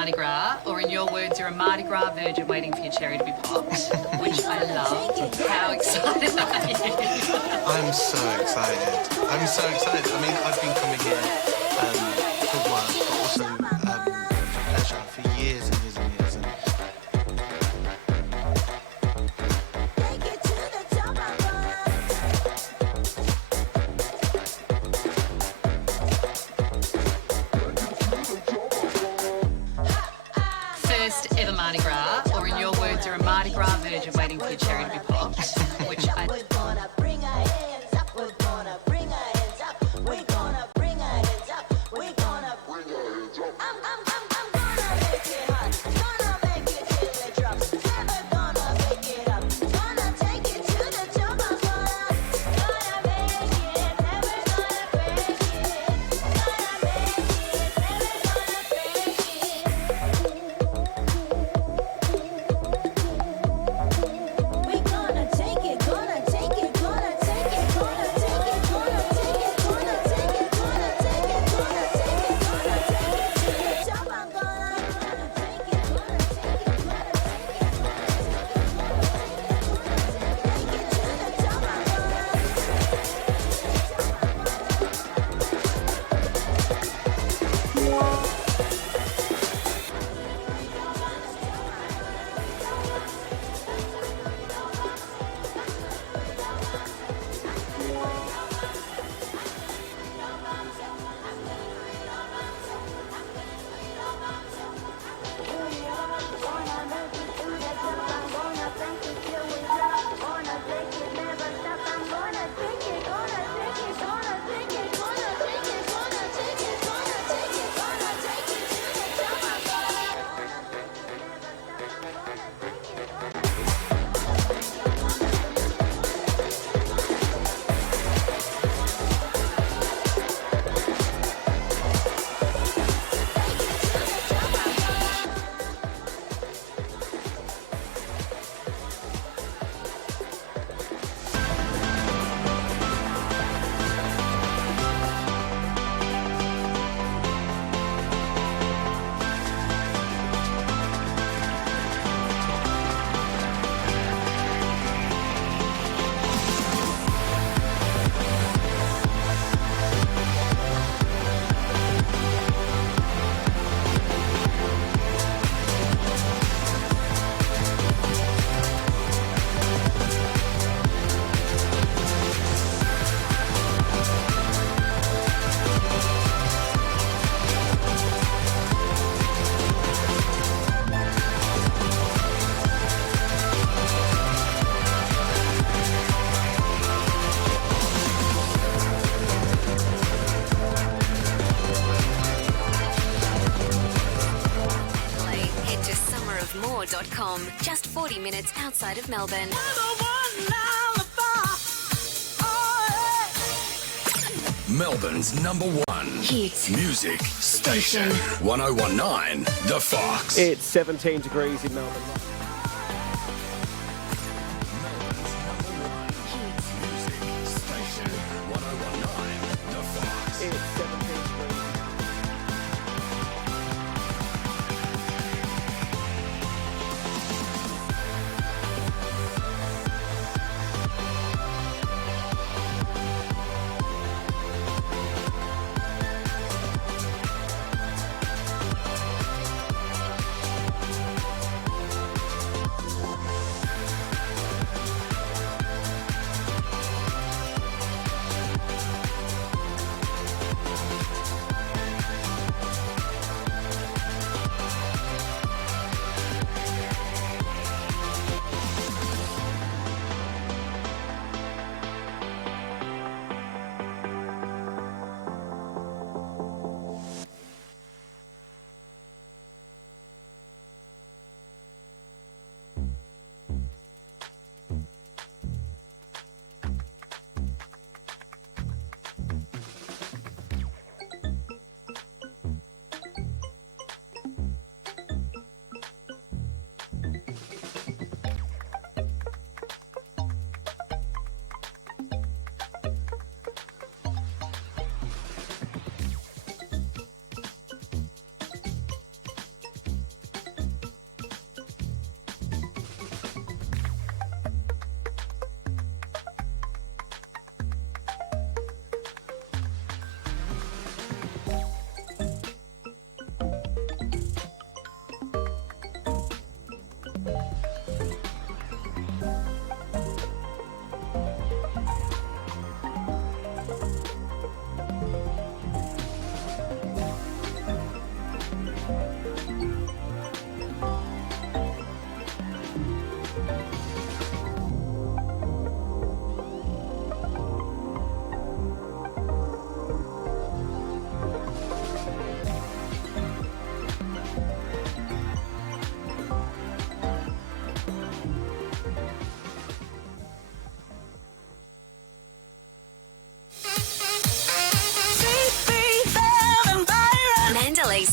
Mardi Gras, or in your words, you're a Mardi Gras virgin waiting for your cherry to be popped, which I love. How excited are you? I'm so excited. I'm so excited. I mean, I've been coming here for work, but also for pleasure for years and years and years. And First ever Mardi Gras, or in your words, you're a Mardi Gras virgin waiting for your cherry to be popped, which I... We're gonna bring our hands up. We're gonna bring our hands up. We're gonna bring our hands up. We're gonna bring our hands up. I'm gonna make it hot. Gonna make it till it drops. Never gonna make it up. Gonna take it to the top. I'm gonna make it. Never gonna break it. Gonna make it. Never gonna break it. We gonna take it, gonna take it, gonna take it, gonna take it, gonna take it, gonna take it, gonna take it, gonna take it, gonna take it to the top. I'm gonna take it, gonna take it, gonna take it, gonna take it, take it to the top. I'm Head to summerofmore.com, just 40 minutes outside of Melbourne. Melbourne's number one Hit music station. 1019 The Fox. It's 17 degrees in Melbourne. Melbourne's number one music station. 1019 The Fox. It's 17 degrees.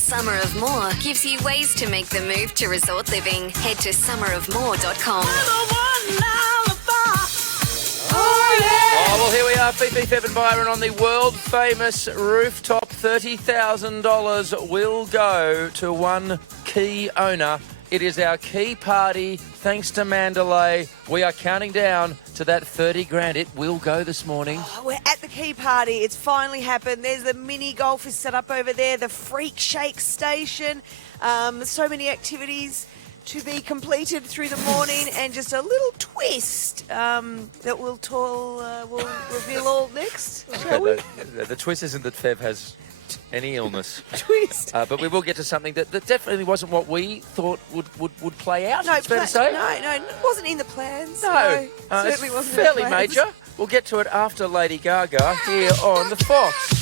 Summer of More gives you ways to make the move to resort living. Head to summerofmore.com. Oh, well, here we are, Fifi, Fev and Byron on the world-famous rooftop. $30,000 will go to one key owner. It is our key party, thanks to Mandalay. We are counting down to that 30 grand. It will go this morning. Oh, we're at the key party. It's finally happened. There's the mini golf is set up over there, the freak shake station. So many activities to be completed through the morning, and just a little twist that we'll reveal all next. Shall we? The twist isn't that Fev has any illness. Twist. But we will get to something that definitely wasn't what we thought would play out. No, it's fair to say. No, it wasn't in the plans. No, certainly it's wasn't fairly in the plans. major. We'll get to it after Lady Gaga here on The Fox.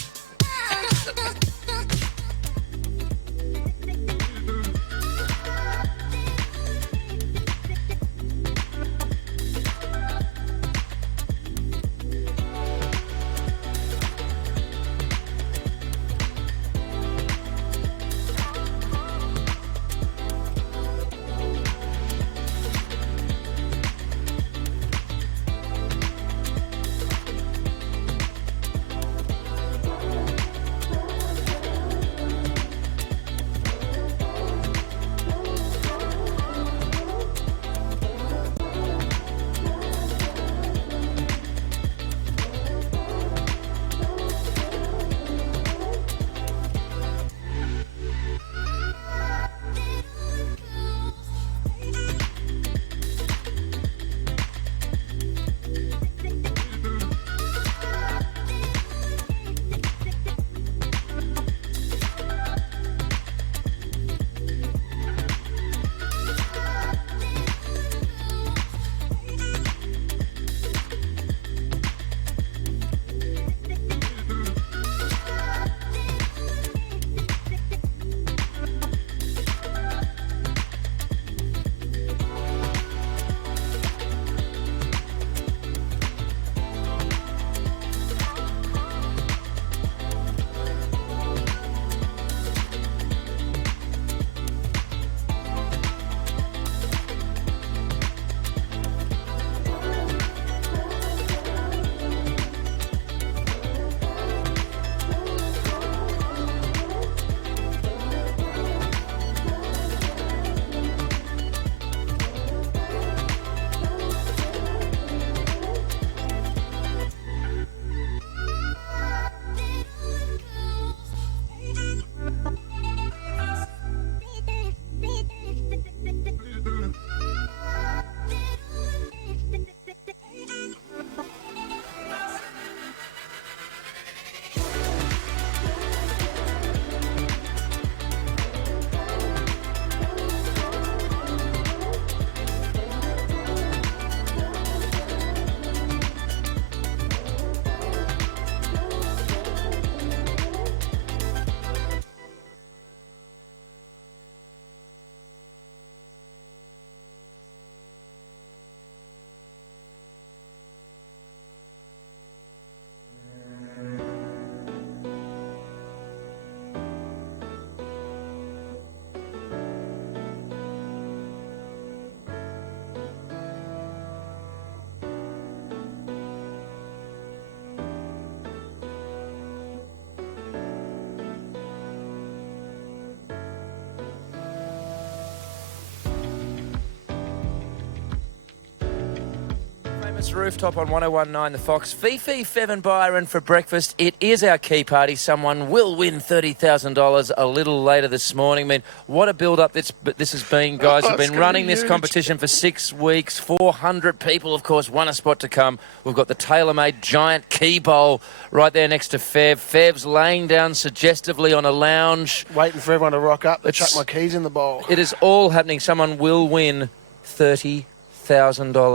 Rooftop on 101.9 The Fox. Fifi, Fev and Byron for breakfast. It is our key party. Someone will win $30,000 a little later this morning. I mean, what a build-up this has been, guys. We've been running this competition for 6 weeks. 400 people, of course, won a spot to come. We've got the tailor-made giant key bowl right there next to Fev. Fev's laying down suggestively on a lounge. Waiting for everyone to rock up. They chuck my keys in the bowl. It is all happening. Someone will win $30,000.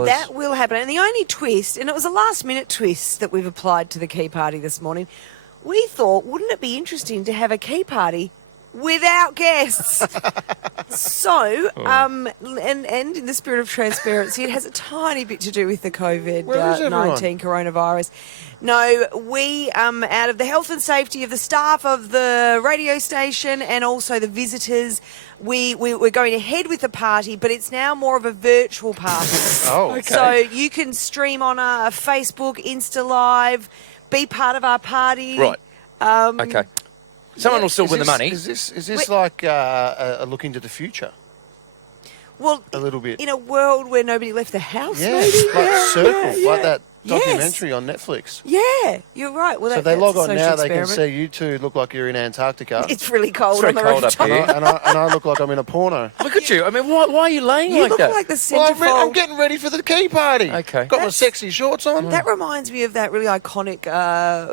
That will happen. And the only twist, and it was a last-minute twist that we've applied to the key party this morning, we thought, wouldn't it be interesting to have a key party without guests. So, and in the spirit of transparency, it has a tiny bit to do with the Where is everyone? COVID-19 coronavirus. No, we, out of the health and safety of the staff of the radio station and also the visitors, we're going ahead with the party, but it's now more of a virtual party. Oh, Okay. So you can stream on our Facebook, Insta Live, be part of our party. Right. Okay. Someone will still win the money. Is this like a look into the future? Well, A little bit. in a world where nobody left the house, Yeah, maybe. like Circle, yeah. like that Yes. documentary on Netflix. Yeah, you're right. Well, So they log that's a on social now, they can experiment. see you two look like you're in Antarctica. It's really cold It's very on the cold up rooftop. here. and I look like I'm in a porno. Look at you. I mean, why are you laying You like look that? like the Well, centerfold. I'm getting ready for the key party. Okay. Got my That's- sexy shorts on. That reminds me of that really iconic.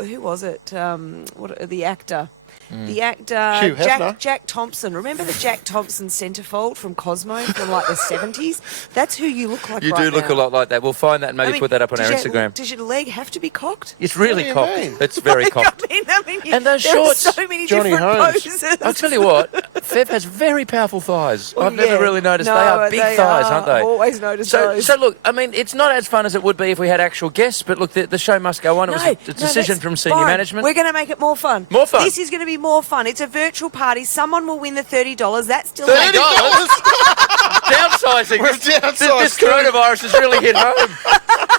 Who was it? The actor. The actor Hugh Hefner. Jack Thompson. Remember the Jack Thompson centerfold from Cosmo from like the 70s? That's who you look like. You right do look now. a lot like that. We'll find that and maybe I mean, put that up on our does your- Instagram. Does your leg have to be cocked? It's really What do you cocked. mean? It's very cocked. I mean, And those there are shorts, so many Johnny different Holmes. poses. I'll tell you what, Fev has very powerful thighs. I've never Yeah. really noticed. No, they are big thighs, are. aren't they? I've always noticed So, those. so look, I mean, it's not as fun as it would be if we had actual guests, but look, the show must go on. It was a decision that's from senior fine. management. We're going to make it more fun. More fun. This is going to be more fun. It's a virtual party. Someone will win the $30. That's still $30? Downsizing. We're downsized This too. coronavirus has really hit home.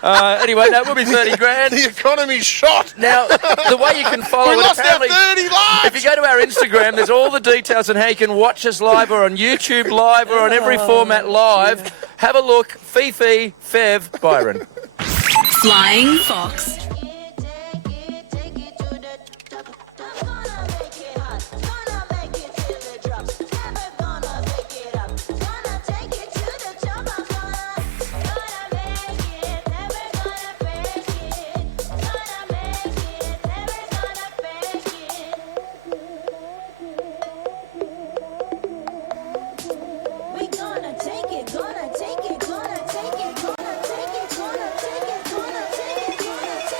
Anyway, that will be 30 grand. The economy's shot. Now, the way you can follow We it, lost our apparently, 30 lives. if you go to our Instagram, there's all the details on how you can watch us live or on YouTube live or on every format live. Have a look. Fifi, Fev, Byron. Flying Fox. We gonna take it, gonna take it, gonna take it, gonna take it, gonna take it, gonna take it, gonna take it.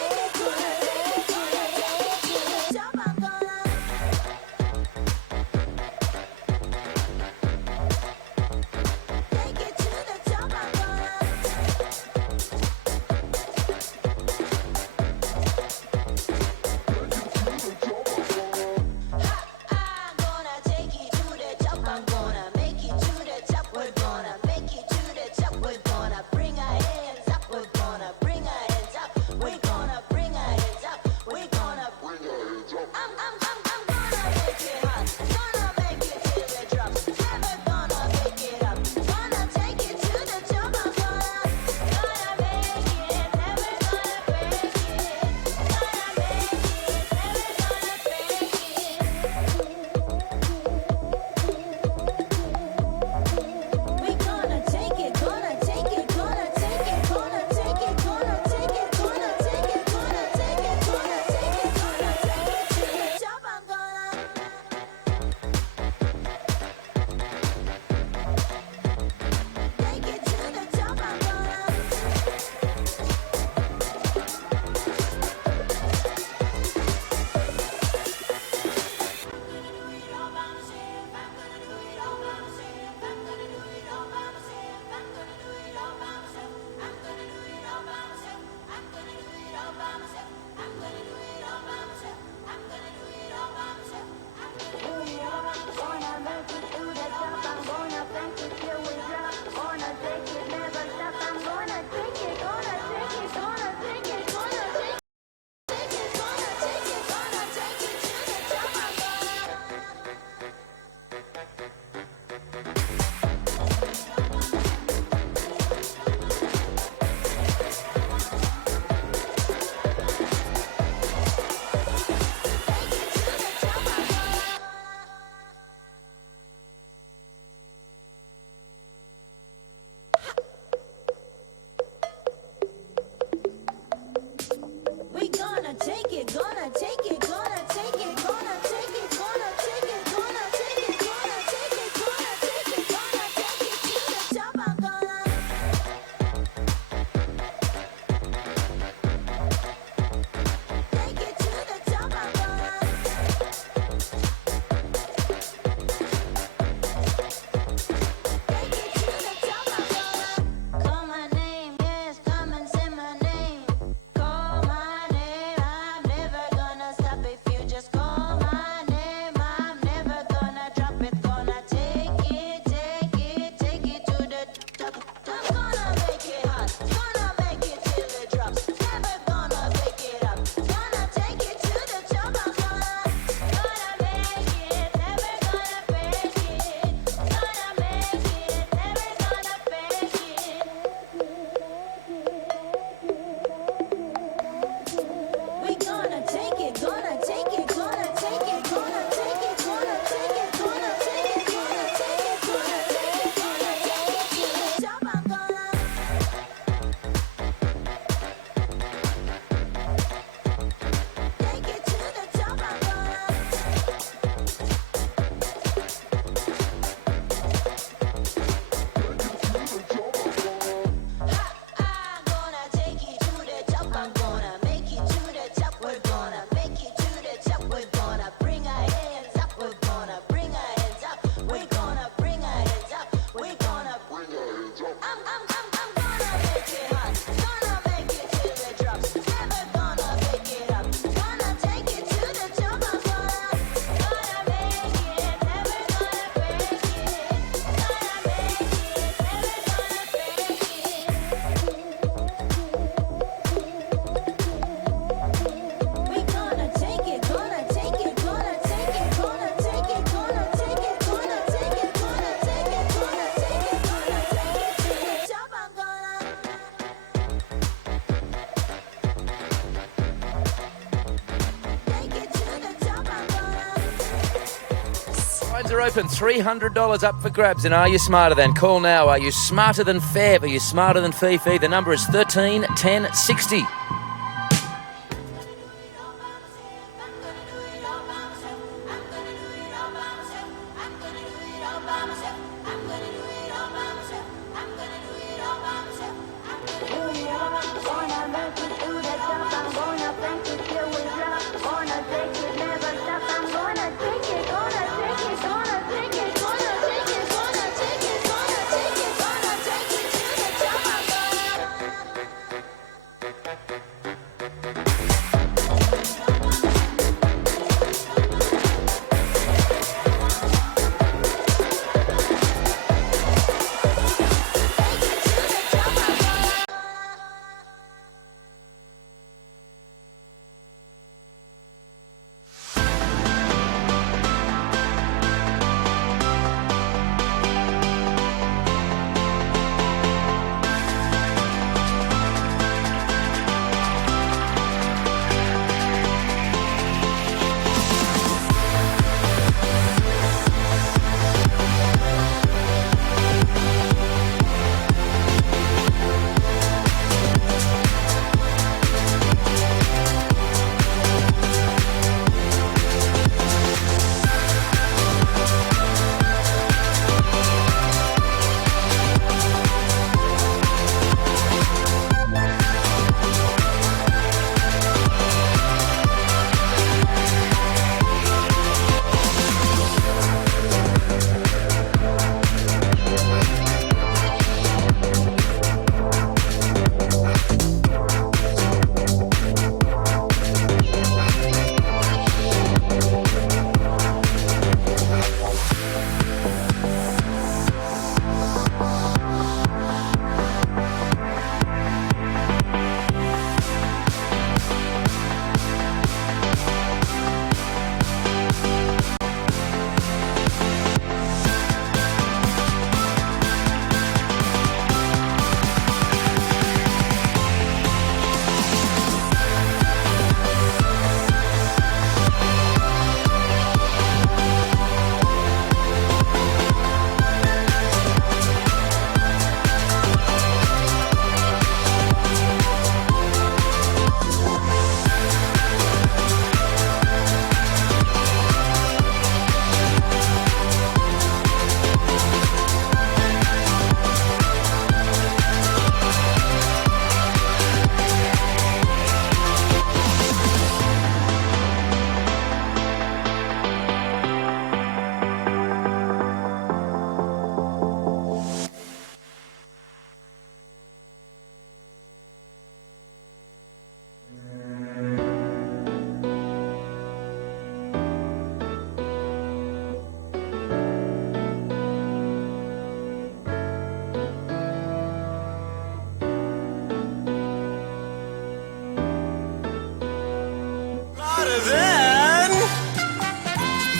Lines are open. $300 up for grabs. And are you smarter than? Call now. Are you smarter than Fev? Are you smarter than Fifi? The number is 13 10 60.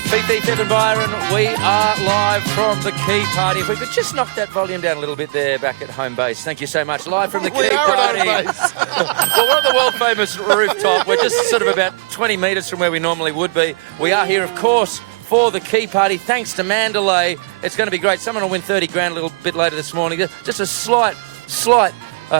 Fifi, Fev Byron, we are live from the Key Party. If we could just knock that volume down a little bit there back at home base. Thank you so much. Live from the Key Party. Well, we're on the world-famous rooftop. We're just sort of about 20 metres from where we normally would be. We are here, of course, for the Key Party. Thanks to Mandalay. It's going to be great. Someone will win 30 grand a little bit later this morning. Just a slight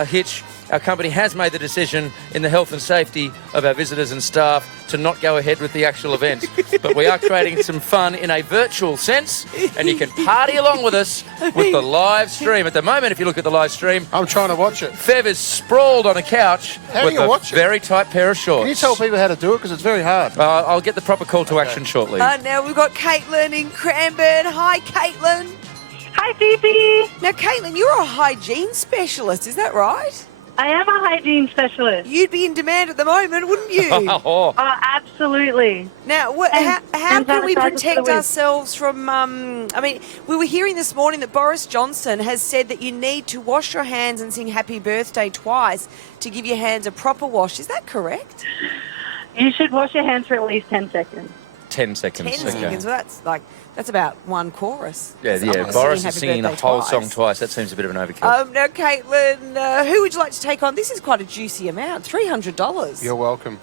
hitch. Our company has made the decision in the health and safety of our visitors and staff to not go ahead with the actual event. But we are creating some fun in a virtual sense, and you can party along with us with the live stream. At the moment, if you look at the live stream... I'm trying to watch it. Fev is sprawled on a couch with a very tight pair of shorts. Can you tell people how to do it? Because it's very hard. I'll get the proper call to action shortly. Now we've got Caitlin in Cranbourne. Hi, Caitlin. Hi, Fifi. Now, Caitlin, you're a hygiene specialist, is that right? I am a hygiene specialist. You'd be in demand at the moment, wouldn't you? Oh, absolutely. Now, how can we protect ourselves from... I mean, we were hearing this morning that Boris Johnson has said that you need to wash your hands and sing happy birthday twice to give your hands a proper wash. Is that correct? You should wash your hands for at least 10 seconds. 10 seconds. 10 seconds. Well, that's about one chorus. Yeah. Boris is singing the whole song twice. That seems a bit of an overkill. Now, Caitlin, who would you like to take on? This is quite a juicy amount, $300. You're welcome.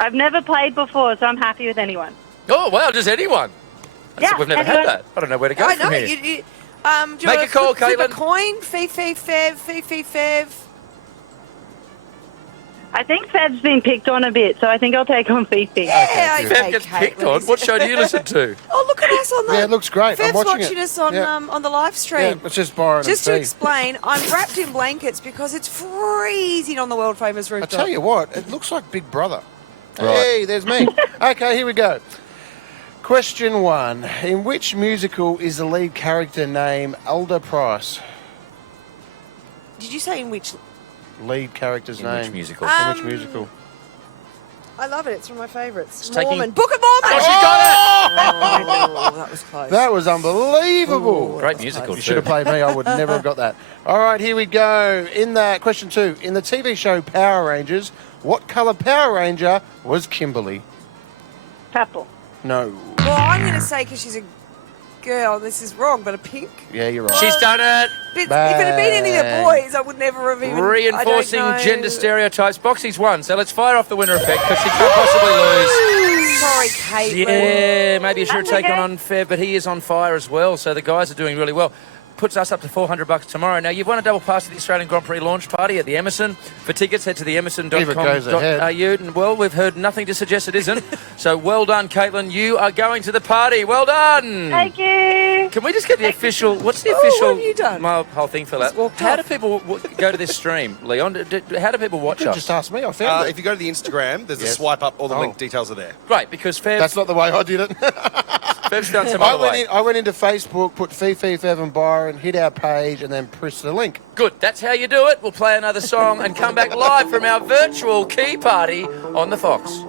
I've never played before, so I'm happy with anyone. Oh, wow, just anyone. Yeah, We've never had that. I don't know where to go I from know. here. Do you Make wanna a call, flip a Caitlin. coin? Fifi, Fev. I think Fev's been picked on a bit, so I think I'll take on Fifi. Yeah, good. okay, Fev gets picked Caitlin. on. What show do you listen to? Oh, look at us on the. Yeah, it looks great. Fev's I'm watching it. us on Yeah. on the live Yeah, stream. it's just Byron Just and to Fee. explain, I'm wrapped in blankets because it's freezing on the world famous I rooftop. tell you what, it looks like Big Brother. Right. Hey, there's me. Okay, here we go. Question 1. In which musical is the lead character named Elder Price? Did you say in which? Lead character's In name. which musical? In which musical? I love it. It's one of my favourites. taking- Mormon. Book of Mormon. Oh, she's got it! Oh, that was close. That was unbelievable. Great musical, You should have too. played me. I would never have got that. All right, here we go. In that question 2, in the TV show Power Rangers, what colour Power Ranger was Kimberly? Purple. No. Well, I'm going to say because she's a girl, this is wrong, but a pink. Yeah, you're right. She's done it. If it had been any of the Bang. boys, I would never have even. Reinforcing I don't know. gender stereotypes. Boxy's won, so let's fire off the winner effect because she can't possibly lose. Sorry, Caitlin. Yeah, maybe you should have That's taken okay. on Fev, but he is on fire as well, so the guys are doing really well. Puts us up to $400 tomorrow. Now, you've won a double pass to the Australian Grand Prix launch party at the Emerson. For tickets, head to the If it goes ahead. emerson.com.au. And, well, we've heard nothing to suggest it isn't. So well done, Caitlin. You are going to the party. Well done. Thank you. Can we just get the official... What's the Oh, official... what have you done? My whole thing fell out. Just walked How off. do people go to this stream, Leon? How do people watch You us? just asked me. I found it. If you go to the Instagram, there's Yes. a swipe up. All the Oh. link details are there. Great, because Fev, That's not the way I did it. Fev's done some I other way. went into Facebook, put Fifi, Fev and Byron, hit our page, and then press the link. Good, that's how you do it. We'll play another song and come back live from our virtual key party on the Fox.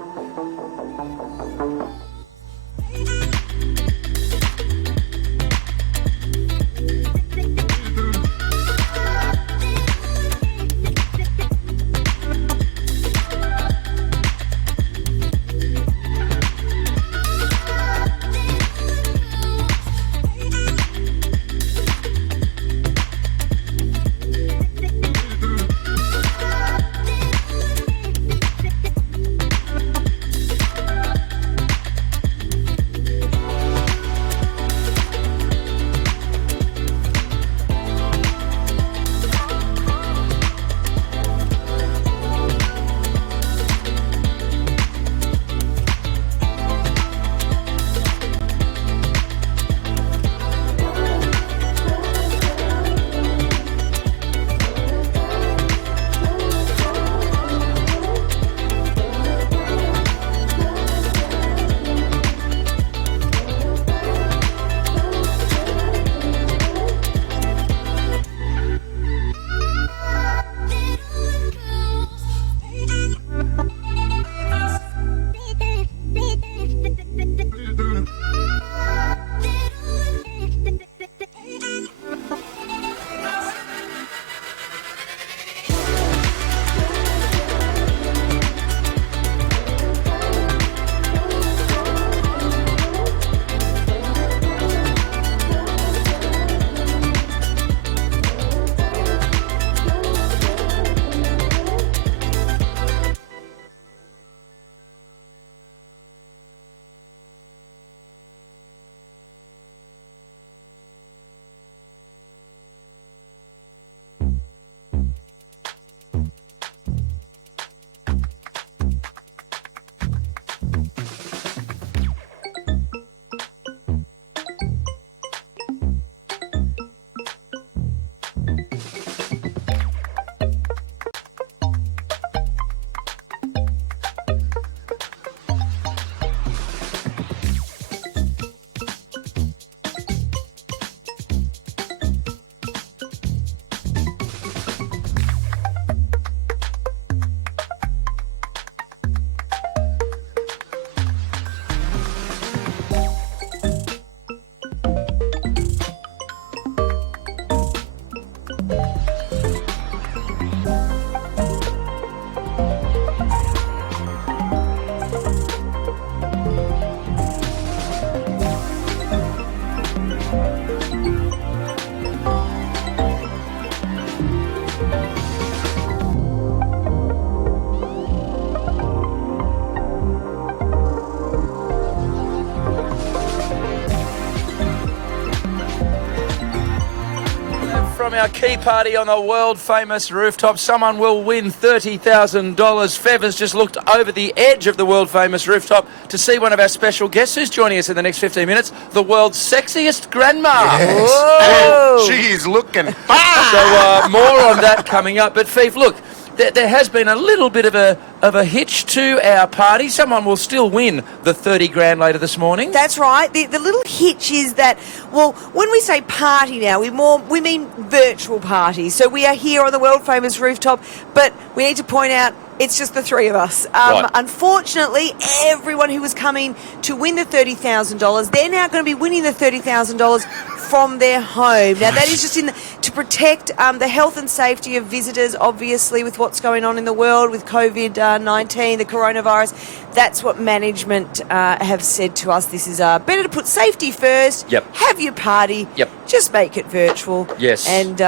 from our key party on the world-famous rooftop. Someone will win $30,000. Fev has just looked over the edge of the world-famous rooftop to see one of our special guests who's joining us in the next 15 minutes, the world's sexiest grandma. Yes. Whoa. She is looking fine. So more on that coming up. But Fev, look, there has been a little bit of a hitch to our party. Someone will still win the 30 grand later this morning. That's right. The little hitch is that, well, when we say party now, we mean virtual party. So we are here on the world famous rooftop, but we need to point out it's just the three of us. Right. Unfortunately, everyone who was coming to win the $30,000, they're now going to be winning the $30,000 from their home. Now, that is just to protect the health and safety of visitors, obviously, with what's going on in the world with COVID-19, the coronavirus. That's what management have said to us. This is better to put safety first. Yep. Have your party. Yep. Just make it virtual. Yes. And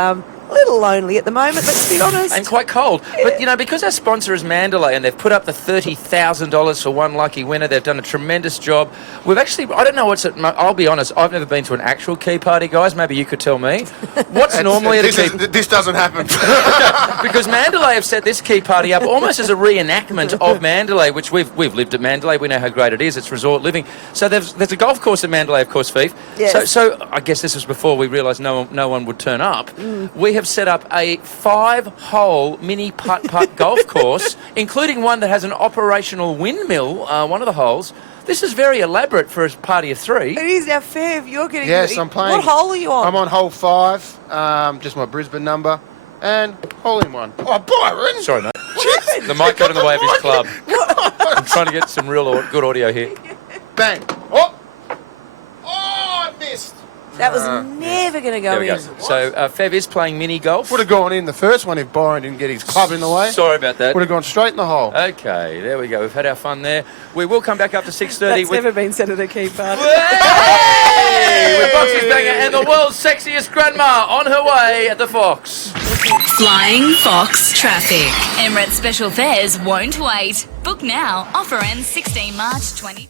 a little lonely at the moment, let's be honest. And quite cold. But, you know, because our sponsor is Mandalay and they've put up the $30,000 for one lucky winner, they've done a tremendous job. We've actually, I don't know what's at, I'll be honest, I've never been to an actual key party, guys. Maybe you could tell me. What's normally at a key party? This doesn't happen. Because Mandalay have set this key party up almost as a reenactment of Mandalay, which we've lived at Mandalay. We know how great it is. It's resort living. So there's a golf course at Mandalay, of course, Fev. Yes. So I guess this was before we realised no one would turn up. We have set up a 5-hole mini putt-putt golf course, including one that has an operational windmill, one of the holes. This is very elaborate for a party of three. It is. Now, Fev, you're getting... Yes, I'm playing. What hole are you on? I'm on hole 5, just my Brisbane number, and hole in one. Oh, Byron! Sorry, mate. The mic got in the way of his club. I'm trying to get some real good audio here. Bang! Oh, I missed. That was never going to go There we in. go. So Fev is playing mini golf. Would have gone in the first one if Byron didn't get his club in the way. Sorry about that. Would have gone straight in the hole. Okay, there we go. We've had our fun there. We will come back up to 6:30 That's with... never been said at a key party. Hey! With Foxy's Banger and the world's sexiest grandma on her way at the Fox. Flying Fox traffic. Emirates special fares won't wait. Book now. Offer ends 16 March 20.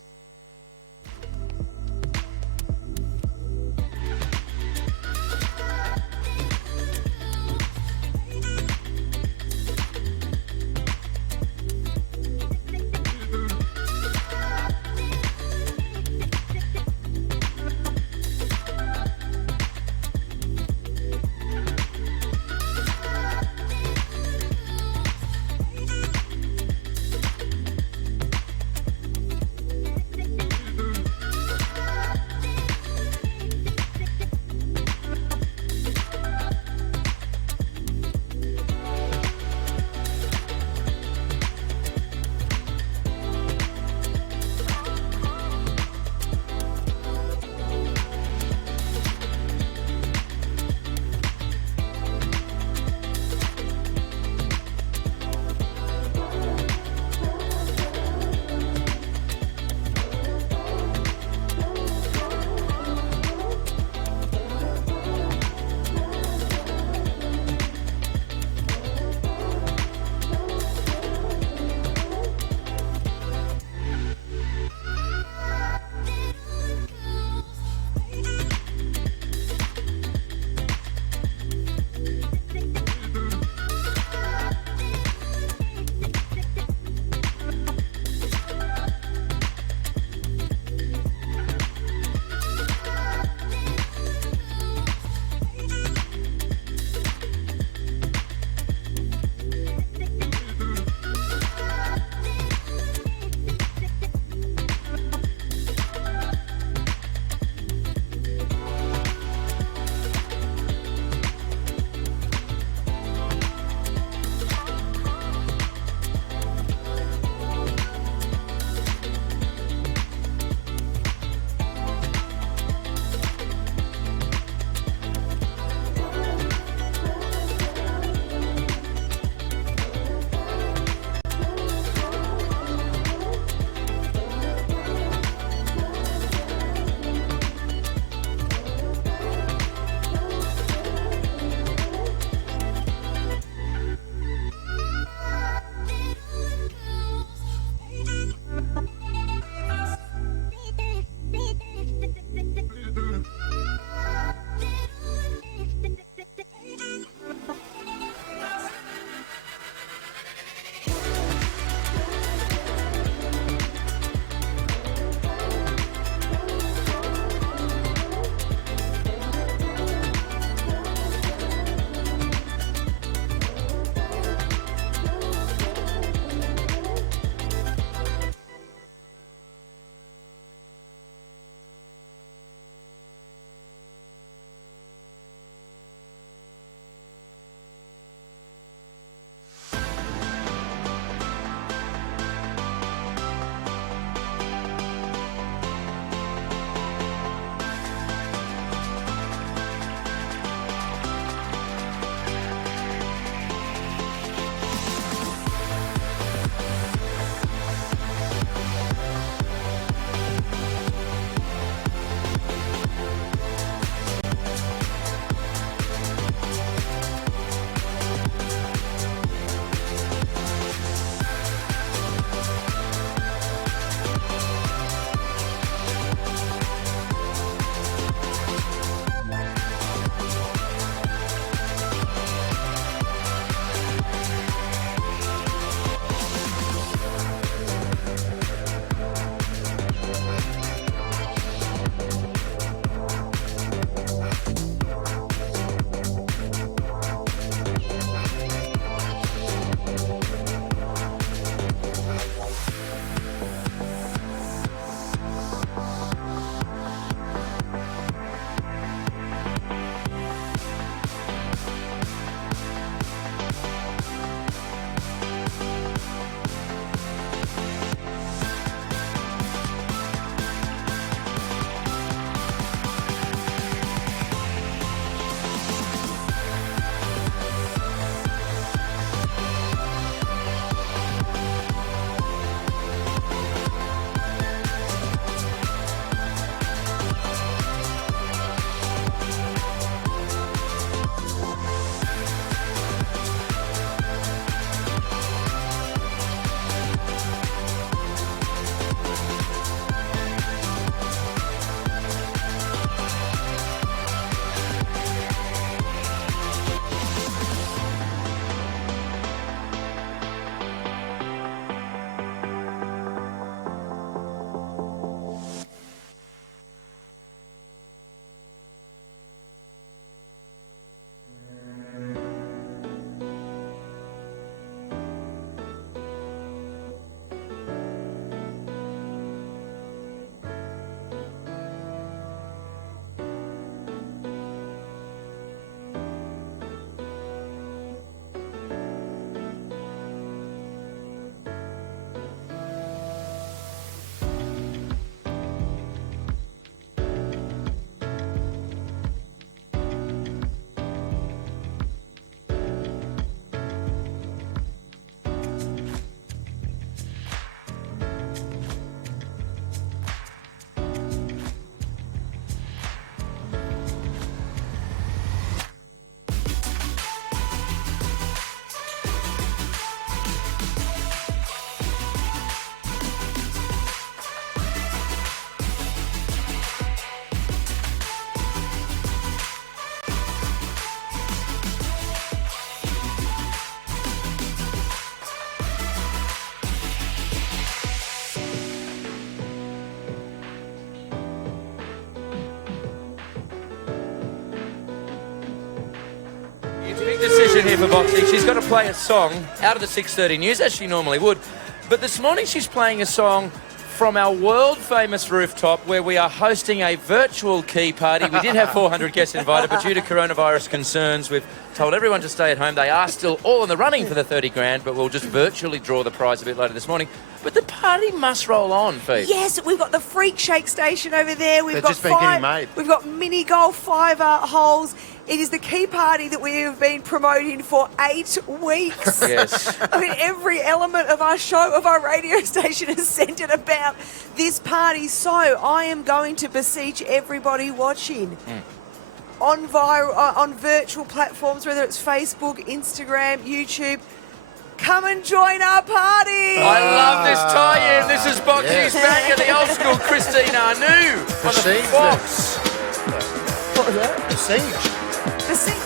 Big decision here for Boxy. She's got to play a song out of the 6:30 news, as she normally would. But this morning she's playing a song from our world-famous rooftop where we are hosting a virtual key party. We did have 400 guests invited, but due to coronavirus concerns, we've told everyone to stay at home. They are still all in the running for the 30 grand, but we'll just virtually draw the prize a bit later this morning. But the party must roll on, Fev. Yes, we've got the Freak Shake station over there. They've just been getting made. We've got mini golf 5 holes. It is the key party that we have been promoting for 8 weeks. Yes. I mean, every element of our show, of our radio station is centred about this party. So I am going to beseech everybody watching on virtual platforms, whether it's Facebook, Instagram, YouTube, come and join our party. I love this tie-in. This is Boxy's back at the old school Christine Arnoux on the Fox. What was that? The Siege. The Siege.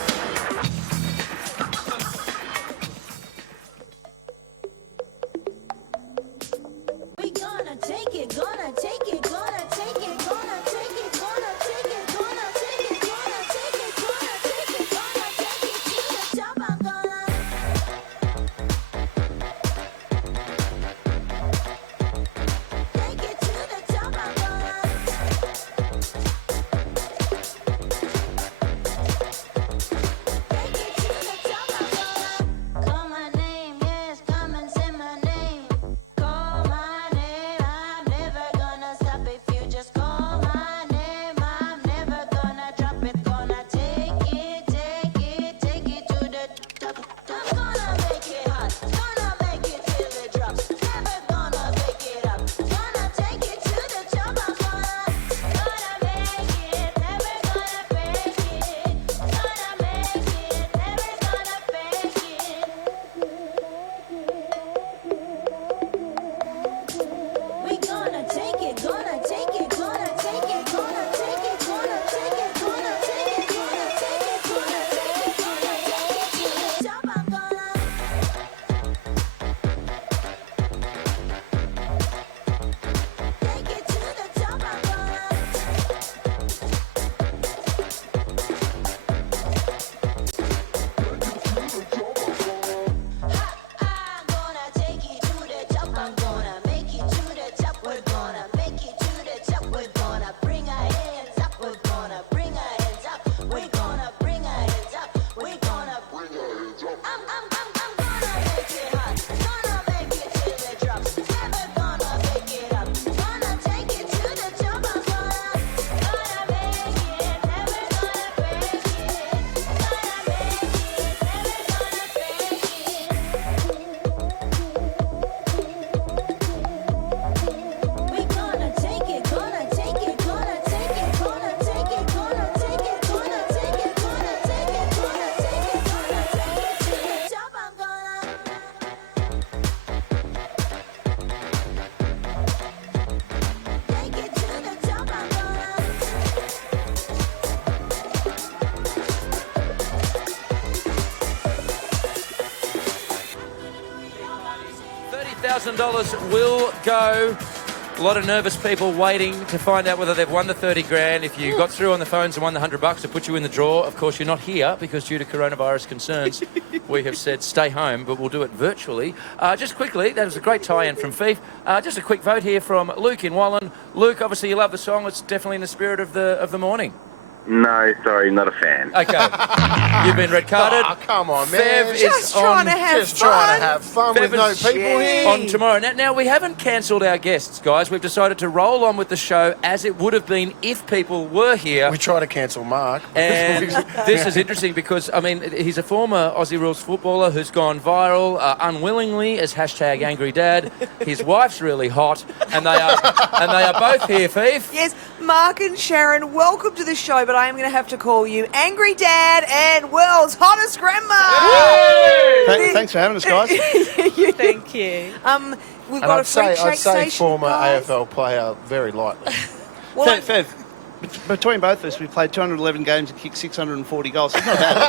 We gonna take it, gonna take it, gonna take it, gonna take it, gonna take it, gonna take it, gonna take it, gonna take it, gonna take it to the top. I'm gonna take it to the top. I'm gonna take it to the top. I'm gonna call my name, yes, come and say my name. Call my name, I'm never gonna stop if you just call my name. I'm never gonna drop it, gonna take it to the top. I'm gonna make it hot, gonna make it till it drops. Never gonna pick it up, gonna take it to the top. I'm gonna make it, never gonna break it. Gonna make it, never gonna fake it. We gonna take it, gonna take it, gonna take it, gonna take it, gonna take it, gonna take it, gonna take it, gonna take it, gonna take it to the top. I'm gonna take it to the top. I'm gonna I'm gonna take it to the top. I'm gonna make it to the top. We're gonna make it to the top. We're gonna bring our hands up. We're gonna bring our hands up. We're gonna bring our hands up. We're gonna bring our hands up. I'm gonna make it hot. Gonna make it till it drops. Never gonna pick it up. Gonna take it to the top. I'm gonna make it. Never gonna break it. Gonna make it. Never gonna fake it. We gonna take it, gonna take it, gonna take it, gonna take it, gonna take it, gonna take it, gonna take it, gonna take it, gonna take it to the top. I'm gonna take it to the top. I'm gonna $30,000 will go. A lot of nervous people waiting to find out whether they've won the 30 grand. If you got through on the phones and won the $100 to put you in the draw, of course you're not here because due to coronavirus concerns, we have said stay home, but we'll do it virtually. Just quickly, that was a great tie-in from Fev. Just a quick vote here from Luke in Wallen. Luke, obviously you love the song. It's definitely in the spirit of the morning. No, sorry, not a fan. Okay. You've been red carded. Oh, come on, man. Fev is Just trying to have Just trying to have fun Fev with no is people here. on tomorrow. Now, we haven't cancelled our guests, guys. We've decided to roll on with the show as it would have been if people were here. We try to cancel Mark. And this is interesting because, I mean, he's a former Aussie Rules footballer who's gone viral unwillingly as hashtag Angry Dad. His wife's really hot, and they are both here, Fev. Yes, Mark and Sharon, welcome to the show, but I am going to have to call you Angry Dad and World's Hottest Grandma. Thanks for having us, guys. Thank you. We've got a Freak Shake I'd say station. former guys. AFL player very lightly. Well, Fev, between both of us, we played 211 games and kicked 640 goals. It's not bad.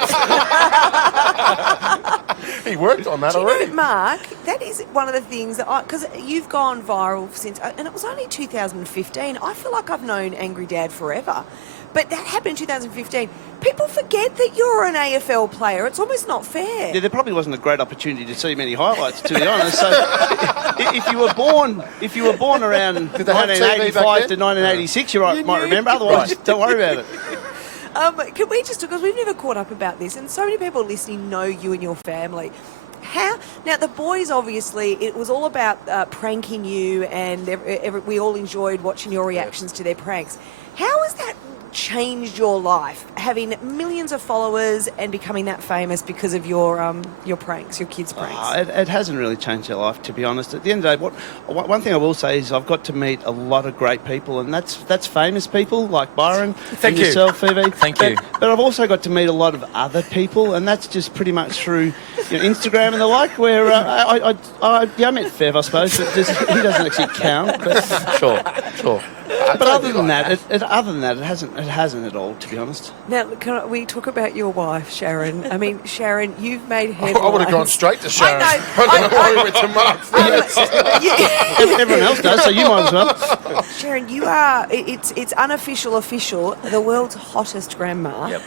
He worked on that Do you already. know, Mark, that is one of the things that because you've gone viral since, and it was only 2015. I feel like I've known Angry Dad forever. But that happened in 2015. People forget that you're an AFL player. It's almost not fair. Yeah, there probably wasn't a great opportunity to see many highlights, to be honest. So, if you were born around Did they have TV 1985 back to then? 1986, you might remember. Otherwise, don't worry about it. Can we just, because we've never caught up about this, and so many people listening know you and your family. Now, the boys, obviously, it was all about pranking you, and we all enjoyed watching your reactions to their pranks. How has that changed your life, having millions of followers and becoming that famous because of your pranks, your kids' pranks? It hasn't really changed their life, to be honest. At the end of the day, one thing I will say is I've got to meet a lot of great people, and that's famous people like Byron and yourself, Phoebe. Thank you. But I've also got to meet a lot of other people, and that's just pretty much through Instagram and the like, where I met Fev, I suppose, but he doesn't actually count. But, Sure. but other than that, it hasn't at all, to be honest. Now, can we talk about your wife, Sharon? I mean, Sharon, you've made headlines. I would have gone straight to Sharon. I know. I don't know why we went to Mark. Everyone else does, so you might as well. Sharon, you are, it's unofficial, official, the world's hottest grandma. Yep.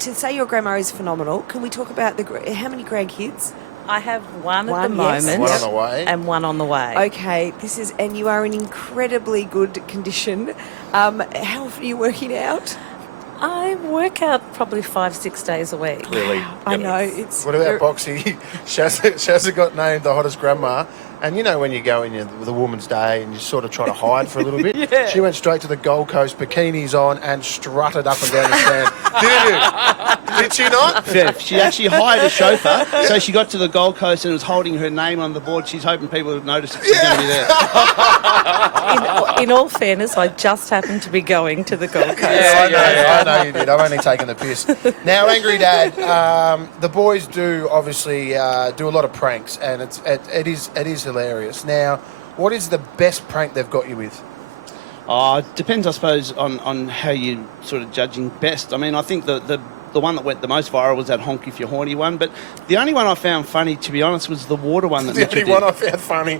To say your grandma is phenomenal, can we talk about how many grandkids? I have one at the yes. moment. One on the way. And one on the way. Okay, and you are in incredibly good condition. How often are you working out? I work out probably 5-6 days a week. Clearly. I know. It's What about Boxy? Shazza got named the hottest grandma. And you know when you go in the Woman's Day and you sort of try to hide for a little bit? Yeah. She went straight to the Gold Coast, bikinis on, and strutted up and down the stand. Did she not? Fev, she actually hired a chauffeur, so she got to the Gold Coast and was holding her name on the board. She's hoping people would notice that she's going to be there. In all fairness, I just happened to be going to the Gold Coast. I know you did. I've only taken the piss. Now, Angry Dad, the boys do obviously do a lot of pranks, and it is hilarious. Now, what is the best prank they've got you with? It depends, I suppose, on how you're sort of judging best. I mean, I think the one that went the most viral was that honk if you're horny one, but the only one I found funny, to be honest, was the water one that The Mitchell only did. one I found funny.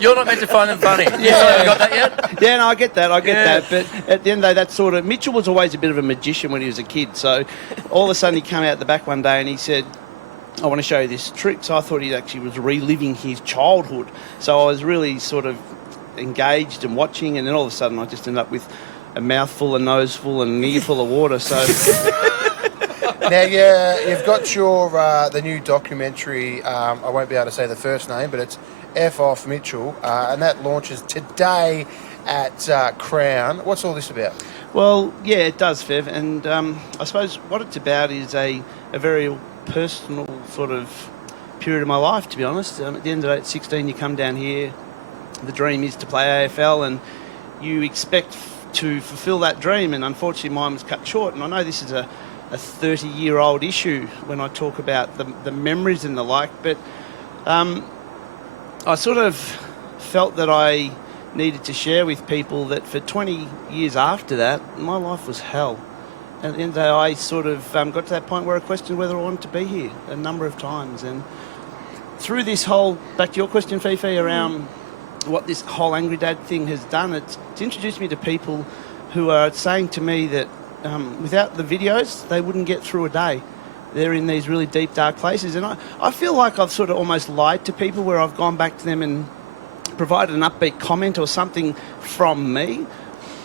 You're not meant to find them funny. You still haven't got that yet? Yeah, no, I get that. But at the end of the day, that sort of... Mitchell was always a bit of a magician when he was a kid, so all of a sudden he came out the back one day and he said, I want to show you this trick. So I thought he actually was reliving his childhood. So I was really sort of engaged and watching, and then all of a sudden I just ended up with a mouthful, a nose full, and an ear full of water. So Now, you've got your the new documentary. I won't be able to say the first name, but it's F Off Mitchell, and that launches today at Crown. What's all this about? well, yeah, it does, Fev. And I suppose what it's about is a very personal sort of period of my life, to be honest. At the end of the day, at 16, you come down here. The dream is to play AFL, and you expect to fulfil that dream, and unfortunately mine was cut short. And I know this is a 30-year-old issue when I talk about the memories and the like, but I sort of felt that I needed to share with people that for 20 years after that, my life was hell. And at the end of the day, I sort of got to that point where I questioned whether I wanted to be here a number of times. And through this whole, back to your question, Fifi, around what this whole Angry Dad thing has done, it's introduced me to people who are saying to me that without the videos, they wouldn't get through a day. They're in these really deep, dark places. And I feel like I've sort of almost lied to people where I've gone back to them and provided an upbeat comment or something from me.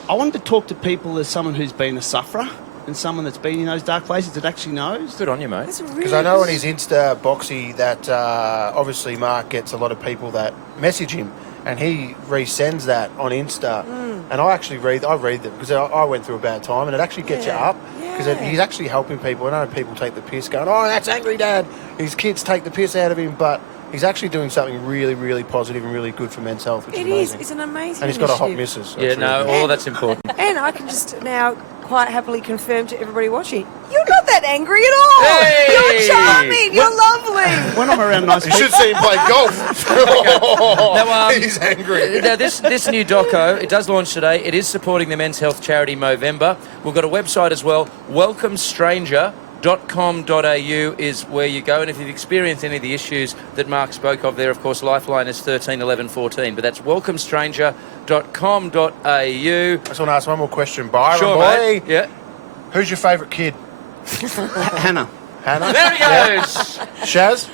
I wanted to talk to people as someone who's been a sufferer and someone that's been in those dark places that actually knows. Good on you, mate. Because I know on his Insta, Boxy, that obviously Mark gets a lot of people that message him, and he resends that on Insta. And I actually read them because I went through a bad time, and it actually gets you up because he's actually helping people. I know people take the piss going, oh, that's Angry Dad. His kids take the piss out of him, but he's actually doing something really, really positive and really good for men's health, which is amazing. It's an amazing And he's got a hot initiative. missus. So Yeah, it's no, really all good. that's important. And I can just now quite happily confirm to everybody watching, you're not that angry at all. Hey! You're charming. You're lovely. When I'm around nice You should see him play golf. Now, He's angry. Now, this new doco, it does launch today. It is supporting the men's health charity Movember. We've got a website as well, welcomestrangership.com.au is where you go. And if you've experienced any of the issues that Mark spoke of there, of course, Lifeline is 13 11 14. But that's welcomestrangership.com.au. I just want to ask one more question, Byron. Sure, boy. mate. Yeah. Who's your favourite kid? Hannah. Hannah? There he Yeah. goes. Shaz?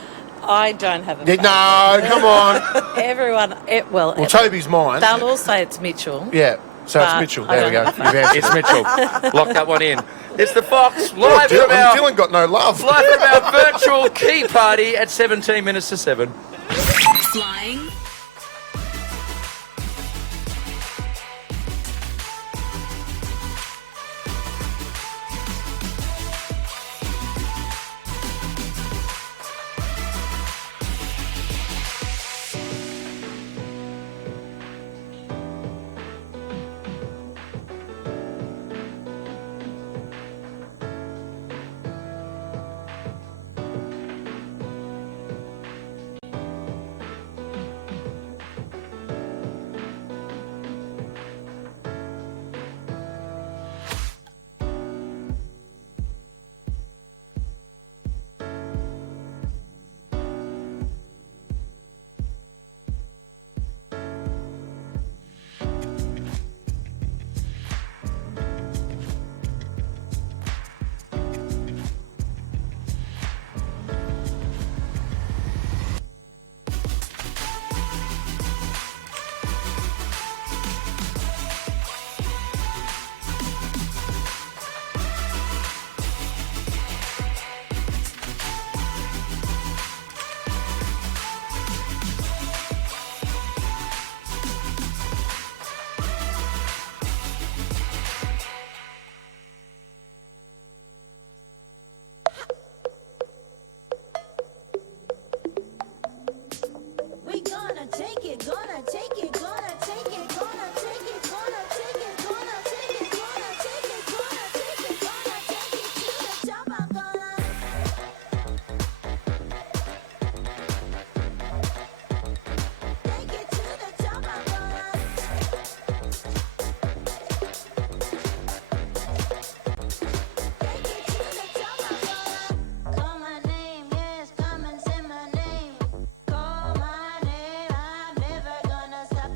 I don't have a Yeah, no, come on. Everyone, well, Toby's mine. they'll all say it's Mitchell. Yeah, so it's But Mitchell. I There we go. don't You've answered It's it. Mitchell. Lock that one in. It's the Fox Oh, live from our Dylan got no love. live from our virtual key party at 17 minutes to 7. Flying. We gonna take it, gonna take it, gonna take it, gonna take it, gonna take it, gonna take it, gonna take it, gonna take it, gonna take it to the top. I'm gonna take it to the top. I'm gonna take it to the top. I'm gonna call my name, yes, come and say my name. Call my name, I'm never gonna stop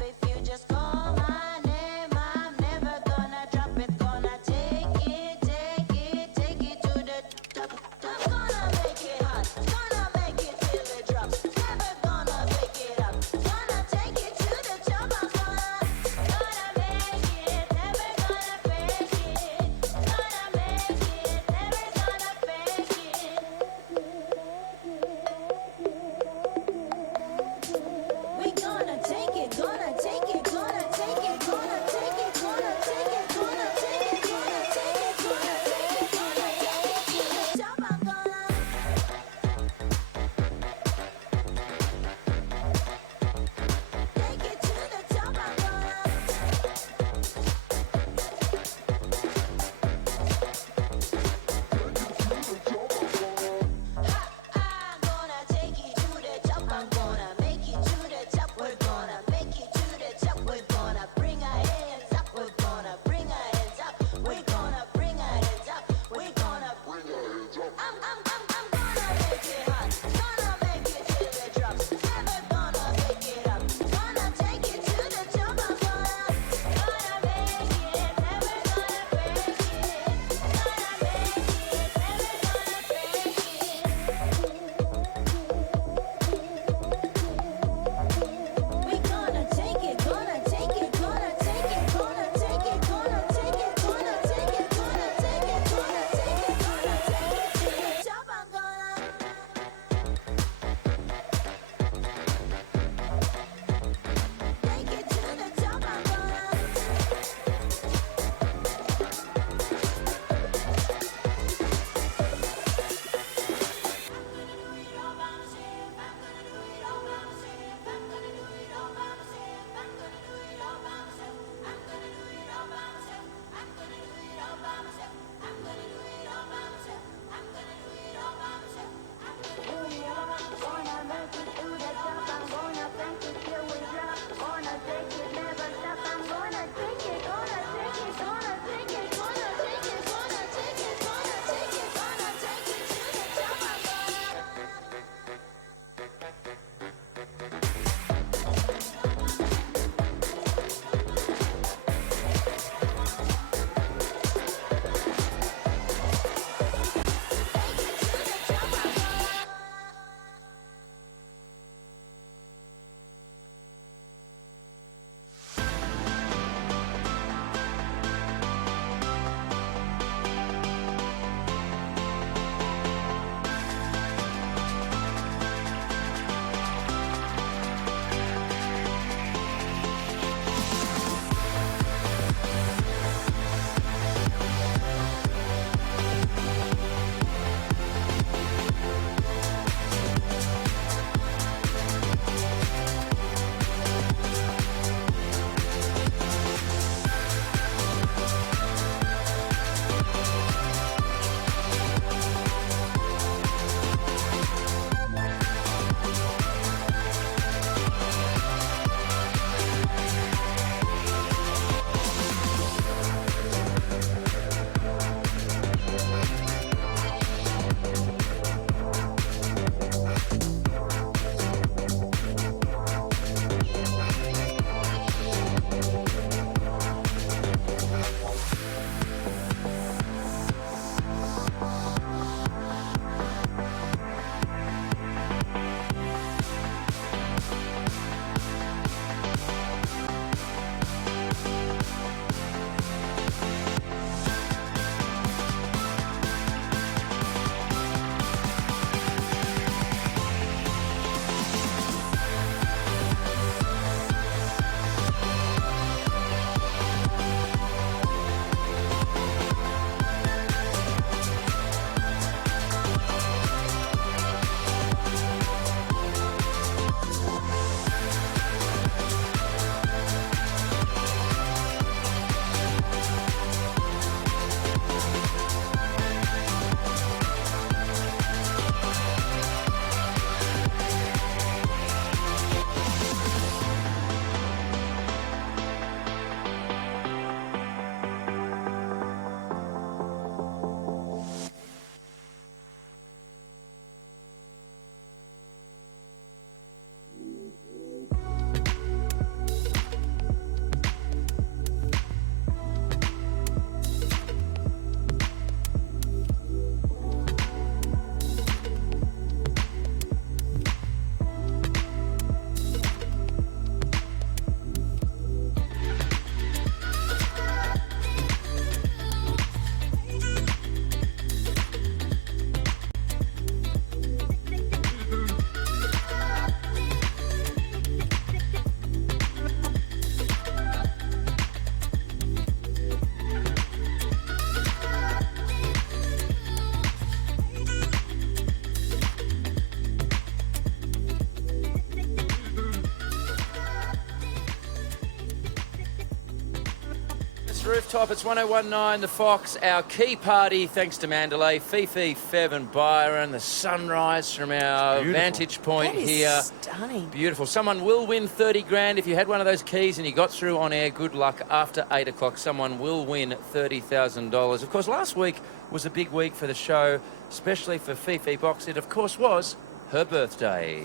It's Rooftop, it's 1019, The Fox, our key party, thanks to Mandalay, Fifi, Fev and Byron, the sunrise from our vantage point That is here. stunning. Beautiful. Someone will win 30 grand. If you had one of those keys and you got through on air, good luck. After 8 o'clock, someone will win $30,000. Of course, last week was a big week for the show, especially for Fifi Box. It, of course, was her birthday.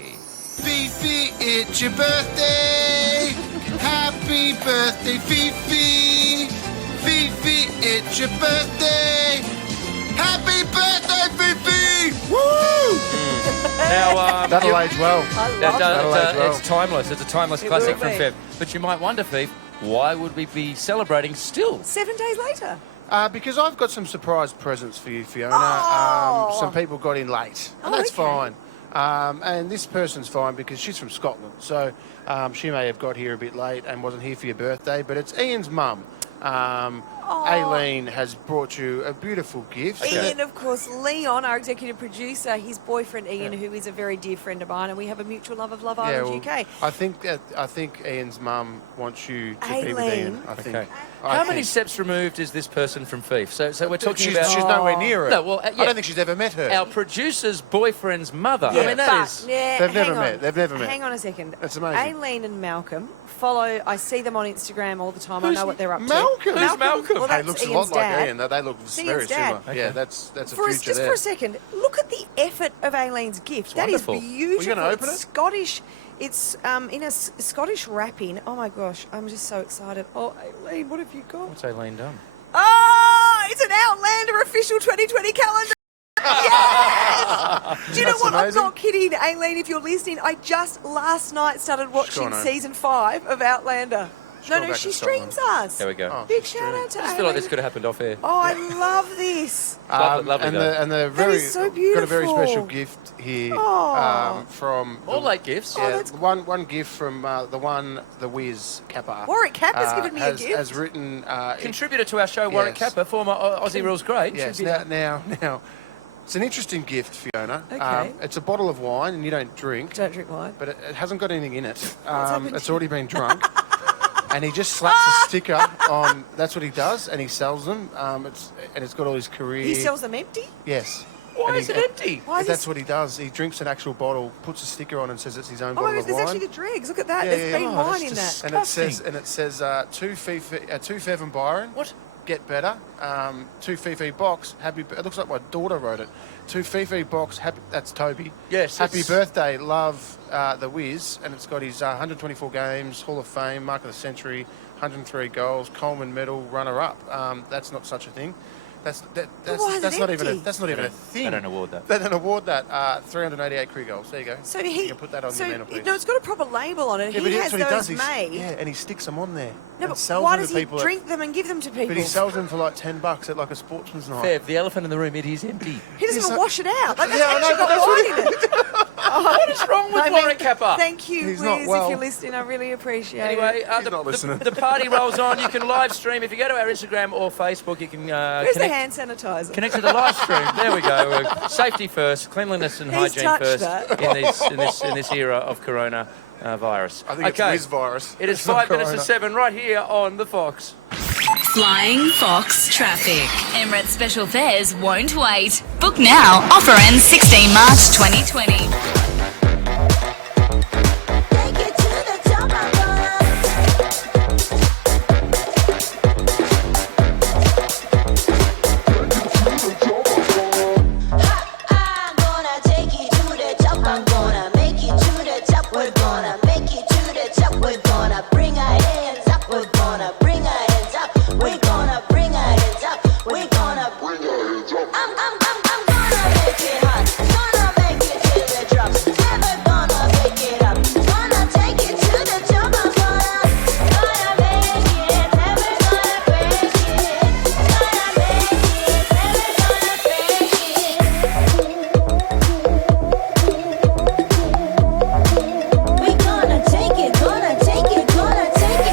Fifi, it's your birthday. Happy birthday, Fifi. Fifi, it's your birthday. Happy birthday, Fifi. Woo! Now, That'll age well. That'll age well. It's timeless. It's a timeless It classic will from be. Fev. But you might wonder, Fev, why would we be celebrating still? 7 days later. Because I've got some surprise presents for you, Fiona. Oh. Some people got in late, and Oh, that's okay. fine. And this person's fine because she's from Scotland, so she may have got here a bit late and wasn't here for your birthday, but it's Ian's mum. Aileen has brought you a beautiful gift. Ian, of course, Leon, our executive producer, his boyfriend Ian, who is a very dear friend of mine, and we have a mutual love of Love Island UK. I think Ian's mum wants you to be with Ian. I think. Okay. I How many think. steps removed is this person from Fife? So we're talking She's, about... she's nowhere near her. No, well, I don't think she's ever met her. Our producer's boyfriend's mother. Yeah, I mean, that but, is... yeah, They've hang never on. met. They've never met. Hang on a second. That's amazing. Aileen and Malcolm follow. I see them on Instagram all the time. I Who's know what they're up Malcolm? to. Who's Malcolm? Well, Hey, that's looks a Ian's lot dad. like Ian. They look It's very Ian's dad. similar. Yeah, that's a For us, future just there. for a second, look at the effort of Aileen's gift. That is wonderful. beautiful. Were you gonna open It's it? Scottish. It's in a Scottish wrapping. Oh my gosh, I'm just so excited. Oh, Aileen, what have you got? What's Aileen done? Oh, it's an Outlander official 2020 calendar. Yes! Do you know That's what? amazing. I'm not kidding, Aileen. If you're listening, I just last night started watching gone home. season 5 of Outlander. gone No, back she to Scotland. streams us. There we go. Oh, Big she's shout doing out to I just Aileen. feel like this could have happened off air. Oh, I love this. Lovely and though. the very is so got a very beautiful. special gift here Oh. from All late gifts. yeah, that's one gift from the Wiz Capper. Warwick Capper's given me a has, gift. Has written Contributor to our show, Warwick Yes. Capper, former Aussie Rules great. yes. Should be Now it's an interesting gift, Fiona. Okay. It's a bottle of wine, and you don't drink. Don't drink wine. But it hasn't got anything in it. happened It's to already been drunk. And he just slaps a sticker on. That's what he does, and he sells them. It's got all his career. He sells them empty? Yes. Why And is he- it empty? Why is That's this? what he does. He drinks an actual bottle, puts a sticker on, and says it's his own Oh my bottle gosh, of there's wine. actually the dregs. Look at that. Yeah, There's yeah, been yeah. Oh, wine that's in that. and it says two Fev and Byron. What? Get better. Two Fifi box. It looks like my daughter wrote it. Two Fifi box. Happy. That's Toby. Yes, Happy it's- birthday, love the Wiz, and it's got his 124 games, Hall of Fame, Mark of the Century, 103 goals, Coleman Medal, runner-up. That's not such a thing. That's why is it not even empty? that's not even a thing. They don't award that. They don't award that. 388 career goals. There you go. So you can put that on your mantel, please. No, it's got a proper label on it. Yeah, but he that's has what he those does. made. Yeah, and he sticks them on there. No, and but sells why them does to he people drink them and give them to people? But he sells them for like $10 at like a sportsman's night. Fev, the elephant in the room, it is empty. He doesn't He's even not- wash it out. Like, that's Yeah, I know, actually but got that's wine in it. What is wrong with I mean, Warwick Capper? Thank you, He's Wiz, not well. if you're listening. I really appreciate Anyway, it. He's not listening. the party rolls on. You can live stream. If you go to our Instagram or Facebook, you can Where's the connect, hand sanitizer? connect to the live stream. There we go. Safety first, cleanliness and He's hygiene touched first that. in this era of corona virus. I think it's Wiz virus. It is It's not 5 minutes to corona. 7 right here on The Fox. Flying Fox Traffic. Emirates Special Fares won't wait. Book now. Offer ends 16 March 2020. Take it to the top, I'm gonna take you to the top. I'm gonna make you to the top. We're gonna make you to the top. We're gonna bring our hands up. We're gonna bring our hands up. We're gonna bring our hands up. We're gonna bring our hands up. I'm gonna make it hot. Gonna make it till it drops. Never gonna make it up. Gonna take it to the top. I'm gonna make it. Never gonna break it. Gonna make it. Never gonna break it. We gonna take it, gonna take it, gonna take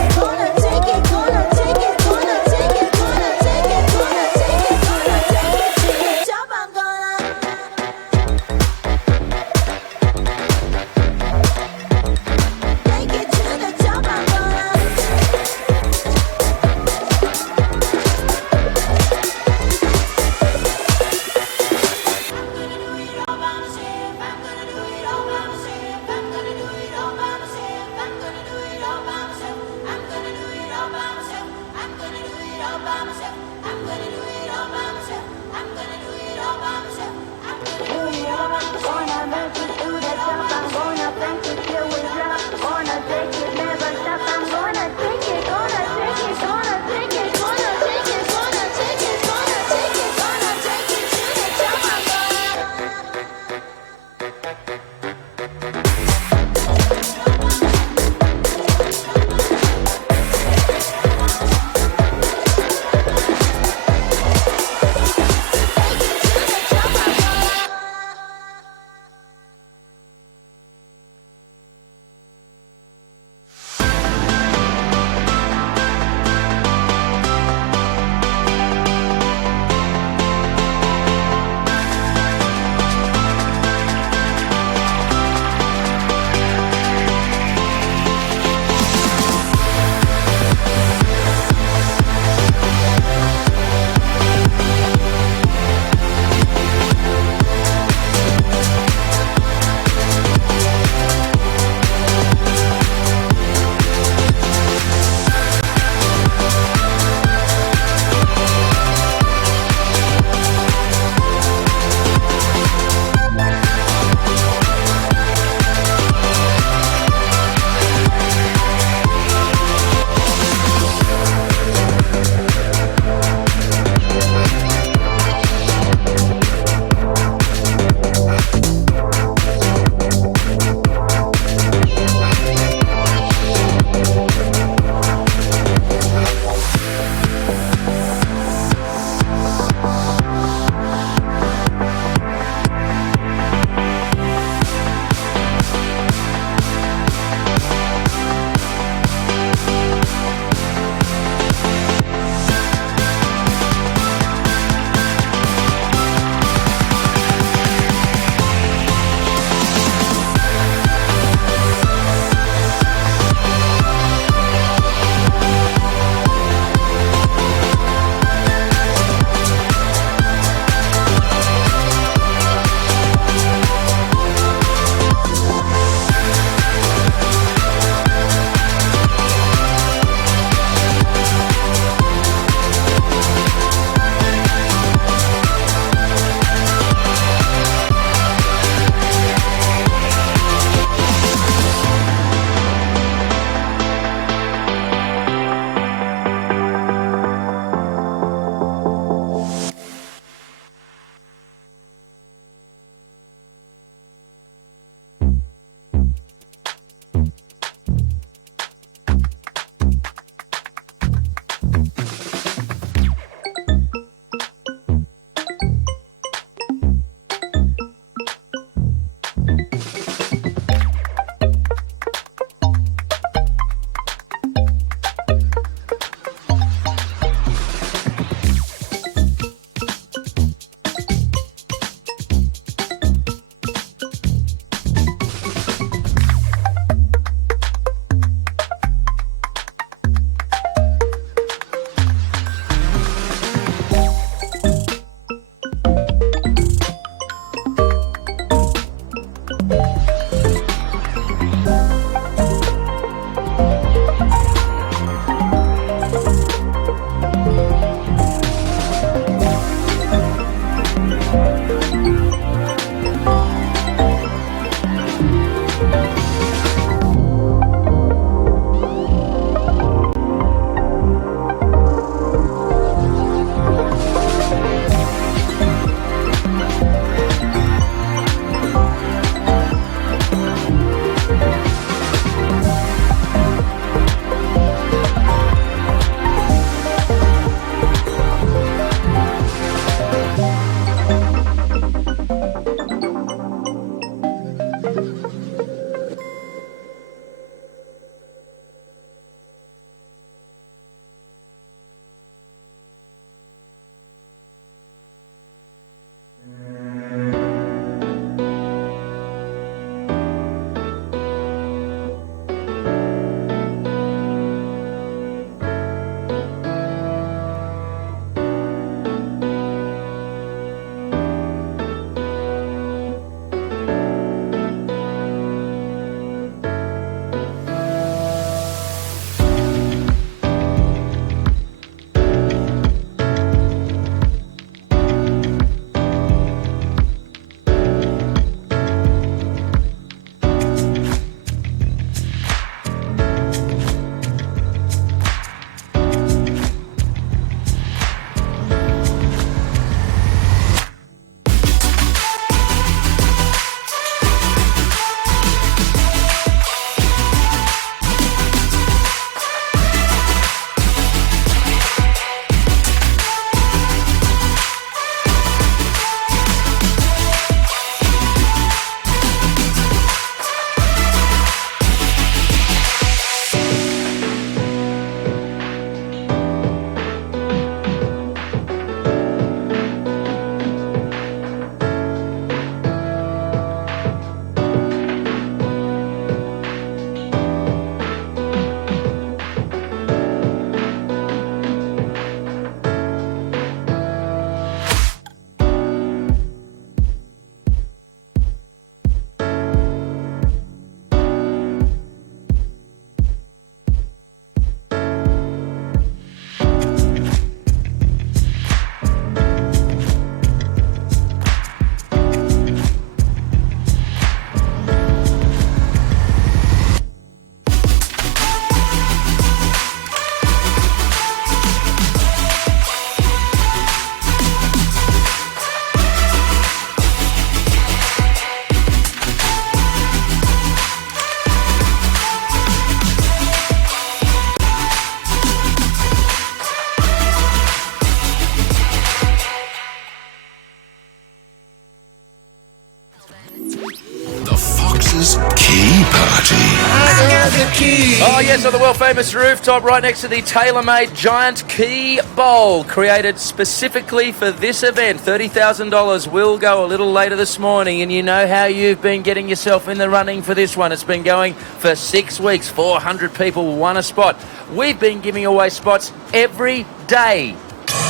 yes, on the world-famous rooftop right next to the tailor-made giant key bowl created specifically for this event. $30,000 will go a little later this morning, and you know how you've been getting yourself in the running for this one. It's been going for 6 weeks. 400 people won a spot. We've been giving away spots every day.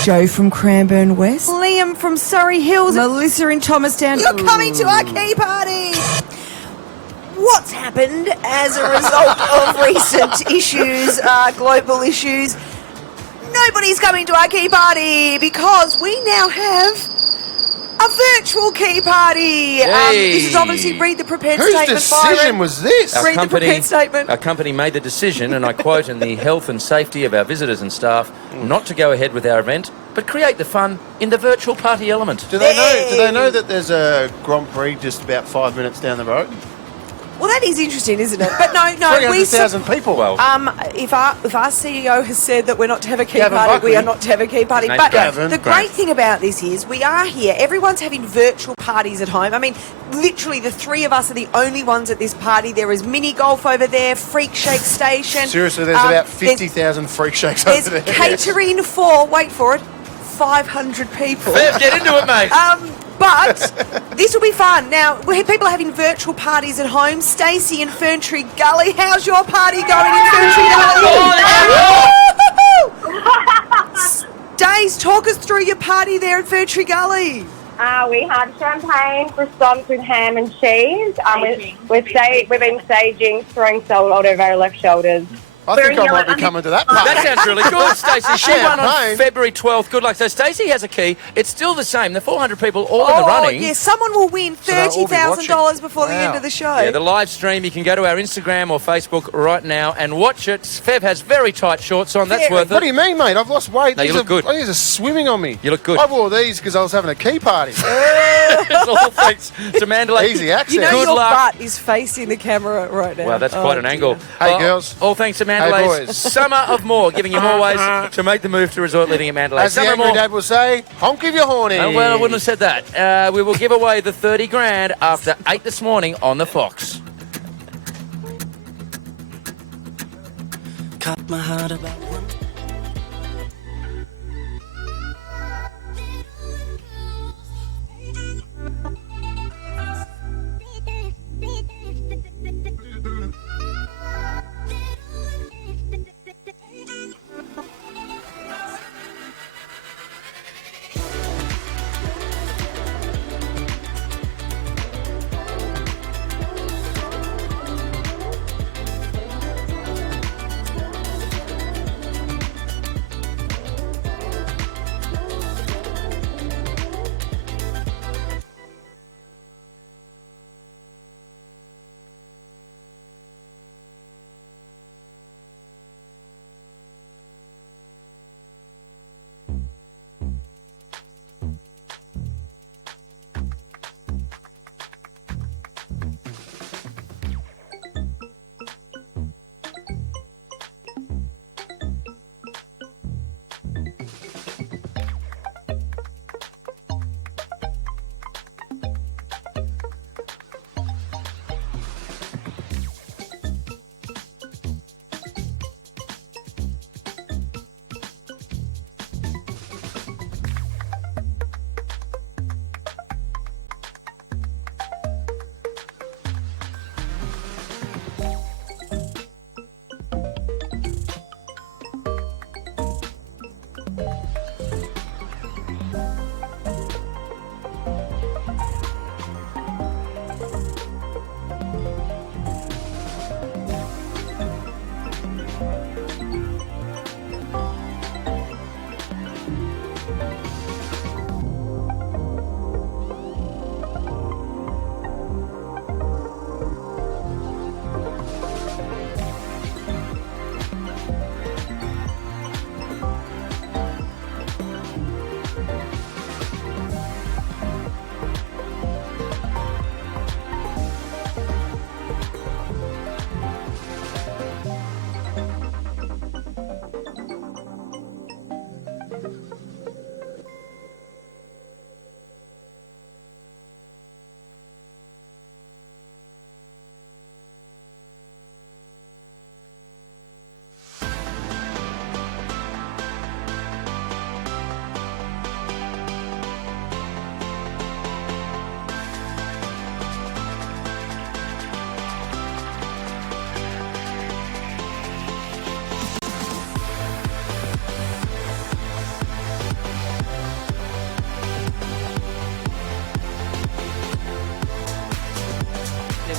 Joe from Cranbourne West. Liam from Surrey Hills. Melissa in Thomastown. You're coming to our key party. What's happened as a result of recent issues, global issues? Nobody's coming to our key party because we now have a virtual key party. This is obviously read the prepared statement. Whose decision was this? Our Read the prepared statement. Our company made the decision, and I quote, in the health and safety of our visitors and staff, not to go ahead with our event, but create the fun in the virtual party element. Do they know that there's a Grand Prix just about 5 minutes down the road? Well, that is interesting, isn't it? But no, 300,000 people. Well, if our CEO has said that we're not to have a key Gavin party, Buckley. we are not to have a key party. Nice, But Gavin. the great thing about this is we are here. Everyone's having virtual parties at home. I mean, literally the three of us are the only ones at this party. There is mini golf over there, freak shake station. Seriously, there's about 50,000 freak shakes There's over there. catering for, wait for it, 500 people. Fev, get into it, mate. But this will be fun. Now, people are having virtual parties at home. Stacey in Ferntree Gully. How's your party going in Ferntree Gully? Stace, talk us through your party there in Ferntree Gully. We had champagne, croissants with ham and cheese. We've been staging, throwing salt out of our left shoulders. I think I might be coming to that party. That sounds really good, Stacey. She won on Champagne. February 12th. Good luck. So Stacey has a key. It's still the same. The 400 people all in the running. Yes, someone will win they'll all be $30,000 before the Wow. end of the show. Yeah, the live stream, you can go to our Instagram or Facebook right now and watch it. Fev has very tight shorts on. That's worth What do it. you mean, mate? I've lost weight. No, you look good. These are swimming on me. You look good. I wore these because I was having a key party. It's all thanks to Mandalay. Easy access. You know Good your luck. butt is facing the camera right now. Wow, that's quite an dear. angle. Hey, girls. All thanks to Mandalay's boys. Summer of More, giving you more ways to make the move to resort living in Mandalay. As the Summer angry More. dad will say, honk if you're horny. Oh, well, I wouldn't have said that. We will give away the 30 grand after 8 this morning on the Fox. Cut my heart about one.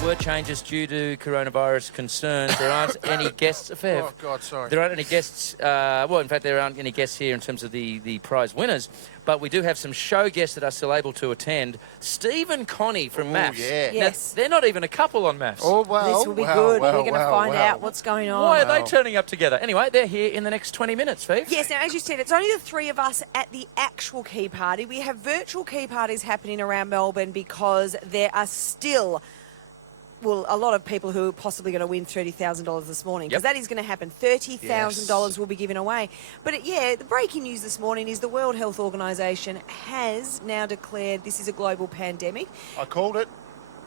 were changes due to coronavirus concerns. There aren't any guests. Fev. Oh, God, sorry. There aren't any guests. Well, in fact, there aren't any guests here in terms of the prize winners. But we do have some show guests that are still able to attend. Steve and Connie from MAFS. Yeah. Now, Yes. they're not even a couple on MAFS. Oh, well. This will be well, good. well, We're going to well, find well. out what's going on. Why are they turning up together? Anyway, they're here in the next 20 minutes, Fev. Yes, now, as you said, it's only the three of us at the actual key party. We have virtual key parties happening around Melbourne because there are still, well, a lot of people who are possibly going to win $30,000 this morning, because that is going to happen. $30,000 will be given away. But, the breaking news this morning is the World Health Organisation has now declared this is a global pandemic. I called it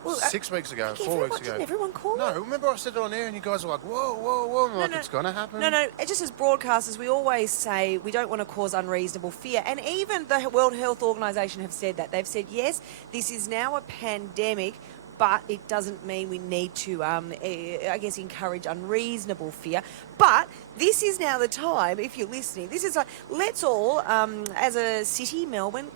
Well, 6 weeks ago, 4 weeks ago. Didn't everyone call No, it? remember I said it on air and you guys were like, whoa, whoa, whoa. I'm like, it's going to happen. No, just as broadcasters, we always say we don't want to cause unreasonable fear. And even the World Health Organisation have said that. They've said, yes, this is now a pandemic, but it doesn't mean we need to, I guess, encourage unreasonable fear. But this is now the time, if you're listening, this is like, let's all, as a city, Melbourne,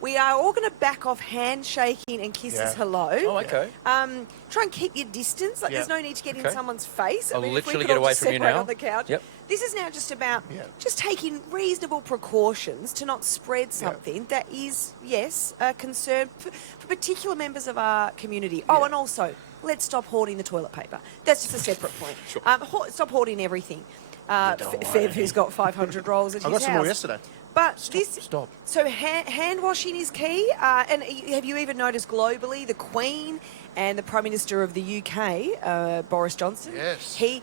we are all going to back off handshaking and kisses hello. Oh, okay. Try and keep your distance. Like, there's no need to get in someone's face. I'll if we literally could get all away just from you separate now. on the couch. Yep. This is now just about just taking reasonable precautions to not spread something that is, yes, a concern for particular members of our community. Oh, and also, let's stop hoarding the toilet paper. That's just a separate point. Sure. Stop hoarding everything. Fev, who's got 500 rolls at his I house. got some more yesterday. But Stop. So hand washing is key. And have you even noticed globally the Queen and the Prime Minister of the UK, Boris Johnson? Yes. He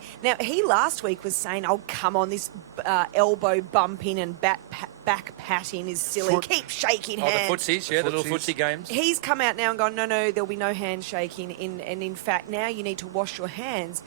last week was saying, "Oh, come on, this elbow bumping and back patting is silly. Keep shaking hands." The footsies, the little footsie games. He's come out now and gone, no, there'll be no handshaking. And in fact, now you need to wash your hands.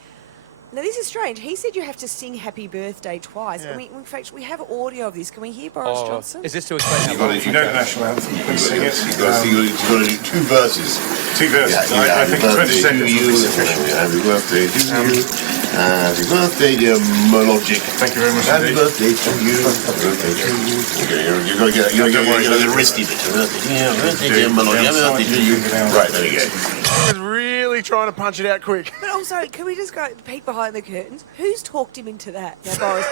Now, this is strange. He said you have to sing Happy Birthday twice. Yeah. I mean, in fact, we have audio of this. Can we hear Boris Johnson? Is this to explain If you know the national anthem, please sing it. You've got to do two verses. Two verses. I think 20 seconds will be sufficient. Happy birthday to you. Happy birthday, dear Mologic. Thank you very much Happy indeed. birthday to you. Happy birthday to you. Okay, you're going to get the risky bit. Happy birthday, dear Mologic. Happy birthday to you. Right, there you go. He was really trying to punch it out quick. But also, can we just go peek behind the curtains? Who's talked him into that? Now, Boris,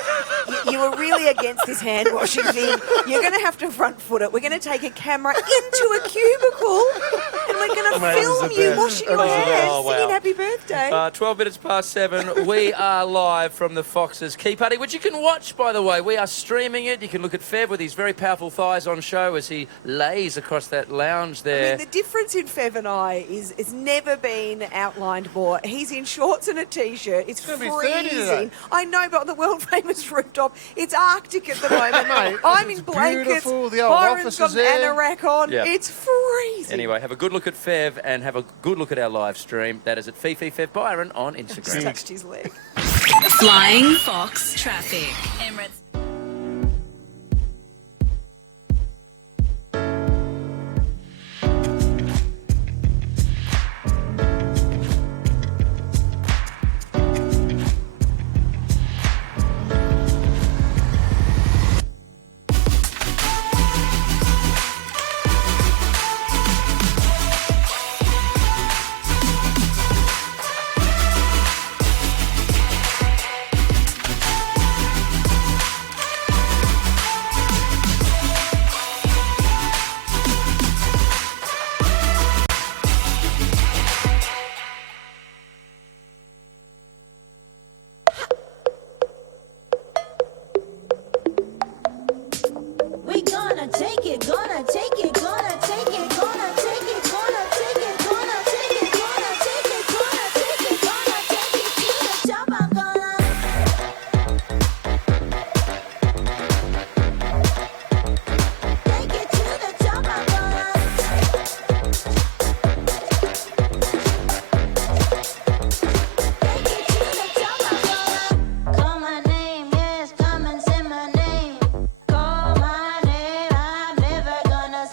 you were really against this hand washing thing. You're going to have to front foot it. We're going to take a camera into a cubicle and we're going to film you washing your hands, singing Happy Birthday. 12 minutes past 7. We are live from the Fox's Key Party, which you can watch, by the way. We are streaming it. You can look at Fev with his very powerful thighs on show as he lays across that lounge there. I mean, the difference in Fev and I is it's never been outlined more. He's in shorts and a T-shirt. It's gonna be 30 today. freezing. I know, but on the world-famous rooftop, it's Arctic at the moment. Mate, I'm it's in blankets. beautiful. The old Byron's got office an is there. anorak on. Yeah. It's freezing. Anyway, have a good look at Fev and have a good look at our live stream. That is at Fifi Fev Byron on Just Instagram. touched his leg. Flying Fox Traffic. Emirates. We gonna take it, gonna take it, gonna take it, gonna take it, gonna take it, gonna take it, gonna take it, gonna take it, gonna take it to the top. I'm gonna take it to the top. I'm gonna take it to the top. I'm gonna call my name, yes, come and say my name. Call my name, I'm never gonna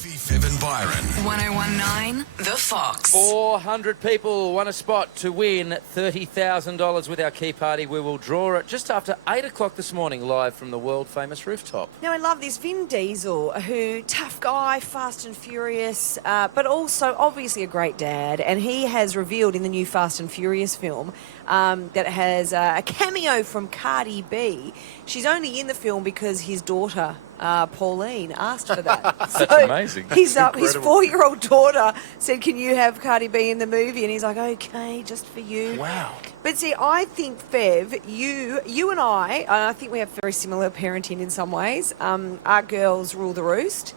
Fifi, Fev and Byron. 1019 The Fox. 400 people won a spot to win $30,000 with our key party. We will draw it just after 8 o'clock this morning, live from the world-famous rooftop. Now, I love this Vin Diesel, who, tough guy, fast and furious, but also obviously a great dad. And he has revealed in the new Fast and Furious film that it has a cameo from Cardi B. She's only in the film because his daughter, Pauline, asked for that. That's amazing. His 4-year-old daughter said, "Can you have Cardi B in the movie?" And he's like, "Okay, just for you." Wow. But see, I think, Fev, you and I think we have very similar parenting in some ways. Our girls rule the roost.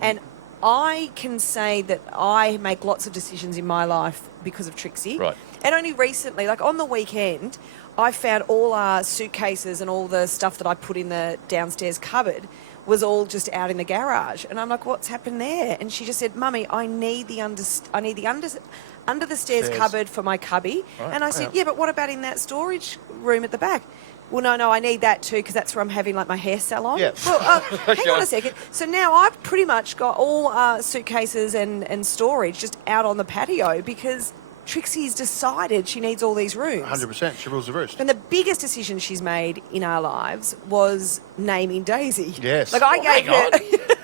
And I can say that I make lots of decisions in my life because of Trixie. Right. And only recently, like on the weekend, I found all our suitcases and all the stuff that I put in the downstairs cupboard was all just out in the garage. And I'm like, "What's happened there?" And she just said, "Mummy, I need the under the stairs cupboard for my cubby." Right. And I said, "Yeah, but what about in that storage room at the back?" "Well, no, I need that too because that's where I'm having like my hair salon." Yeah. Well, hang on a second. So now I've pretty much got all suitcases and storage just out on the patio because Trixie's decided she needs all these rooms. 100%. She rules the roost. And the biggest decision she's made in our lives was naming Daisy. Yes. Like I gave her.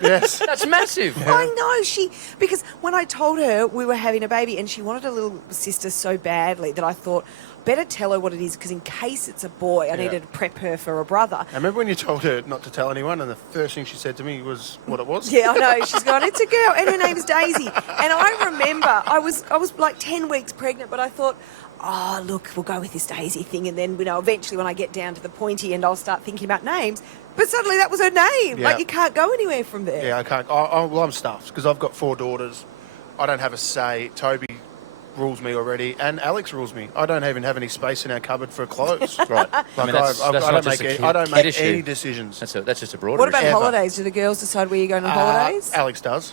Yes. That's massive. I know because when I told her we were having a baby and she wanted a little sister so badly that I thought, better tell her what it is because in case it's a boy, I needed to prep her for a brother. I remember when you told her not to tell anyone, and the first thing she said to me was what it was. Yeah, I know. She's gone, "It's a girl, and her name's Daisy." And I remember I was like 10 weeks pregnant, but I thought, "Oh, look, we'll go with this Daisy thing, and then eventually when I get down to the pointy end, I'll start thinking about names." But suddenly that was her name. Yeah. Like you can't go anywhere from there. Yeah, I can't. Well, I'm stuffed because I've got 4 daughters. I don't have a say. Toby rules me already, and Alex rules me. I don't even have any space in our cupboard for clothes. Right. Like I don't make any decisions. That's just a broader What about issue. holidays? Do the girls decide where you're going on holidays? Alex does.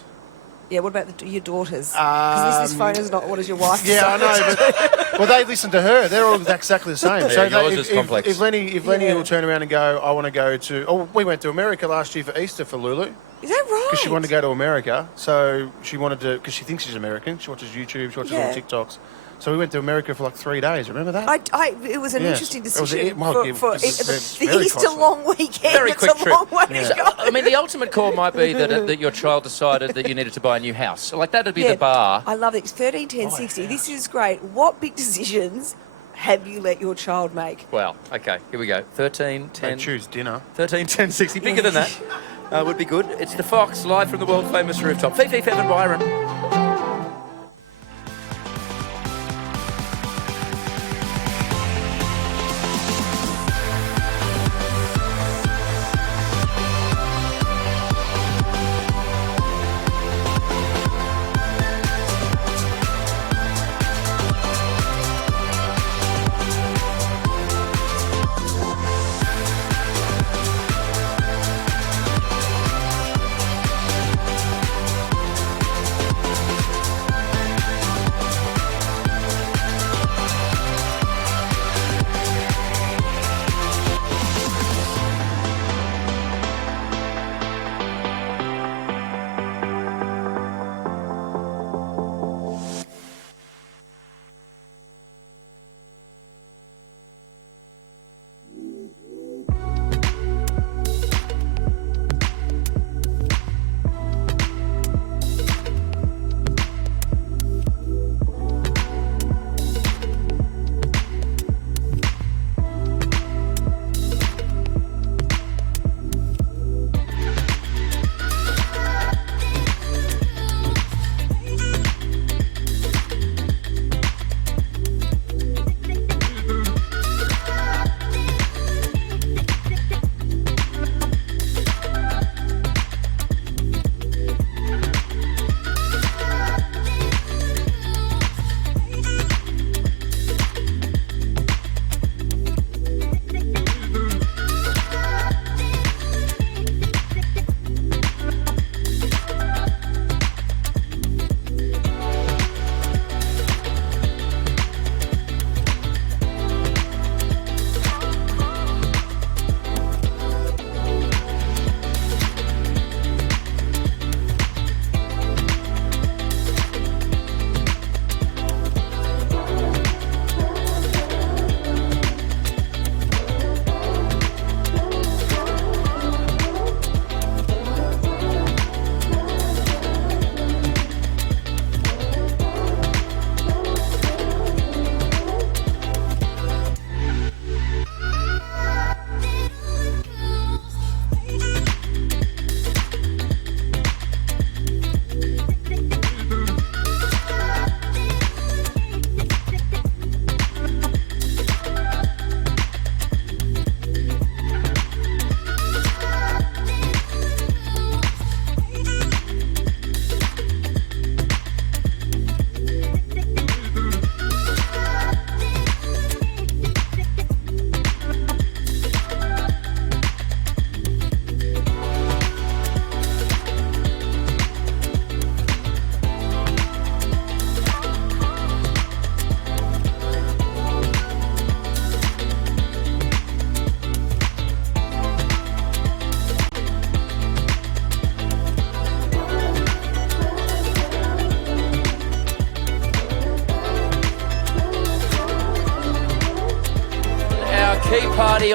Yeah, what about your daughters? Because this phone is not what does your wife Yeah, I know. But, well, they listen to her. They're all exactly the same. Yeah, yours is complex. If Lenny will turn around and go, "I want to go to..." Oh, we went to America last year for Easter for Lulu. Is that right? Because she wanted to go to America. So she wanted to... Because she thinks she's American. She watches YouTube. She watches all the TikToks. So we went to America for like 3 days. Remember that? It was an interesting decision for it's the very Easter costly. long weekend. Very it's quick a trip. long way to go. I mean, the ultimate call might be that your child decided that you needed to buy a new house. Like, that'd be the bar. I love it. It's 13, 10, 60. This is great. What big decisions have you let your child make? Well, okay, here we go. 13, 10... They choose dinner. 13, 10, 60. Bigger than that would be good. It's the Fox, live from the world-famous rooftop. Fifi, Fev and Byron.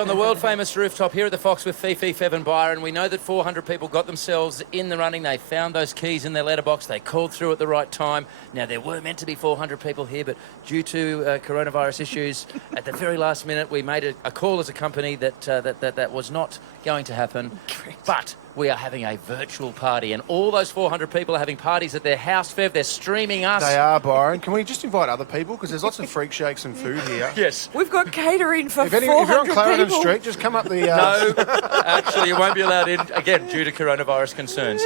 on the world-famous rooftop here at the Fox with Fifi, Fev and Byron. We know that 400 people got themselves in the running. They found those keys in their letterbox. They called through at the right time. Now, there were meant to be 400 people here, but due to coronavirus issues, at the very last minute, we made a call as a company that was not going to happen. Correct. But we are having a virtual party, and all those 400 people are having parties at their house, Fev. They're streaming us. They are, Byron. Can we just invite other people? Because there's lots of freak shakes and food here. Yes. We've got catering for If you're 400 on Clarendon people. Street, just come up the... No, actually, you won't be allowed in, again, due to coronavirus concerns.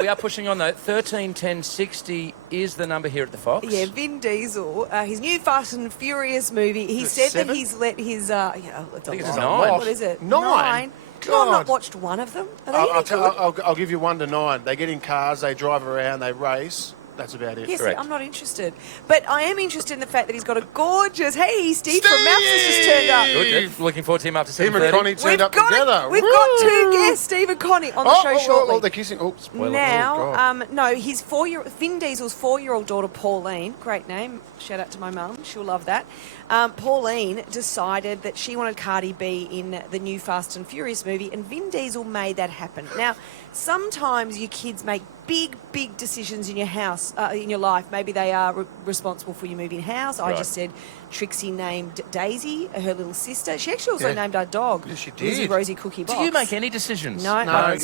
We are pushing on, though. 131060 is the number here at the Fox. Yeah, Vin Diesel, his new Fast and Furious movie, he said that he's let his... I think it's 9. What is it? 9? I've not watched one of them. Are they any good? I'll give you 1 to 9. They get in cars, they drive around, they race. That's about it. Yes, Correct. I'm not interested. But I am interested in the fact that he's got a gorgeous... Hey, Steve from Maps has just turned up. Good. Looking forward to him after 7:30. Him and Connie turned up together. We've got 2 guests, Steve and Connie, on the show shortly. Oh, they're kissing. Oh, spoiler. Now, no, his Vin Diesel's 4-year-old daughter, Pauline, great name, shout out to my mum, she'll love that. Pauline decided that she wanted Cardi B in the new Fast and Furious movie, and Vin Diesel made that happen. Now, sometimes your kids make big decisions in your house, in your life. Maybe they are responsible for you moving house. I just said Trixie named Daisy, her little sister. She actually also named our dog. Yes, she did. Lizzie Rosie Cookie Box. Do you make any decisions? No. No.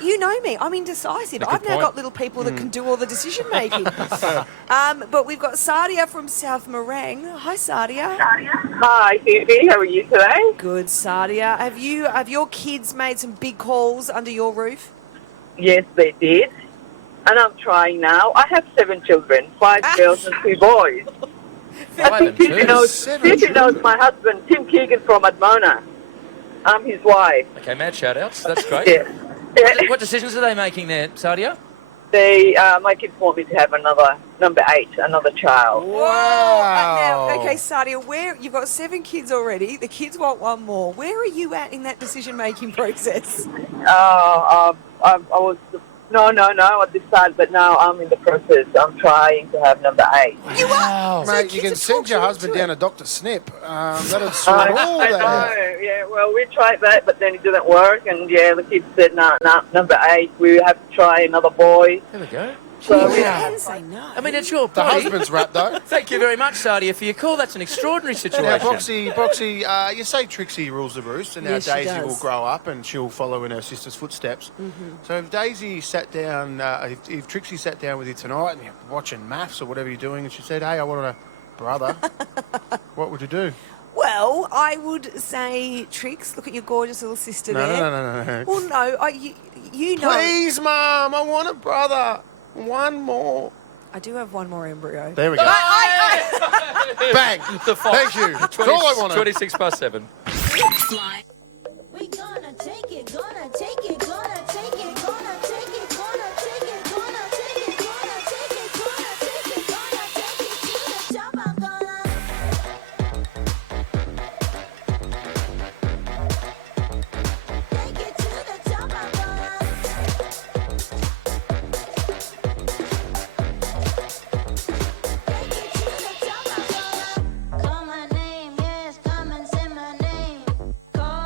You know me. I'm indecisive. Good I've now point. got little people that can do all the decision making. But we've got Sadia from South Morang. Hi, Sadia. Hi, Fifi. How are you today? Good, Sadia. Have your kids made some big calls under your roof? Yes, they did. And I'm trying now. I have 7 children, 5 girls and 2 boys. I think Fifi knows my husband, Tim Keegan from Admona. I'm his wife. Okay, mad shout-outs. That's great. Yeah. What decisions are they making there, Sadia? My kids want me to have another number 8, another child. Wow. Now, okay, Sadia, you've got 7 kids already. The kids want one more. Where are you at in that decision-making process? I was... No, I decided, but now I'm in the process. I'm trying to have number 8. You are? Mate, you can send your husband down to Dr. Snip. That'll sort all that out. I know, yeah. Well, we tried that, but then it didn't work. And, the kids said, no, number 8, we have to try another boy. There we go. So you can say no. I mean, it's your The body. husband's wrapped, though. Thank you very much, Sadia, for your call. That's an extraordinary situation. Now, Boxy, you say Trixie rules the roost, and now Yes, she Daisy does. will grow up and she'll follow in her sister's footsteps. So if Daisy sat down, if Trixie sat down with you tonight and you're watching maths or whatever you're doing, and she said, hey, I wanted a brother, what would you do? Well, I would say, Trix, look at your gorgeous little sister there. No. Well, no, you know. Please, Mum, I want a brother. One more. I do have one more embryo. There we go. Bang. The Fox. Thank you. That's all I wanted. 26 past 7. We gonna take it, gonna take it, gonna take it, gonna take it, gonna take it, gonna take it, gonna take it, gonna take it, gonna take it to the top. I'm gonna take it to the top. I'm gonna take it to the top. I'm gonna call my name, yes, come and say my name. Call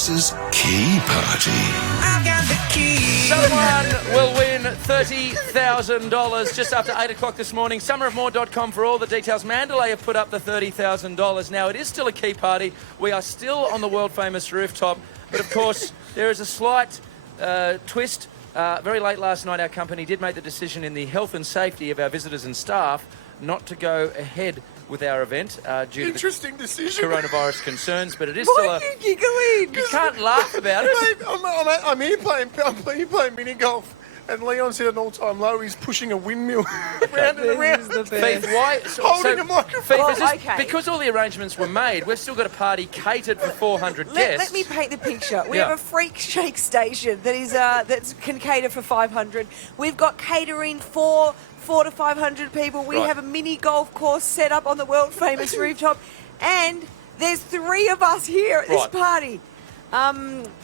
Fox's Key Party. Someone will win $30,000 just after 8 o'clock this morning. Summerofmore.com for all the details. Mandalay have put up the $30,000. Now, it is still a key party. We are still on the world-famous rooftop. But, of course, there is a slight twist. Very late last night, our company did make the decision in the health and safety of our visitors and staff not to go ahead with our event due to Interesting the decision. coronavirus concerns, but it is Why still are you giggling? You can't laugh about it. Mate, I'm here playing mini golf, and Leon's hit an all-time low. He's pushing a windmill round and around. Faith, why? Holding a microphone. Faith, is this- okay. because all the arrangements were made, we've still got a party catered for 400 guests. Let me paint the picture. We Yeah. have a freak shake station that can cater for 500. We've got catering for 400 to 500 people. We Right. have a mini golf course set up on the world famous rooftop, and there's 3 of us here at this Right. party.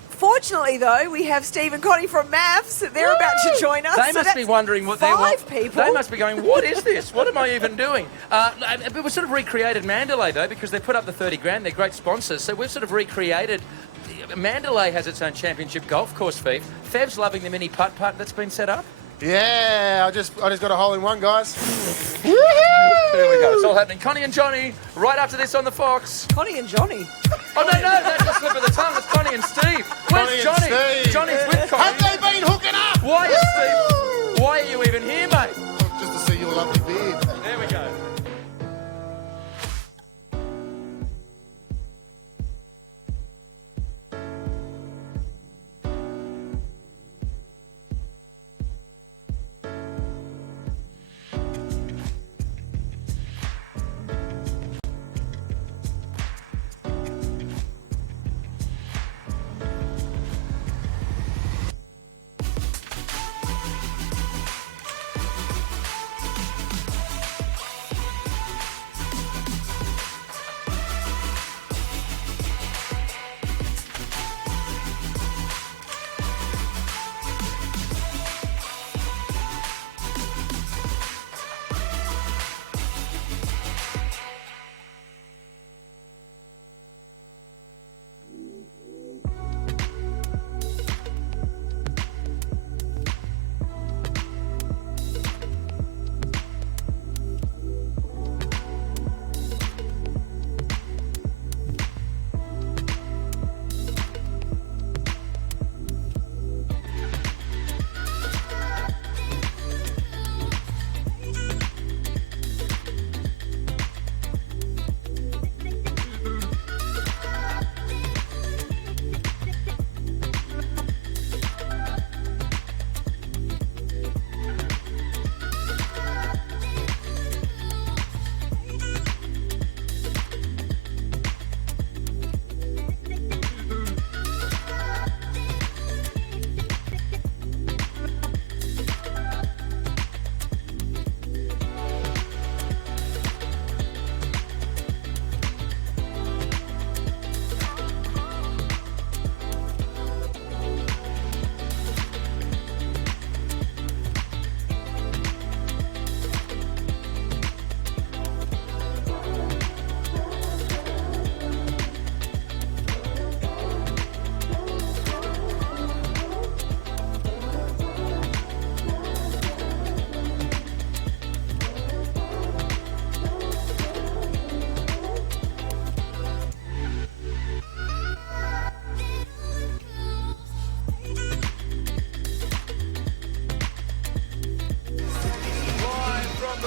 Fortunately, though, we have Steve and Connie from Maths. They're about to join us. They so must be that's wondering what they're 5 people. They must be going, what is this? What am I even doing? But we've sort of recreated Mandalay, though, because they put up the 30 grand. They're great sponsors. So we've sort of recreated. Mandalay has its own championship golf course, Fev. Fev's loving the mini putt-putt that's been set up. Yeah, I just got a hole in one, guys. There we go. It's all happening. Connie and Johnny, right after this on the Fox. Connie and Johnny. Oh, no, that's a slip of the tongue. It's Connie and Steve. Where's Connie and Johnny? Steve. Johnny's with Connie. Have they been hooking up? Why is Steve? Why are you even here, mate? Just to see your lovely beard. There we go.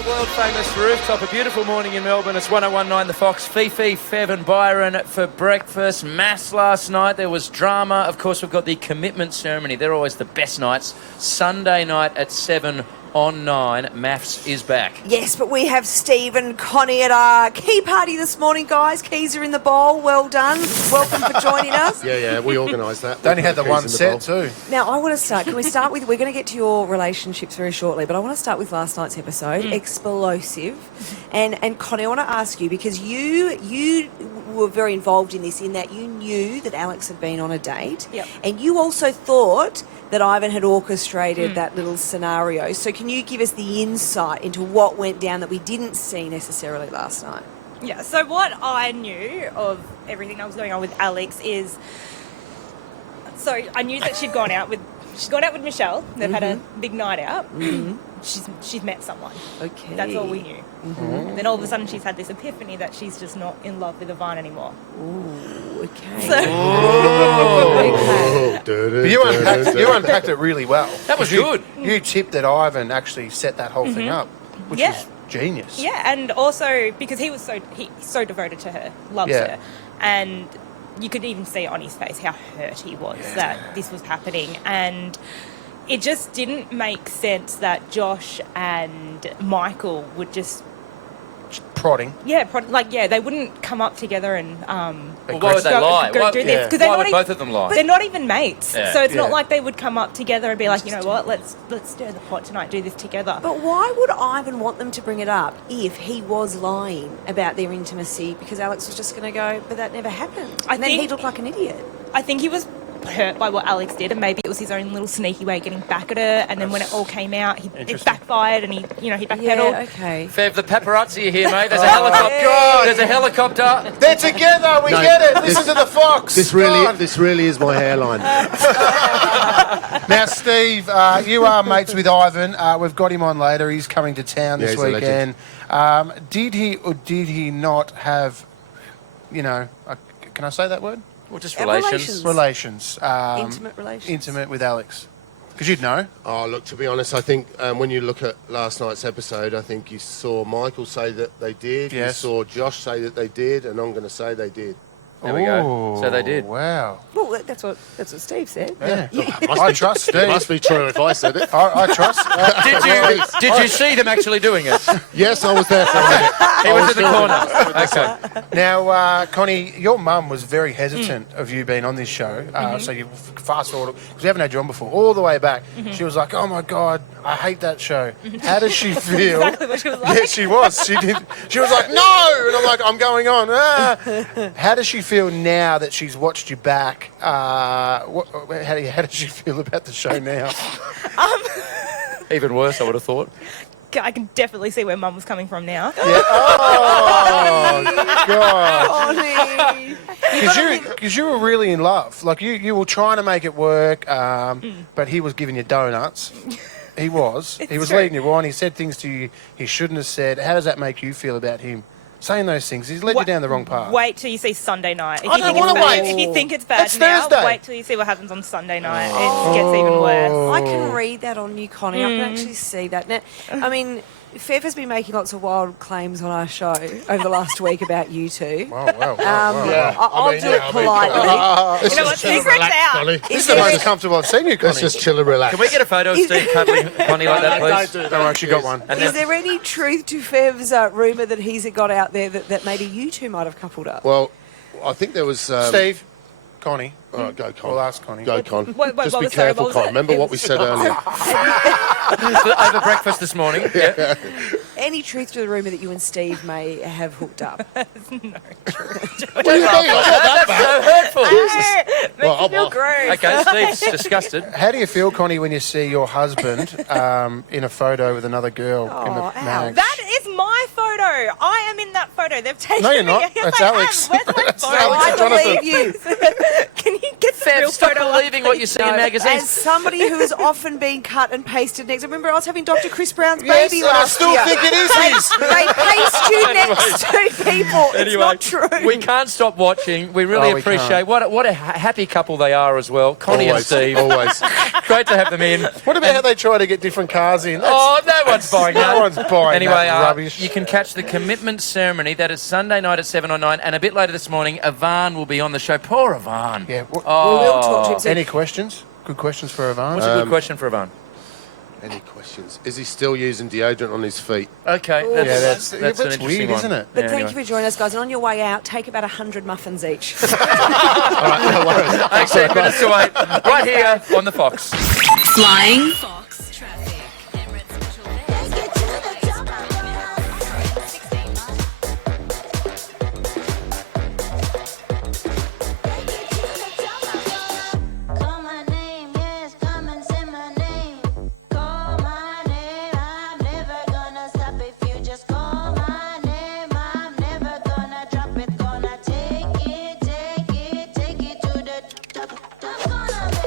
World-famous rooftop, a beautiful morning in Melbourne. It's 1019 The Fox. Fifi, Fev and Byron for breakfast. Mass last night. There was drama. Of course, we've got the commitment ceremony. They're always the best nights. Sunday night at 7 on 9. Maths is back. Yes, but we have Steve and Connie at our key party this morning, guys. Keys are in the bowl. Well done. Welcome for joining us. Yeah, we organised that. They only had the one set too. Now, I want to start. Can we start with... We're going to get to your relationships very shortly, but I want to start with last night's episode, Explosive. And Connie, I want to ask you, because you were very involved in this, in that you knew that Alex had been on a date. Yep. And you also thought that Ivan had orchestrated that little scenario. So can you give us the insight into what went down that we didn't see necessarily last night? Yeah, so what I knew of everything that was going on with Alex is So I knew that she'd gone out with Michelle. They've had a big night out. She's met someone. Okay. That's all we knew. Then all of a sudden she's had this epiphany that she's just not in love with Ivan anymore. Ooh, okay. So, But you unpacked it really well. That was good. You tipped that Ivan actually set that whole thing up, which Yeah. was genius. yeah, and also because he's so devoted to her, loves Yeah. her, and you could even see on his face how hurt he was that this was happening, and it just didn't make sense that Josh and Michael would just Prodding. they wouldn't come up together and Well, why would they lie? go do this because Why would both of them lie? they're not even mates, Yeah. so it's not Yeah. like they would come up together and be like, you know what, let's stir the pot tonight, do this together. But why would Ivan want them to bring it up if he was lying about their intimacy? Because Alex was just going to go, but that never happened. And then he looked like an idiot. I think he was hurt by what Alex did, and maybe it was his own little sneaky way of getting back at her. And then when it all came out, it backfired, and he backpedaled. Yeah, okay. Fev, the paparazzi are here, mate. There's a helicopter. God. There's a helicopter. They're together. We get it. Listen to the fox. This really is my hairline. Now, Steve, you are mates with Ivan. We've got him on later. He's coming to town this he's a weekend. Did he or did he not have, can I say that word? Well, just relations. Relations. Intimate relations. Intimate with Alex. Because you'd know. Oh, look, to be honest, I think when you look at last night's episode, I think you saw Michael say that they did. Yes. You saw Josh say that they did, and I'm going to say they did. There we go. So they did. Wow. Well, that's what Steve said. Yeah. I trust Steve. It must be true if I said it. I trust. Did you see them actually doing it? Yes, I was there for that. He was in the corner. Okay. Now, Connie, your mum was very hesitant of you being on this show. So you fast forward, because we haven't had you on before, all the way back. She was like, oh, my God, I hate that show. How does she feel? Exactly what she was like. Yeah, she was. She did. She was like, no! And I'm like, I'm going on. How does she feel now that she's watched you back? How does she feel about the show now? Even worse, I would have thought. I can definitely see where Mum was coming from now. Yeah. Oh, God. Connie. Because you were really in love. Like, you were trying to make it work, but he was giving you donuts. He was. He was true. leading you on. He said things to you he shouldn't have said. How does that make you feel about him saying those things? He's led you down the wrong path. Wait till you see Sunday night. If I you don't think it's wanna bad, wait. If you think it's bad It's now, Thursday. wait till you see what happens on Sunday night. It gets even worse. I can read that on you, Connie. I can actually see that. Now, I mean, Fev has been making lots of wild claims on our show over the last week about you two. Wow. I'll do it politely. You know what? Secret's out. This is the most comfortable I've seen you, Connie. Let's just chill and relax. Can we get a photo of Steve cuddling Connie like that, please? Don't worry, she got one. And Is then, there any truth to Fev's rumour that he's got out there that maybe you two might have coupled up? Well, I think there was... Steve, Connie. All right, go, Con. We'll ask Connie. Go, Con. Wait, Just what be was- sorry, careful, what was Con. it? Remember what we said earlier. over breakfast this morning. Yeah. Any truth to the rumour that you and Steve may have hooked up? That's so hurtful. Makes Well, me feel gross. Okay, Steve's disgusted. How do you feel, Connie, when you see your husband in a photo with another girl in the mag? That is my photo. I am in that photo. They've taken No, you're me. not. Yes, That's I Alex. am. Where's my That's photo? Alex and I Jonathan. believe you. Can you get the real Fev, stop photo up, believing what you see in As magazines. somebody who has often been cut and pasted next. Remember, I was having Dr. Chris Brown's Yes, baby and I last still year. think it is his. They paste you next to people. It's Anyway, not true. we can't stop watching. We really we appreciate what a happy couple they are as well. Connie and Always, Steve. always. Great to have them in. What about how they try to get different cars in? Oh, no one's buying that. No one's buying Anyway, that rubbish. you can catch the commitment ceremony. That is Sunday night at 7 on 9. And a bit later this morning, Ivan will be on the show. Poor Ivan. Yeah. We will talk to him soon. Any questions? Good questions for Ivan? What's a good question for Ivan? Any questions? Is he still using deodorant on his feet? Okay, Ooh. that's, Yeah, that's an interesting weird, one. isn't it? But Yeah, thank anyway. you for joining us, guys. And on your way out, take about 100 muffins each. All right, no worries. 18 minutes to 8, right here on the Fox. Flying Fox traffic. Emirates special Take it to the top. Call my name, yes, come and say my name. Call my name, I'm never gonna stop if you just call my name. I'm never gonna drop it, gonna take it to the top. I'm gonna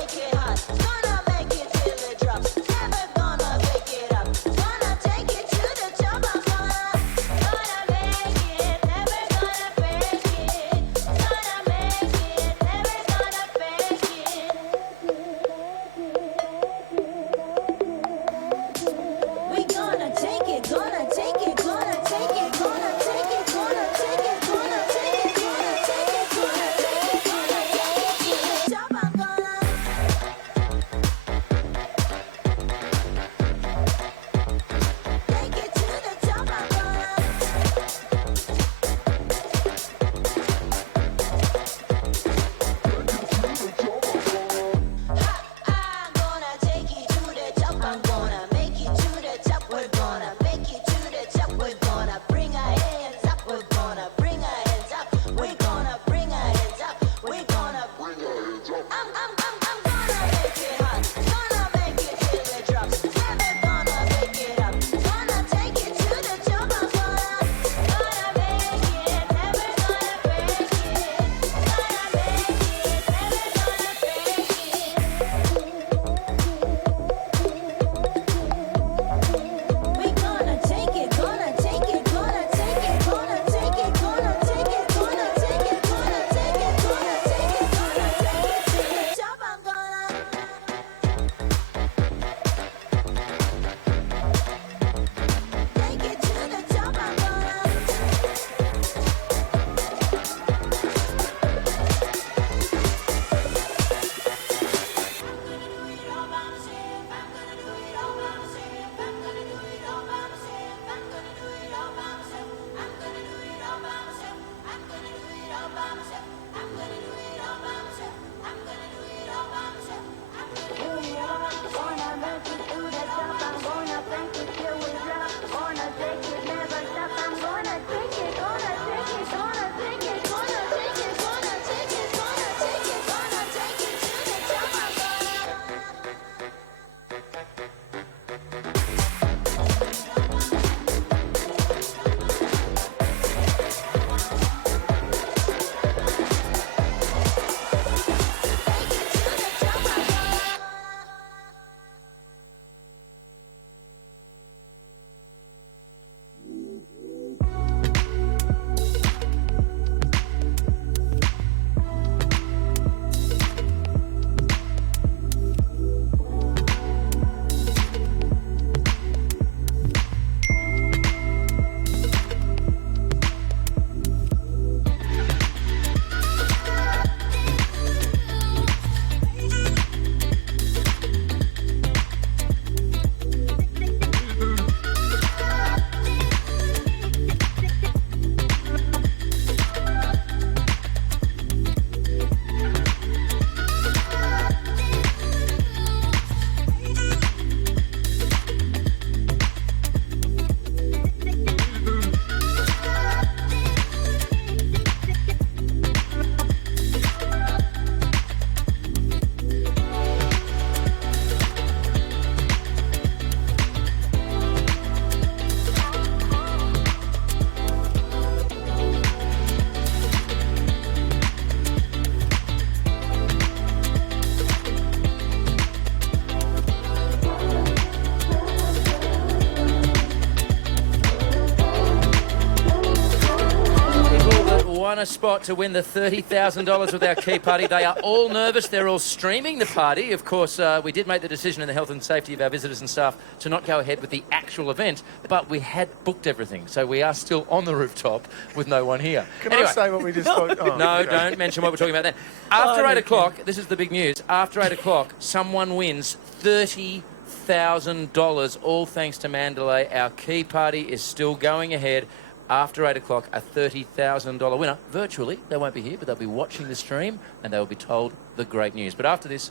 a spot to win the $30,000 with our key party. They are all nervous. They're all streaming the party. Of course, we did make the decision in the health and safety of our visitors and staff to not go ahead with the actual event, but we had booked everything. So we are still on the rooftop with no one here. Can I say what we just got? Oh, no, okay. don't mention what we're talking about then. After 8 o'clock, this is the big news. After 8 o'clock, someone wins $30,000, all thanks to Mandalay. Our key party is still going ahead. After 8 o'clock, a $30,000 winner. Virtually, they won't be here, but they'll be watching the stream and they will be told the great news. But after this,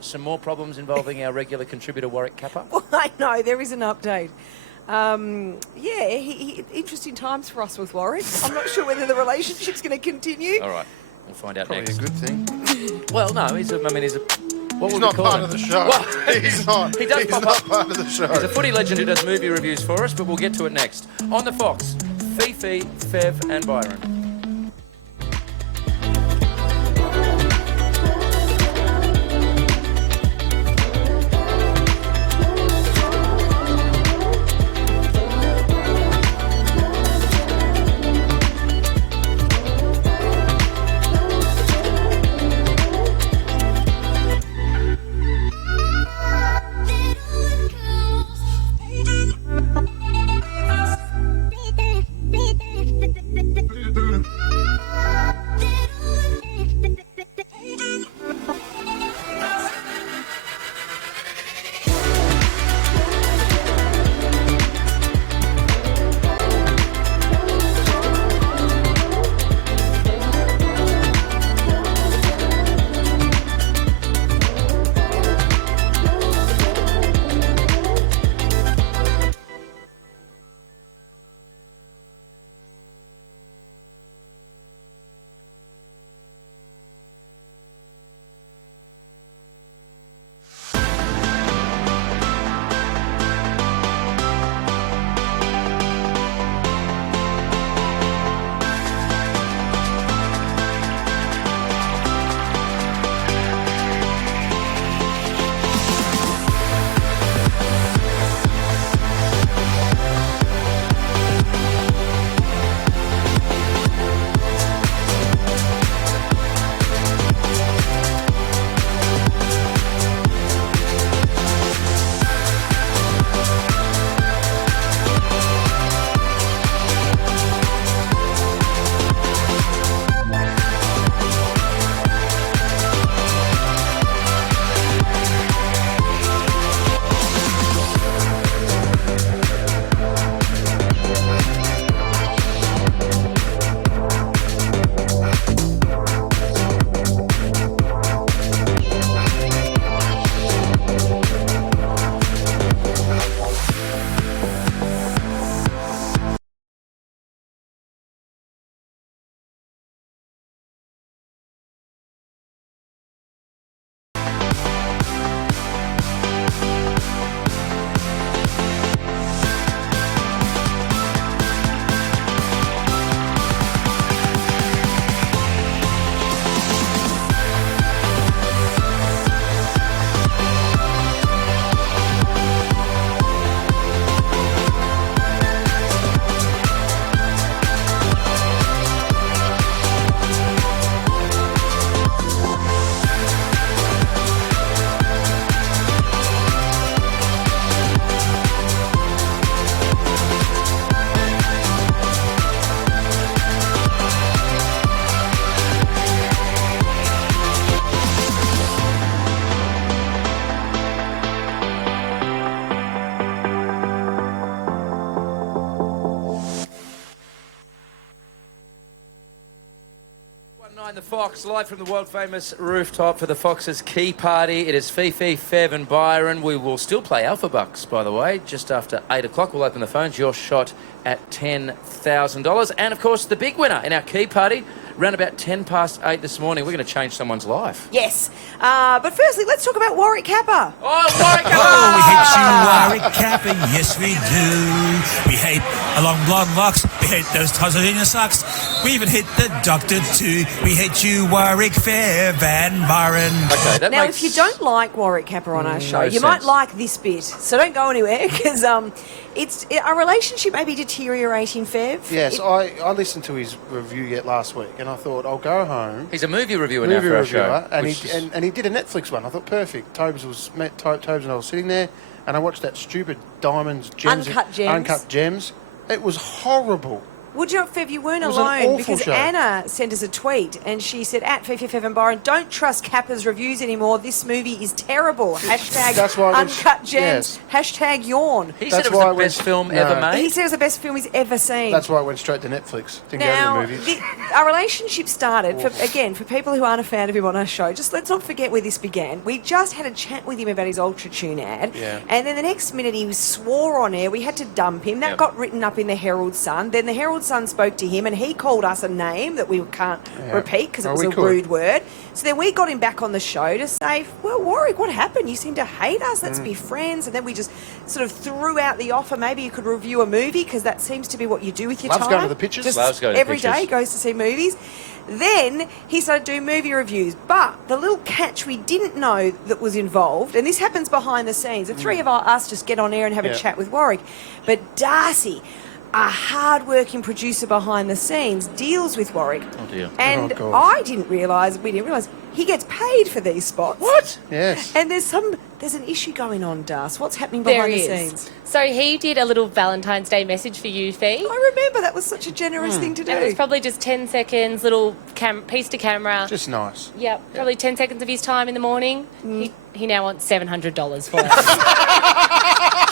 some more problems involving our regular contributor, Warwick Capper. Well, I know, there is an update. Interesting times for us with Warwick. I'm not sure whether the relationship's going to continue. All right, we'll find out Probably next. a good thing. Well, no, he's a... What He's would we not call part him? of the show. Well, He's not. He does He's pop not up. part of the show. He's a footy legend who does movie reviews for us, but we'll get to it next. On the Fox, Fifi, Fev and Byron. The Fox, live from the world-famous rooftop for the Fox's key party. It is Fifi, Fev and Byron. We will still play Alpha Bucks, by the way, just after 8 o'clock. We'll open the phones. Your shot at $10,000. And, of course, the big winner in our key party, around about 10 past 8 this morning. We're going to change someone's life. Yes. But firstly, let's talk about Warwick Capper. Oh, Warwick Capper! Oh, we hate you, Warwick Capper. Yes, we do. We hate a long blonde locks. We hate those tozzlers in your socks. We even hate the doctor, too. We hate you, Warwick, Fev and Byron. Okay, that now, makes... if you don't like Warwick Capper on our show, no you sense. might like this bit. So don't go anywhere, because our relationship may be deteriorating, Fev. Yes, I listened to his review last week, and I thought I'll go home. He's a movie reviewer now for our show. And he did a Netflix one. I thought perfect. Tobes and I was sitting there, and I watched that stupid Diamonds Gems, Uncut Gems. It was horrible. Would you know, Fev, you weren't It was an alone awful because show. Anna sent us a tweet and she said, at Fifi, Fev and Byron, don't trust Capper's reviews anymore. This movie is terrible. Hashtag That's why Uncut Gems. Hashtag yawn. He said it was the best film ever made. He said it was the best film he's ever seen. That's why I went straight to Netflix. Didn't Now, go to the movies. our relationship started, for people who aren't a fan of him on our show, just let's not forget where this began. We just had a chat with him about his Ultra Tune ad, and then the next minute he swore on air. We had to dump him. That got written up in the Herald Sun. Then the Herald Sun spoke to him, and he called us a name that we can't repeat because it was a rude word. So then we got him back on the show to say, well, Warwick, what happened? You seem to hate us. Let's be friends. And then we just sort of threw out the offer. Maybe you could review a movie because that seems to be what you do with your time. Loves going to the pictures. Just Loves going to the every day pictures. goes to see movies. Then he started doing movie reviews. But the little catch we didn't know that was involved, and this happens behind the scenes, the three of us just get on air and have a chat with Warwick. But Darcy, a hard-working producer behind the scenes, deals with Warwick. Oh, dear. And Oh, God. we didn't realise, he gets paid for these spots. What? Yes. And there's an issue going on, Das. What's happening There behind the is. scenes? So he did a little Valentine's Day message for you, Fee. I remember that was such a generous thing to do. It was probably just 10 seconds, little piece to camera. Just nice. Yep, probably 10 seconds of his time in the morning. He now wants $700 for it.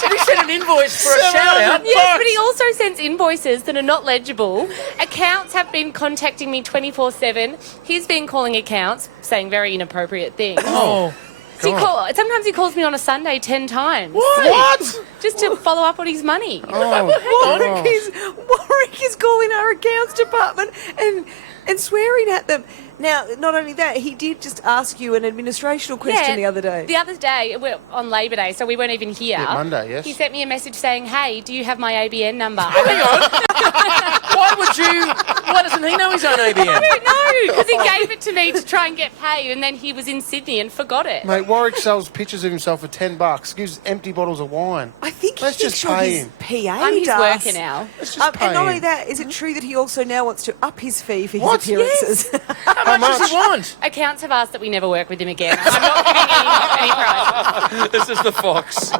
Did he send an invoice for a shout-out? Yes, but he also sends invoices that are not legible. Accounts have been contacting me 24/7. He's been calling accounts, saying very inappropriate things. Oh. Sometimes he calls me on a Sunday 10 times. What? Just to follow up on his money. Warwick is calling our accounts department and swearing at them. Now, not only that, he did just ask you an administrational question the other day. The other day, we're on Labour Day, so we weren't even here. Yeah, Monday, yes. He sent me a message saying, hey, do you have my ABN number? Hang on. Why doesn't he know his own ABN? I don't know, because he gave it to me to try and get paid, and then he was in Sydney and forgot it. Mate, Warwick sells pictures of himself for $10. Gives empty bottles of wine. I think Let's he's just sure pay his him. PA I'm his does. worker now. Let's just pay And not only him. that, is it true that he also now wants to up his fee for his What? appearances? How much does he want? Accounts have asked that we never work with him again. I'm not giving any price. This is the Fox.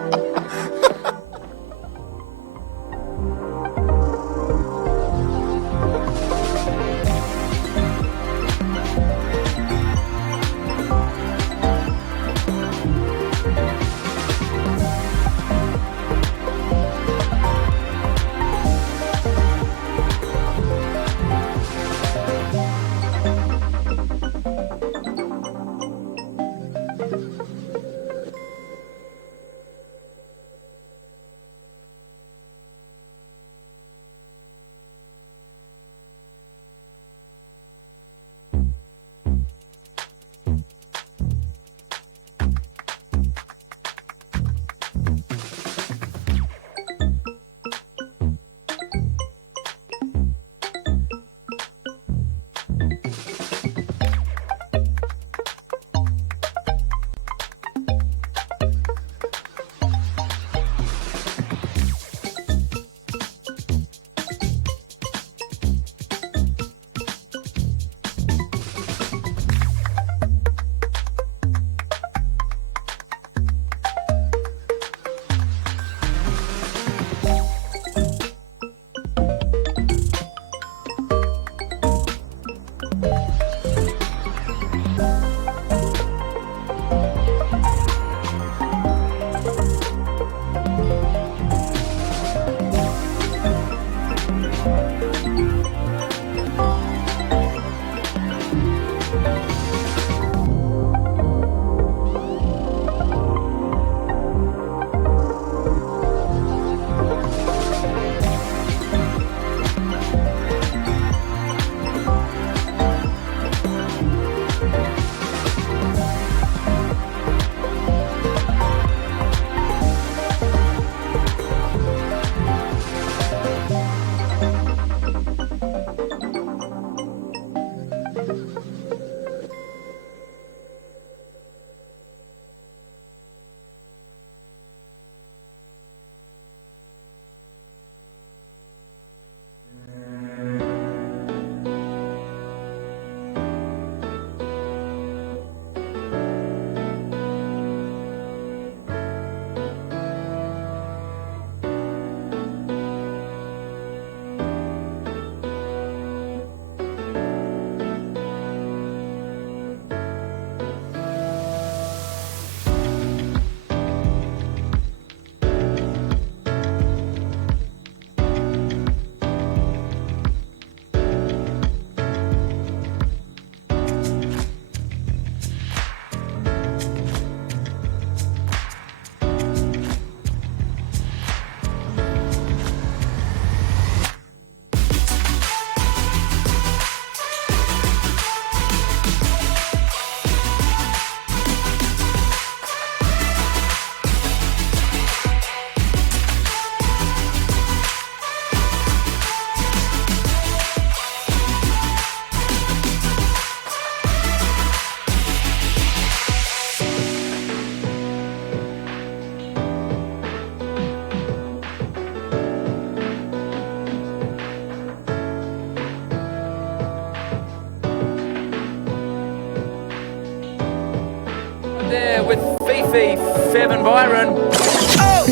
Fifi, Fev and Byron.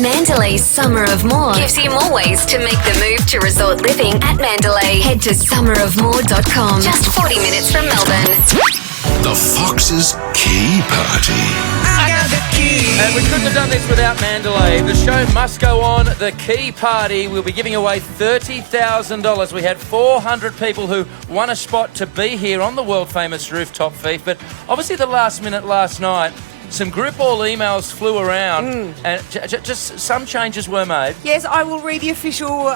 Mandalay's Summer of More gives you more ways to make the move to resort living at Mandalay. Head to summerofmore.com. Just 40 minutes from Melbourne. The Fox's Key Party. I got the key. And we couldn't have done this without Mandalay. The show must go on. The Key Party. We'll be giving away $30,000. We had 400 people who won a spot to be here on the world-famous rooftop, Fifi. But obviously the last minute last night, some group all emails flew around and just some changes were made. Yes, I will read the official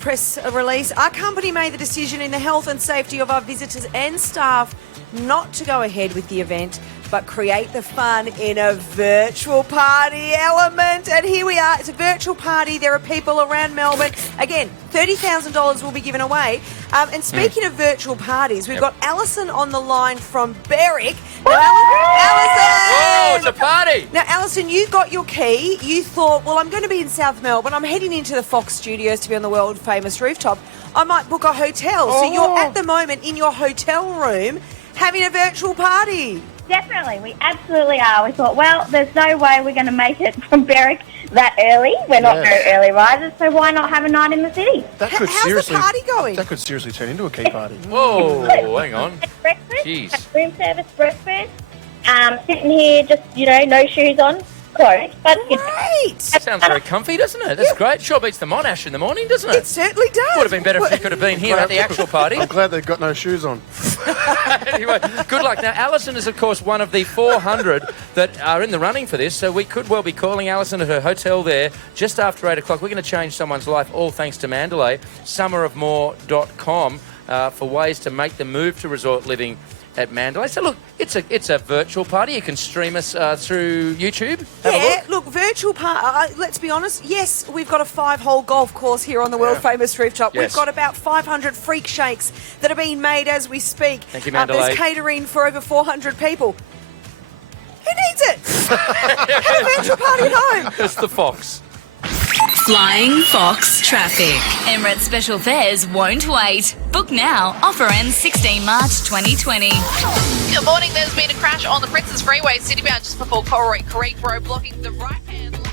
press release. Our company made the decision in the health and safety of our visitors and staff not to go ahead with the event, but create the fun in a virtual party element. And here we are. It's a virtual party. There are people around Melbourne. Again, $30,000 will be given away. And speaking of virtual parties, we've got Alison on the line from Berwick. Now, Alison! Oh, it's a party! Now, Alison, you got your key. You thought, well, I'm going to be in South Melbourne. I'm heading into the Fox studios to be on the world-famous rooftop. I might book a hotel. So you're at the moment in your hotel room having a virtual party. Definitely, we absolutely are. We thought, well, there's no way we're going to make it from Berwick that early. We're not very early risers, so why not have a night in the city? How's the party going? That could seriously turn into a key party. Whoa, hang on. Breakfast, Jeez. room service breakfast. Sitting here, just no shoes on. Clothes, but great. Sounds very comfy, doesn't it? That's great. Sure beats the Monash in the morning, doesn't it? It certainly does. Would have been better if you could have been here at the actual party. I'm glad they've got no shoes on. Anyway, good luck. Now, Alison is, of course, one of the 400 that are in the running for this, so we could well be calling Alison at her hotel there just after 8 o'clock. We're going to change someone's life, all thanks to Mandalay. Summerofmore.com for ways to make the move to resort living at Mandalay. So look, it's a virtual party. You can stream us through YouTube. Have a look. Virtual party. Let's be honest. Yes, we've got a 5-hole golf course here on the world-famous rooftop. Yes. We've got about 500 freak shakes that are being made as we speak. Thank you, Mandalay. There's catering for over 400 people. Who needs it? Have a virtual party at home. It's the Fox. Flying Fox traffic. Emirates Special Fares won't wait. Book now. Offer ends 16 March 2020. Good morning. There's been a crash on the Princess Freeway, citybound just before Corey Creek Road, blocking the right-hand lane.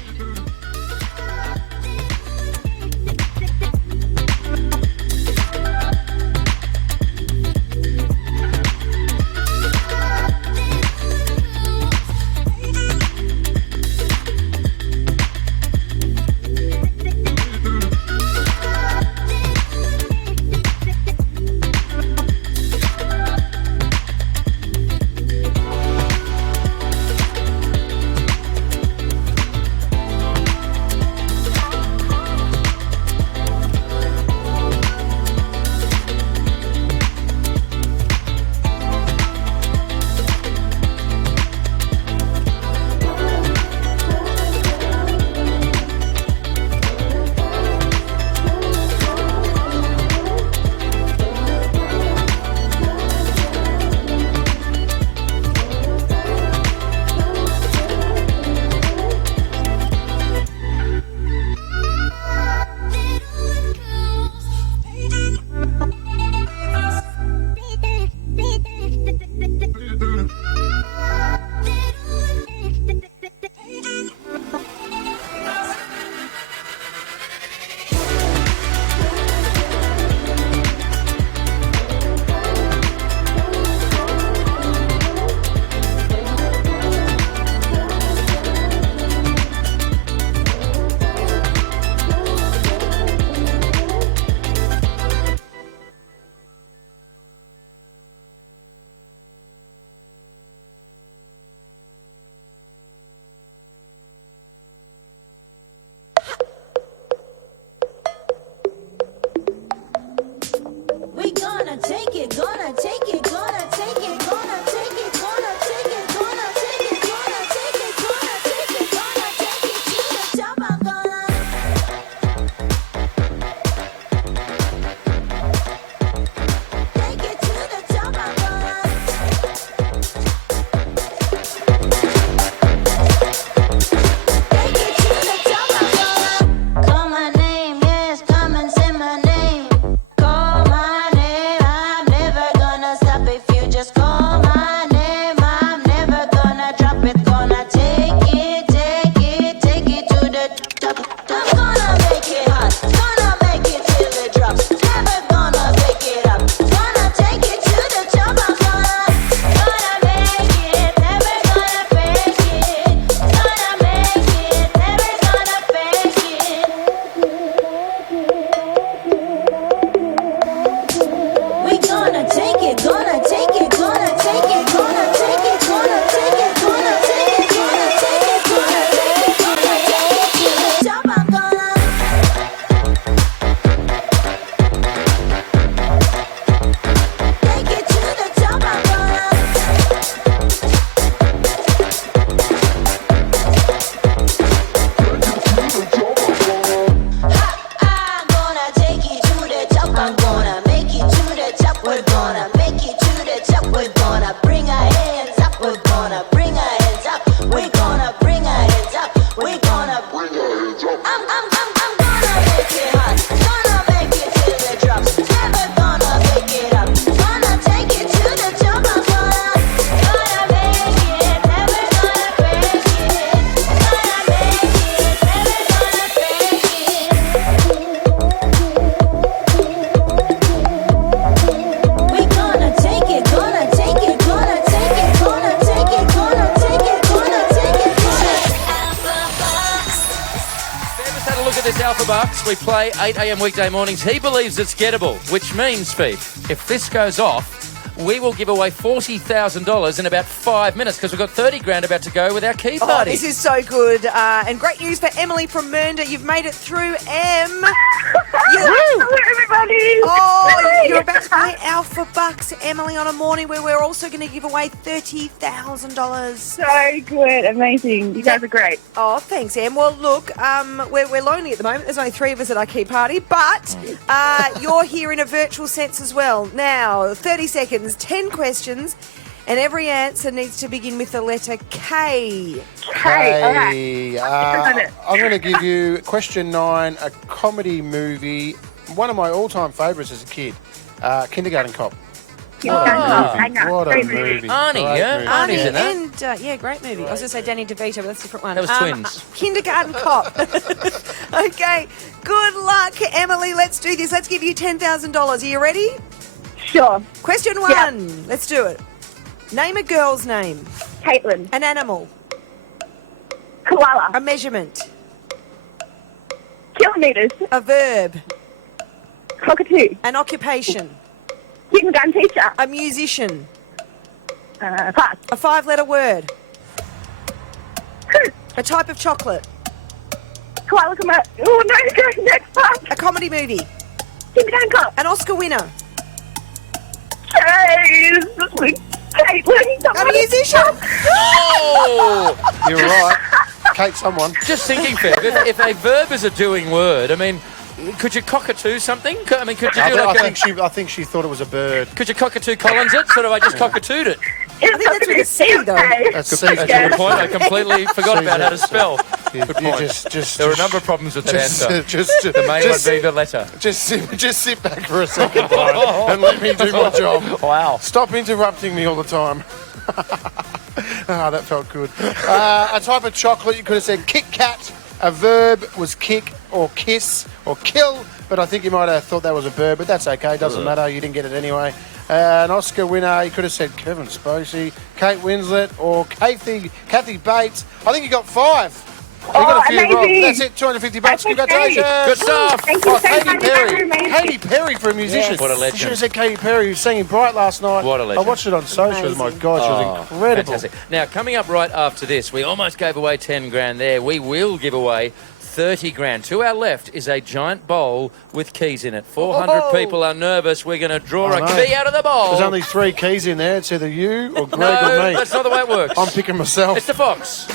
gonna make it hot. Gonna make it till it drops. Never gonna make it up. Gonna take it to the top. I'm gonna make it. Never gonna break it. Gonna make it. Never gonna break it. We gonna take it. Gonna take it. Gonna take it. Gonna take it. Gonna take it. Gonna take it. Let's have a look at this Alpha Bucks. We play 8 a.m. weekday mornings. He believes it's gettable, which means, Fev, if this goes off, we will give away $40,000 in about 5 minutes because we've got 30 grand about to go with our key party. Oh, this is so good. And great news for Emily from Mernda. You've made it through, Em. Hello, everybody. Oh, you're about to play Alpha Bucks, Emily, on a morning where we're also going to give away $30,000. So good. Amazing. You guys are great. Oh, thanks, Em. Well, look, we're lonely at the moment. There's only 3 of us at our key party, but you're here in a virtual sense as well. Now, 30 seconds, 10 questions, and every answer needs to begin with the letter K. Hey, I'm going to give you question 9, a comedy movie, one of my all-time favourites as a kid, Kindergarten Cop. What a movie. Arnie, yeah? Arnie's in that. And, great movie. I was going to say Danny DeVito, but that's a different one. That was twins. Kindergarten Cop. Okay, good luck, Emily. Let's do this. Let's give you $10,000. Are you ready? Sure. Question 1. Let's do it. Name a girl's name. Caitlin. An animal. Koala. A measurement. Kilometres. A verb. Cockatoo. An occupation. Kindergarten teacher. A musician. Pass. A 5-letter word. A type of chocolate. Koala. Oh, no, go next pass. A comedy movie. Kindergarten Cop. An Oscar winner. Caitlin. A musician. Oh! You're right. Kate, someone. Just thinking, Fev, if a verb is a doing word, I mean, could you cockatoo something? I mean, could you do like I think she thought it was a bird. Could you cockatoo Collins it? Sort of, I just cockatooed it. I think that's with a C, though. That's That's a good point. I completely forgot about how to spell. Good point. There were a number of problems with that answer. The main one being the letter. Just sit back for a second, Brian, and let me do my job. Wow. Stop interrupting me all the time. That felt good. A type of chocolate, you could have said Kit Kat. A verb was kick or kiss or kill, but I think you might have thought that was a verb, but that's okay. Doesn't matter. You didn't get it anyway. An Oscar winner, you could have said Kevin Spacey, Kate Winslet, or Kathy Bates. I think you got 5. You got a few wrong. That's it. $250. Congratulations. Good stuff. Thank you so Katy much. Perry. Katy Perry for a musician. What a legend. You should have said Katy Perry, who was singing Bright last night. What a legend. I watched it on socials. My God, she was incredible. Fantastic. Now, coming up right after this, we almost gave away 10 grand there. We will give away 30 grand. To our left is a giant bowl with keys in it. 400 people are nervous. We're going to draw a key out of the bowl. There's only 3 keys in there. It's either you or Greg No, or me. that's not the way it works. I'm picking myself. It's the Fox.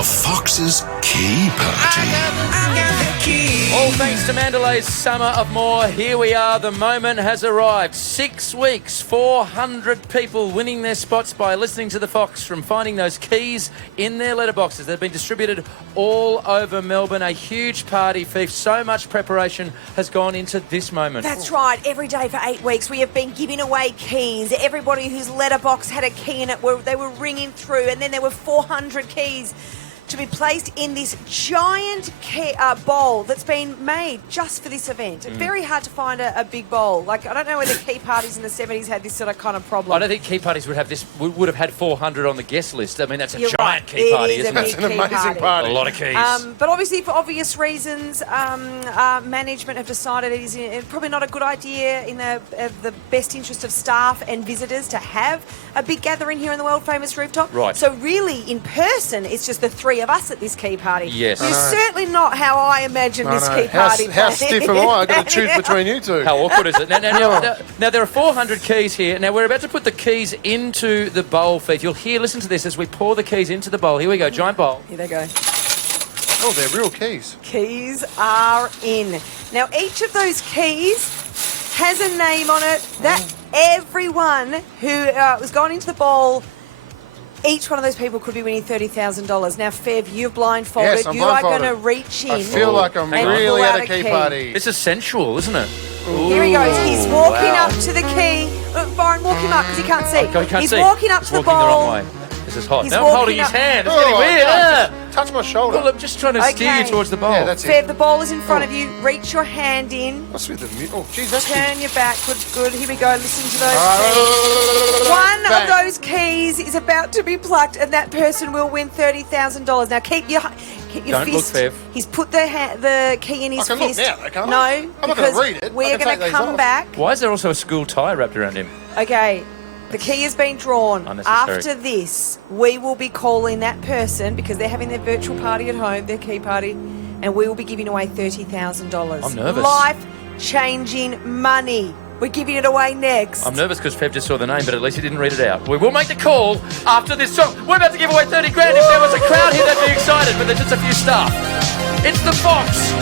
The Fox's Key Party. All thanks to Mandalay's Summer of More. Here we are. The moment has arrived. 6 weeks, 400 people winning their spots by listening to the Fox from finding those keys in their letterboxes. They've been distributed all over Melbourne. A huge party, Fifi. So much preparation has gone into this moment. That's right. Every day for 8 weeks, we have been giving away keys. Everybody whose letterbox had a key in it, they were ringing through, and then there were 400 keys to be placed in this giant bowl that's been made just for this event. Very hard to find a big bowl. Like, I don't know whether key parties in the 70s had this sort of kind of problem. I don't think key parties would have this. Would have had 400 on the guest list. I mean, that's a You're giant right. key party, isn't it? It's an amazing party. A lot of keys. But obviously, for obvious reasons, management have decided it is probably not a good idea in the best interest of staff and visitors to have a big gathering here in the world famous rooftop. Right. So really, in person, it's just the three of us at this key party. Yes. It's certainly not how I imagined this key party. How stiff am I? I've got to choose between you two. How awkward is it? Now, there are 400 keys here. Now, we're about to put the keys into the bowl, Fev. You'll hear, listen to this, as we pour the keys into the bowl. Here we go, giant bowl. Here they go. Oh, they're real keys. Keys are in. Now, each of those keys has a name on it that everyone who was going into the bowl, each one of those people could be winning $30,000. Now, Fev, you're blindfolded. Yes, I'm you are blindfolded. going to reach in. I feel like I'm really at a key party. This is sensual, isn't it? Here he goes. He's walking wow. up to the key. Look, Byron, walk him up because he can't see. Okay, he can't He's see. walking up He's to the walking the bowl. wrong way. This is hot. He's Now I'm holding walking his up- hand. It's getting weird. Touch my shoulder. Well, I'm just trying to steer you Okay. towards the bowl. Yeah, that's Fev, it. the ball is in front of you. Reach your hand in. What's with the... Oh, geez, that's Turn your back. Good. Here we go. Listen to those All keys. right. One of those keys is about to be plucked, and that person will win $30,000. Now, keep your Don't fist. look, Fev. He's put the key in his I can look fist. now, can't I? No, I'm not because gonna read it. I we're can going take to these come off. back. Why is there also a school tie wrapped around him? Okay, the key has been drawn. Unnecessary. After this, we will be calling that person, because they're having their virtual party at home, their key party, and we will be giving away $30,000. I'm nervous. Life-changing money. We're giving it away next. I'm nervous because Fev just saw the name, but at least he didn't read it out. We will make the call after this song. We're about to give away 30 grand. If there was a crowd here, they'd be excited, but there's just a few staff. It's the Fox.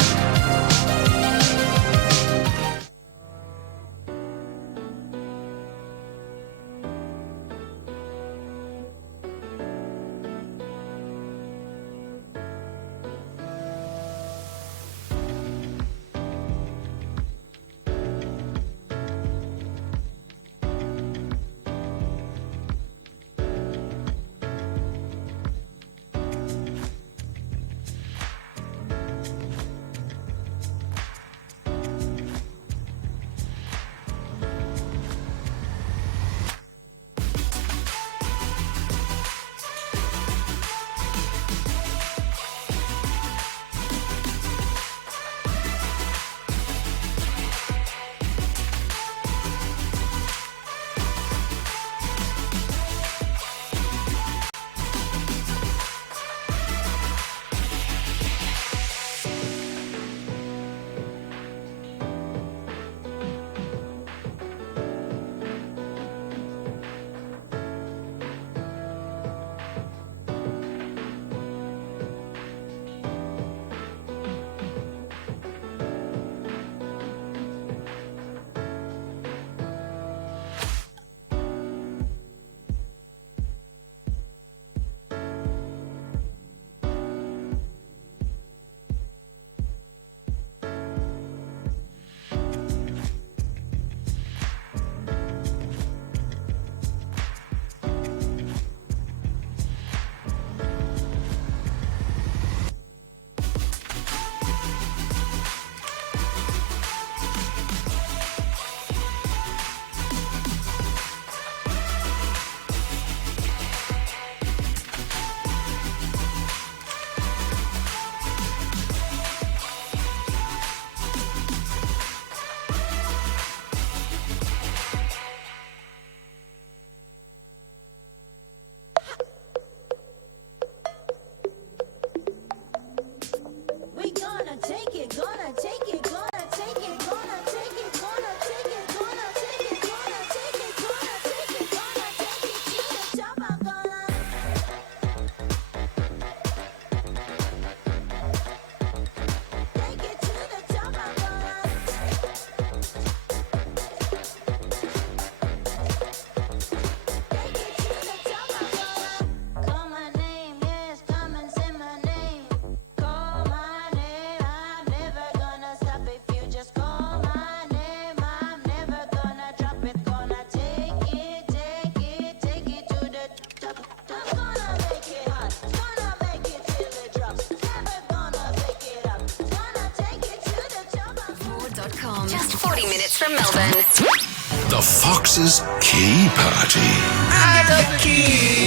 40 minutes from Melbourne. The Fox's Key Party.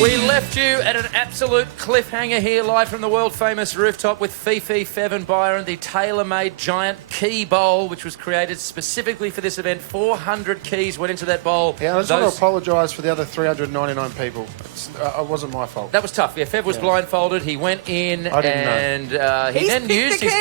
We left you at an absolute cliffhanger here, live from the world-famous rooftop with Fifi, Fev and Byron, the tailor-made giant key bowl, which was created specifically for this event. 400 keys went into that bowl. Yeah, I just want to apologise for the other 399 people. It wasn't my fault. That was tough. Yeah, Fev was blindfolded. He went in I didn't and know. he then used his...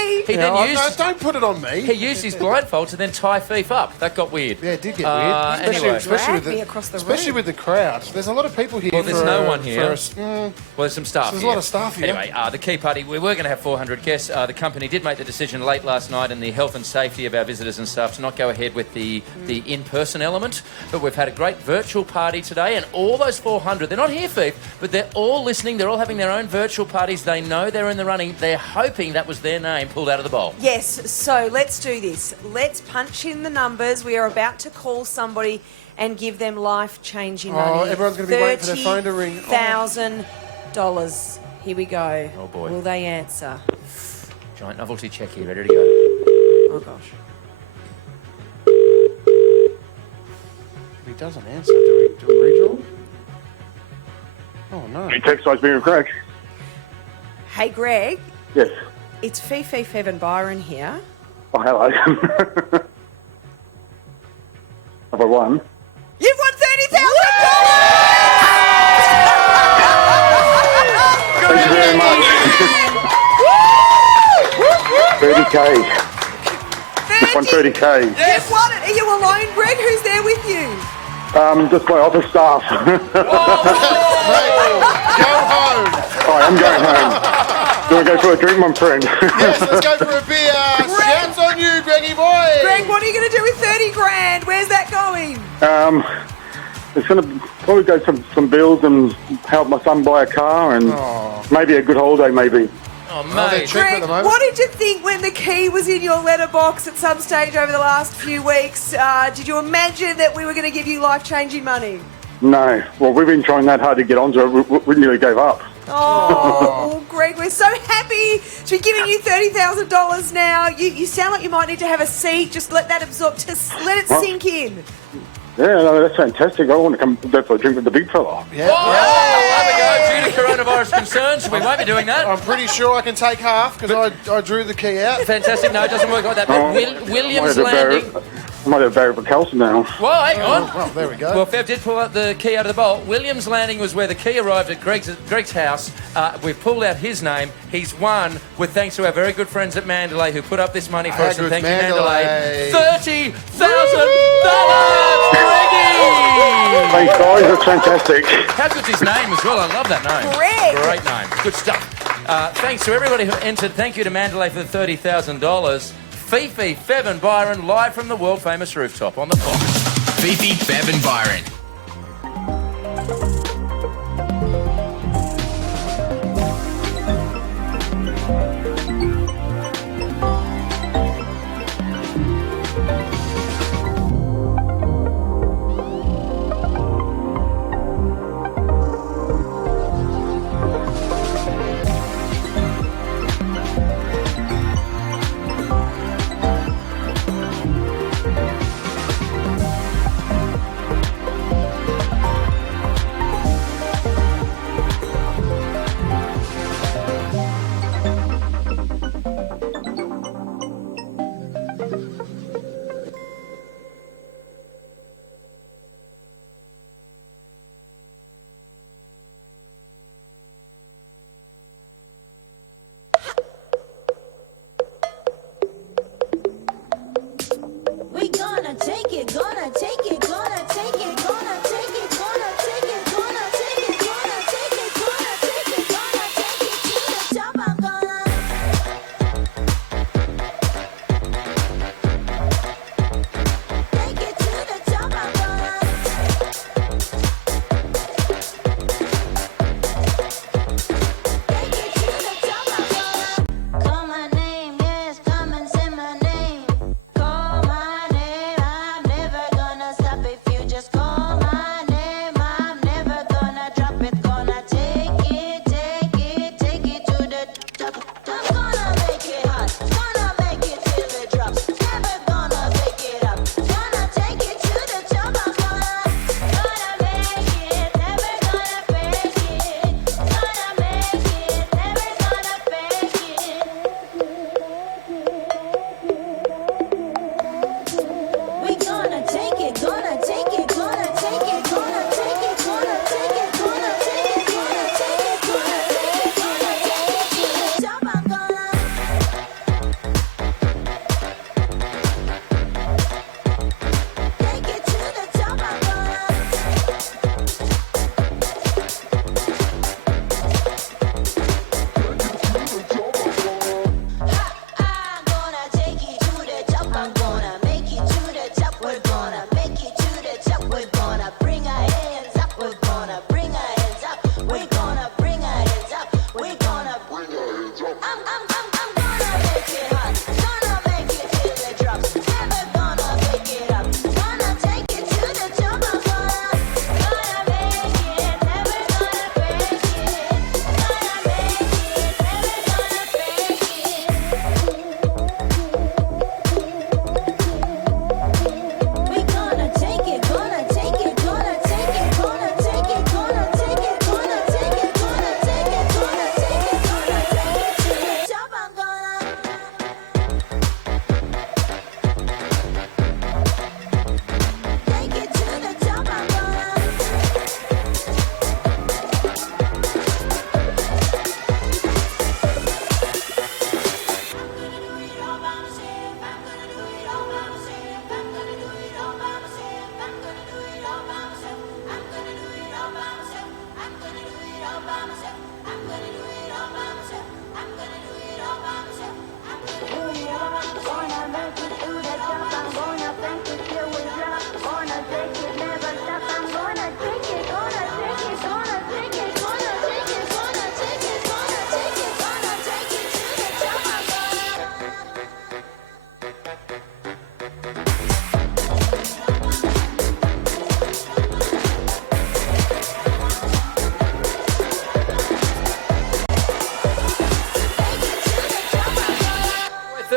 Don't put it on me. He used his blindfold to then tie Fifi up. That got weird. Yeah, it did get weird. Especially with the crowd. There's a lot of people here. Well, there's no one here. Well, there's some staff there's here. a lot of staff here. Anyway, the key party, we were going to have 400 guests. The company did make the decision late last night in the health and safety of our visitors and staff to not go ahead with the in-person element. But we've had a great virtual party today, and all those 400, they're not here, Fifi, but they're all listening. They're all having their own virtual parties. They know they're in the running. They're hoping that was their name pulled out of the bowl. Yes, so let's do this. Let's punch in the numbers. We are about to call somebody and give them life-changing money. Everyone's going to be waiting for their phone to ring. $30,000. Here we go. Oh, boy. Will they answer? Giant novelty check here, ready to go. Oh, gosh. If he doesn't answer, do we redraw? Oh, no. Hey, text size being Greg. Hey, Greg. Yes. It's Fifi, Fev and Byron here. Oh, hello. Have I won? You've won $30,000! Thank you very much. 30k. Just won 30k. You've won it. Are you alone, Greg? Who's there with you? Just my office staff. Go home. I am going home. Do you want to go for a drink, my friend? Yes, let's go for a beer. Shouts on you, Greggy boy. Greg, what are you going to do with 30 grand? Where's that going? It's going to probably go some bills and help my son buy a car and maybe a good holiday, maybe. Oh, mate. Greg, what did you think when the key was in your letterbox at some stage over the last few weeks? Did you imagine that we were going to give you life-changing money? No. Well, we've been trying that hard to get onto it. We nearly gave up. Oh, Greg, we're so happy to be giving you $30,000 now. You sound like you might need to have a seat. Just let that absorb. Just let it sink in. Yeah, no, that's fantastic. I want to come go for a drink with the big fella. Yeah. There we go. Due to coronavirus concerns, we won't be doing that. I'm pretty sure I can take half because I drew the key out. Fantastic. No, it doesn't work like that. But Williams Landing... I might have Barry Calcium now. Well, hang on. Well, there we go. Well, Fev did pull out the key out of the bowl. Williams Landing was where the key arrived at Greg's house. We've pulled out his name. He's won with thanks to our very good friends at Mandalay who put up this money for us. And thank you, Mandalay. $30,000, Greggy! Thanks, guys. That's fantastic. How good's his name as well? I love that name. Greg. Great name. Good stuff. Thanks to everybody who entered. Thank you to Mandalay for the $30,000. Fifi, Fev and Byron, live from the world-famous rooftop on the Fox. Fifi, Fev and Byron.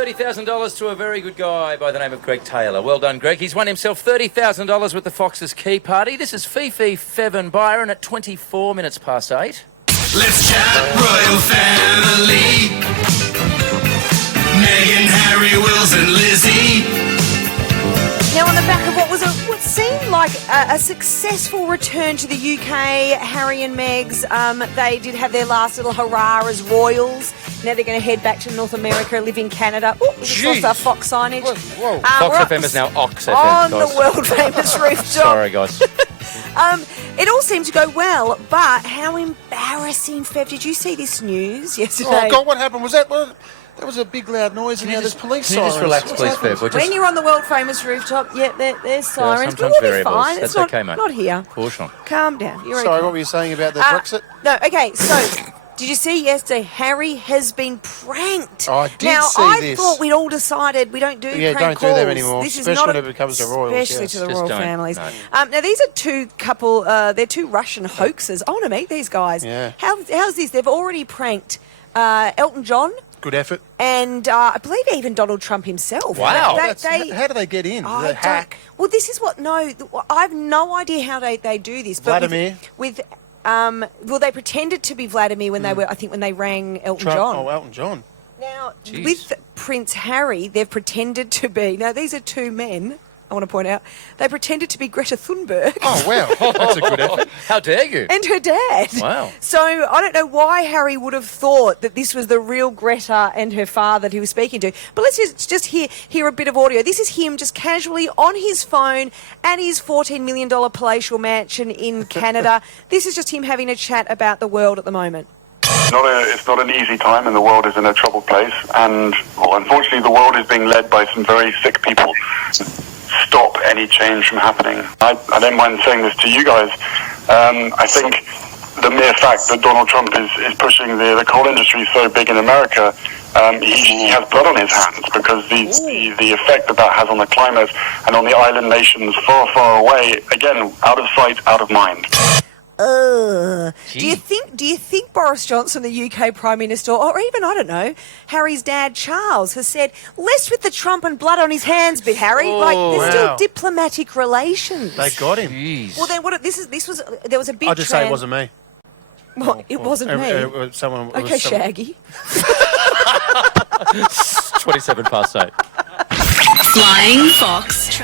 $30,000 to a very good guy by the name of Greg Taylor. Well done, Greg. He's won himself $30,000 with the Fox's Key Party. This is Fifi, Fev and Byron at 24 minutes past 8. Let's chat royal family. Meghan, Harry, Wills and Lizzie. Now, on the back of what seemed like a successful return to the UK, Harry and Megs, they did have their last little hurrah as royals. Now they're going to head back to North America, live in Canada. Oh, we just lost our Fox signage. Whoa. Fox FM is now Ox FM, on guys. the world-famous rooftop. Sorry, guys. It all seemed to go well, but how embarrassing, Fev. Did you see this news yesterday? Oh, God, what happened? Was that... That was a big loud noise and now there's police Can you sirens. just relax, please, Fev? When you're on the world-famous rooftop, there's sirens, but sometimes we'll be variables. fine. That's It's not, okay, mate. not here. Caution. Calm down. You're Sorry, okay. what were you saying about the Brexit? No, okay, so... Did you see yesterday? Harry has been pranked. Oh, I did now, see I this. thought we'd all decided we don't do prank don't calls. do them anymore, This is especially not when it becomes the royals. especially yes. to the Just royal don't, families. no. Now, these are two couple. They're two Russian hoaxers. I want to meet these guys. Yeah. How's this? They've already pranked Elton John. Good effort. And I believe even Donald Trump himself. Wow. How do they get in? I They don't- hack? Well, this is what. No, I have no idea how they do this. Vladimir? But with well, they pretended to be Vladimir when they were. I think when they rang Elton Trump. John. Oh, Elton John. Now, Jeez. with Prince Harry, they've pretended to be. Now, these are two men. I want to point out they pretended to be Greta Thunberg. Oh, wow. That's a good effort. How dare you? And her dad. Wow. So I don't know why Harry would have thought that this was the real Greta and her father that he was speaking to. But let's just hear a bit of audio. This is him just casually on his phone at his $14 million palatial mansion in Canada. This is just him having a chat about the world at the moment. It's not an easy time, and the world is in a troubled place. And well, unfortunately, the world is being led by some very sick people. Stop any change from happening. I don't mind saying this to you guys. I think the mere fact that Donald Trump is pushing the coal industry so big in America, he has blood on his hands, because the effect that has on the climate and on the island nations far, far away, again, out of sight, out of mind. Do you think Boris Johnson, the UK Prime Minister, or even, I don't know, Harry's dad Charles has said, less with the Trump and blood on his hands bit, Harry. There's still diplomatic relations. They got him. Jeez. Well, then there was a big I'll just say it wasn't me. Well, it wasn't me. Someone. Okay, Shaggy. 27 past 8. Flying Fox.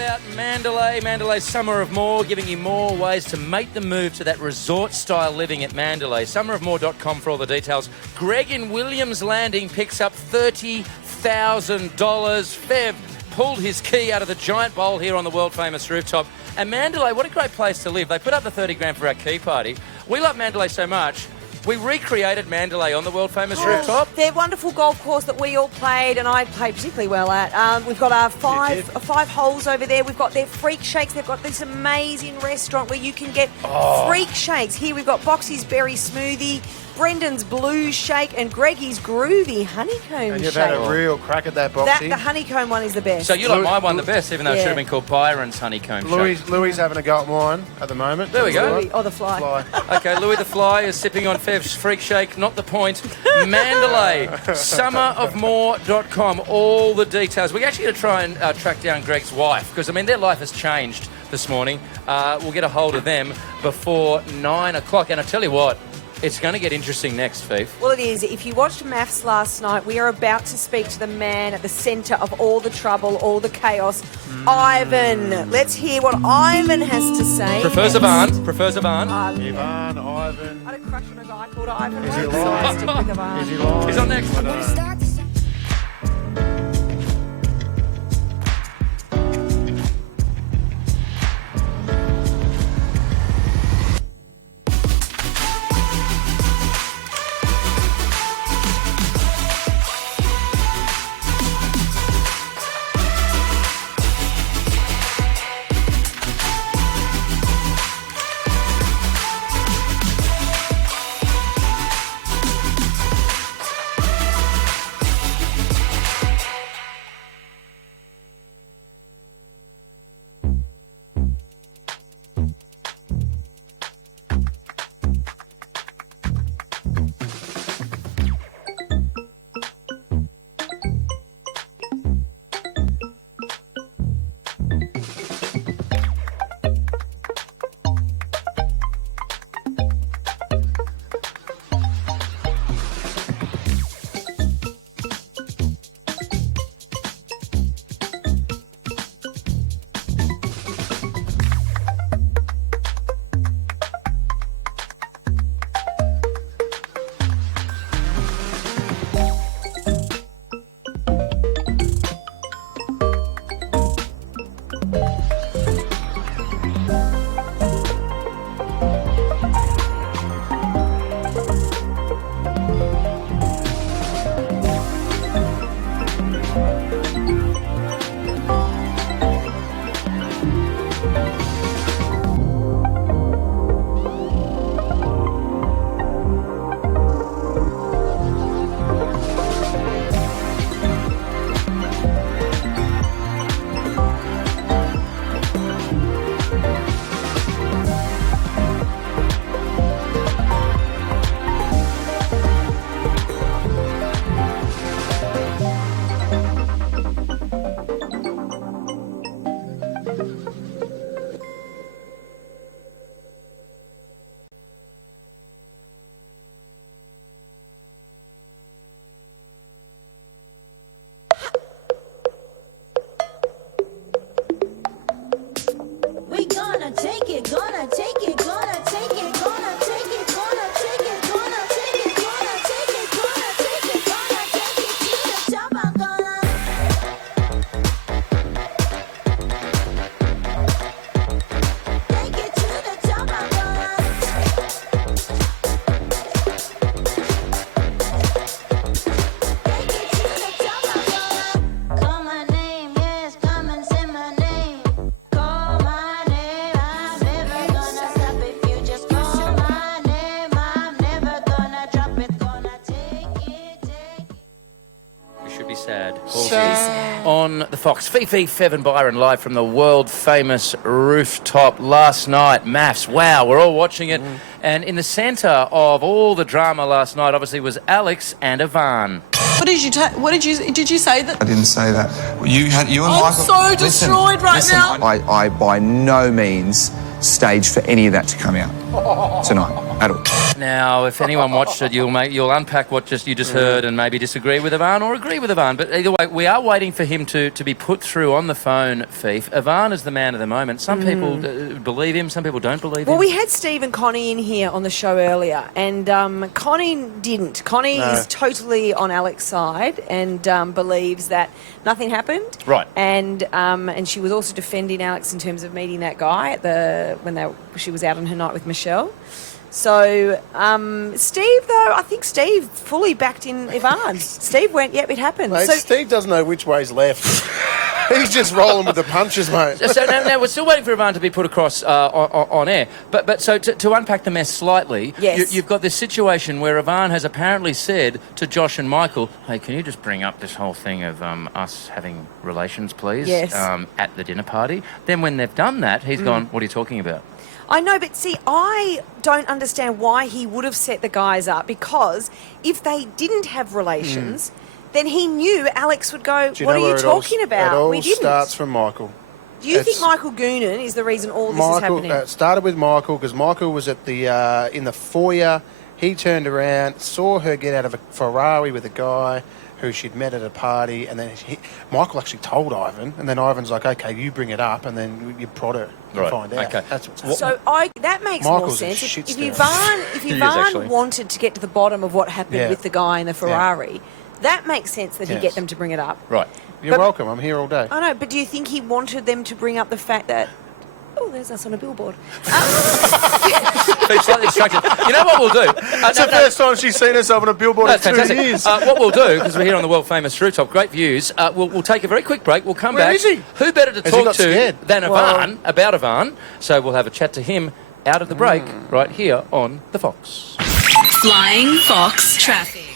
about Mandalay. Mandalay's Summer of More, giving you more ways to make the move to that resort-style living at Mandalay. Summerofmore.com for all the details. Greg in Williams Landing picks up $30,000. Fev pulled his key out of the giant bowl here on the world-famous rooftop. And Mandalay, what a great place to live. They put up the 30 grand for our key party. We love Mandalay so much, we recreated Mandalay on the world-famous rooftop. Their wonderful golf course that we all played, and I played particularly well at. We've got our five holes over there. We've got their freak shakes. They've got this amazing restaurant where you can get freak shakes. Here we've got Boxy's berry smoothie, Brendan's blue shake, and Greggy's groovy honeycomb And you've shake. had a real crack at that, Boxy. The honeycomb one is the best. So you like my one the best, even though it should have been called Byron's honeycomb shake. Louis having a go at mine at the moment. There we go. Louis, the fly. Okay, Louis the Fly is sipping on Fev's freak shake, not the point. Mandalay, summerofmore.com, all the details. We're actually going to try and track down Greg's wife, because, I mean, their life has changed this morning. We'll get a hold of them before 9 o'clock. And I tell you what, it's going to get interesting next, Fifi. Well, it is. If you watched Maths last night, we are about to speak to the man at the centre of all the trouble, all the chaos, Ivan. Let's hear what Ivan has to say. Prefers Ivan. Ivan. I had a crush on a guy called Ivan. Is he once, so I lying? stick with Ivan. Is he lying? He's on next. We gonna take it, gonna take it, gonna take it, gonna take it, gonna take it, gonna take it, gonna take it, gonna take it, gonna take it to the top. I'm gonna take it to the top. I'm gonna take it to the top. I'm gonna call my name, yes, come and say my name. Call my name, I'm never gonna stop if you just call my name. I'm never gonna drop it, gonna take it. We should be sad. On the Fox. Fifi, Fev and Byron live from the world-famous rooftop last night. Maths, wow, we're all watching it. And in the centre of all the drama last night, obviously, was Alex and Ivan. What did you did you say that? I didn't say that. You and I'm Michael. so destroyed right now. I by no means stage for any of that to come out tonight at all. Now, if anyone watched it, you'll unpack what you just heard and maybe disagree with Ivan or agree with Ivan. But either way, we are waiting for him to be put through on the phone, Fifi. Ivan is the man of the moment. Some people believe him, some people don't believe him. Well, we had Steve and Connie in here on the show earlier, and Connie didn't. Connie is totally on Alex's side and believes that nothing happened. Right. And she was also defending Alex in terms of meeting that guy at she was out on her night with Michelle. So, Steve, though, I think Steve fully backed in Ivan. Steve went, yep, it happened. Mate, So, Steve doesn't know which way's left. He's just rolling with the punches, mate. So now we're still waiting for Ivan to be put across on air. But so to unpack the mess slightly, Yes. you've got this situation where Ivan has apparently said to Josh and Michael, hey, can you just bring up this whole thing of us having relations, please, Yes. at the dinner party? Then when they've done that, he's gone, what are you talking about? I know, but see, I don't understand why he would have set the guys up, because if they didn't have relations, then he knew Alex would go, Do what know are where you it all- talking about? It all We didn't. starts from Michael. Do you think Michael Goonan is the reason all this is happening? It started with Michael because Michael was at the in the foyer. He turned around, saw her get out of a Ferrari with a guy who she'd met at a party, and then Michael actually told Ivan, and then Ivan's like, okay, you bring it up, and then you prod her and Right, find out. okay. That's what's happening. So that makes Michael's a more sense. shit If stirrer. Ivan He is, actually. wanted to get to the bottom of what happened Yeah. with the guy in the Ferrari, that makes sense that he'd Yes. get them to bring it up. Right. You're But- welcome. I'm here all day. I know, but do you think he wanted them to bring up the fact that, oh, there's us on a billboard? Being slightly distracted. You know what we'll do? It's the first time she's seen herself on a billboard No, in 2 fantastic. years. What we'll do, because we're here on the world-famous rooftop, great views, we'll take a very quick break. We'll come Where back. is he? Who better to Has he talk got to scared? than Well- Ivan, about Ivan? So we'll have a chat to him out of the break right here on The Fox. Flying Fox Traffic.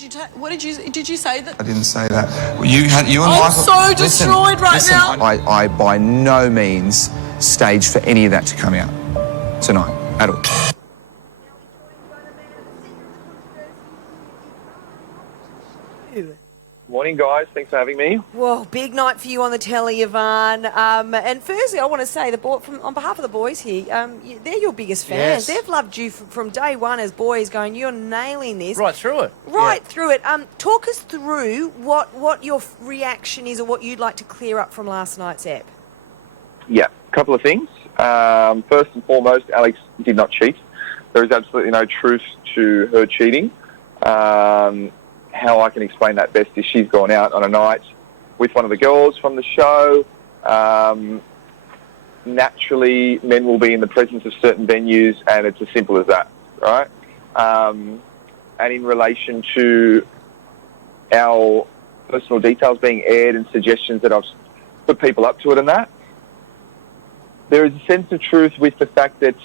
Did you say that? I didn't say that. You and I'm Michael. so destroyed right now. I by no means staged for any of that to come out tonight at all. Morning, guys. Thanks for having me. Well, big night for you on the telly, Yvonne. And firstly, I want to say, on behalf of the boys here, they're your biggest fans. Yes. They've loved you from day one as boys, going, you're nailing this. Right through it. Right through it. Talk us through what your reaction is or what you'd like to clear up from last night's ep. Yeah, a couple of things. First and foremost, Alex did not cheat. There is absolutely no truth to her cheating. How I can explain that best is she's gone out on a night with one of the girls from the show. Naturally, men will be in the presence of certain venues, and it's as simple as that, right? And in relation to our personal details being aired and suggestions that I've put people up to it and that, there is a sense of truth with the fact that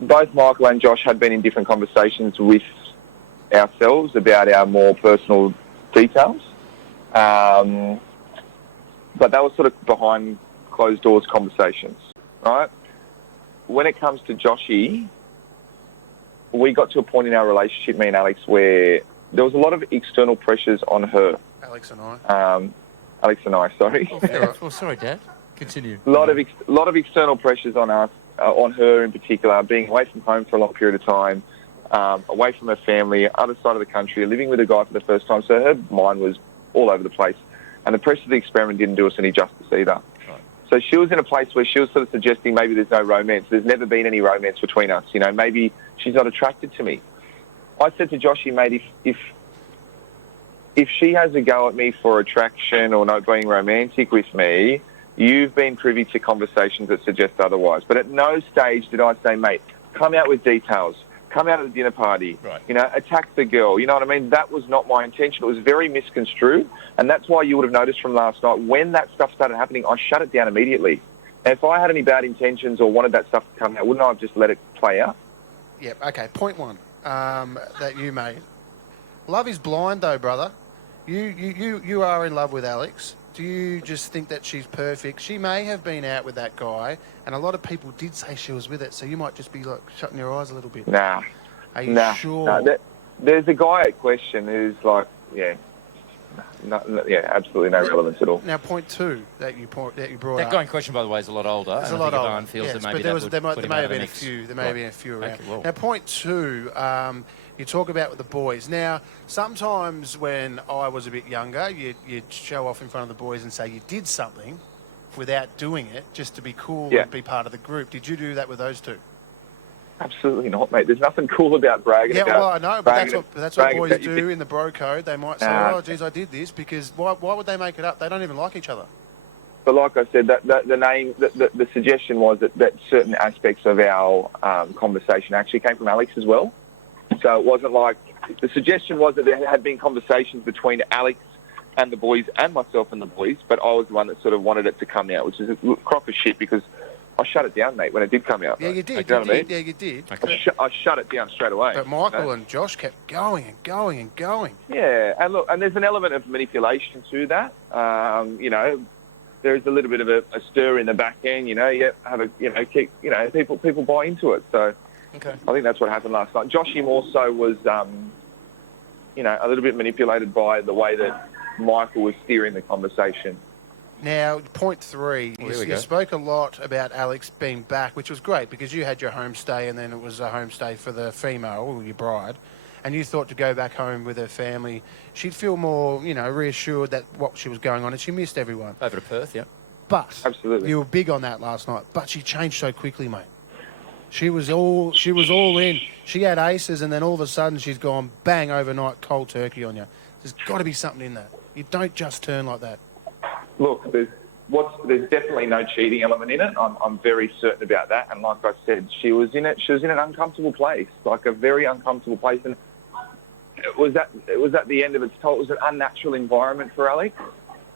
both Michael and Josh had been in different conversations with ourselves about our more personal details. But that was sort of behind closed doors conversations, right? When it comes to Joshy, we got to a point in our relationship, me and Alex, where there was a lot of external pressures on her. Alex and I. Alex and I, sorry. Oh, sorry, Dad. Continue. A lot of external pressures on us, on her in particular, being away from home for a long period of time, away from her family, other side of the country, living with a guy for the first time. So her mind was all over the place. And the pressure of the experiment didn't do us any justice either. Right. So she was in a place where she was sort of suggesting maybe there's no romance. There's never been any romance between us. You know, maybe she's not attracted to me. I said to Joshy, mate, if she has a go at me for attraction or not being romantic with me, you've been privy to conversations that suggest otherwise. But at no stage did I say, mate, come out with details. Come out at the dinner party, right. You know, attack the girl. You know what I mean? That was not my intention. It was very misconstrued. And that's why you would have noticed from last night, when that stuff started happening, I shut it down immediately. And if I had any bad intentions or wanted that stuff to come out, wouldn't I have just let it play out? Yep, okay, point one that you made. Love is blind, though, brother. You are in love with Alex. Do you just think that she's perfect? She may have been out with that guy, and a lot of people did say she was with it, so you might just be like shutting your eyes a little bit. Nah. Are you sure? Nah. There's a guy at question who's like, absolutely no relevance at all. Now, point two that you brought that up. guy in question, by the way, is a lot older. It's a lot older. Ivan feels yes, that maybe but there may have been a few around. Okay, well. Now, point two, you talk about with the boys. Now, sometimes when I was a bit younger, you'd show off in front of the boys and say you did something without doing it just to be cool and be part of the group. Did you do that with those two? Absolutely not, mate. There's nothing cool about bragging about... Yeah, well, I know, but that's what boys do in the bro code. They might say, oh, geez, I did this, because why would they make it up? They don't even like each other. But like I said, the suggestion was that certain aspects of our conversation actually came from Alex as well. So it wasn't like... The suggestion was that there had been conversations between Alex and the boys and myself and the boys, but I was the one that sort of wanted it to come out, which is a crock of shit because I shut it down, mate, when it did come out. Yeah, you did. You know what I mean? Yeah, you did. Okay. I shut it down straight away. But Michael and Josh kept going and going and going. Yeah, and look, and there's an element of manipulation to that. You know, there's a little bit of a stir in the back end. You know, people buy into it. So okay. I think that's what happened last night. Joshy more so was, a little bit manipulated by the way that Michael was steering the conversation. Now, point three, you spoke a lot about Alex being back, which was great because you had your homestay and then it was a homestay for the female, or your bride, and you thought to go back home with her family, she'd feel more, reassured that what she was going on, and she missed everyone. Over to Perth, yeah. But absolutely, you were big on that last night, but she changed so quickly, mate. She was all in. She had aces, and then all of a sudden she's gone bang overnight cold turkey on you. There's got to be something in that. You don't just turn like that. Look, there's definitely no cheating element in it. I'm very certain about that. And like I said, she was in an uncomfortable place, like a very uncomfortable place. And it was at the end of its toll. It was an unnatural environment for Alex.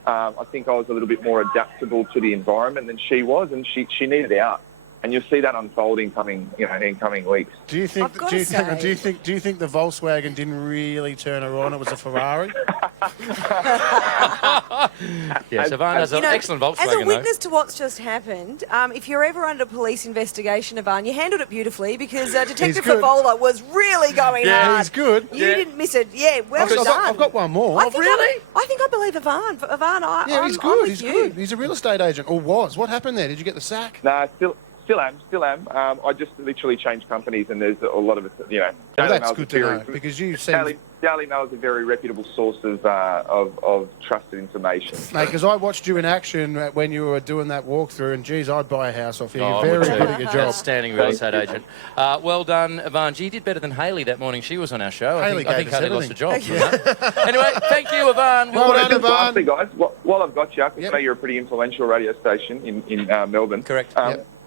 I think I was a little bit more adaptable to the environment than she was, and she needed out. and you'll see that unfolding in coming weeks. Do you think? Do you think the Volkswagen didn't really turn her on? It was a Ferrari. Yes, Ivan has an excellent Volkswagen. As a witness to what's just happened, if you're ever under police investigation, Ivan, you handled it beautifully because Detective Favola was really going hard. Yeah, he's good. You didn't miss it. Yeah, well done. I've got one more. I think I believe Ivan. Yeah, he's good. He's good. He's a real estate agent, or was. What happened there? Did you get the sack? No, still am. I just literally changed companies, and there's a lot of it. Well, that's good to know because you seem. Daily Mail is a very reputable source of trusted information. Mate, because I watched you in action when you were doing that walkthrough, and geez, I'd buy a house off you. Oh, You're very good at your job. Outstanding real estate agent. Well done, Ivan. Gee, you did better than Hayley that morning. She was on our show. I think Hayley lost a job. Anyway, thank you, Ivan. Well done, Ivan. Lastly, guys, while I've got you, I know you're a pretty influential radio station in Melbourne. Correct.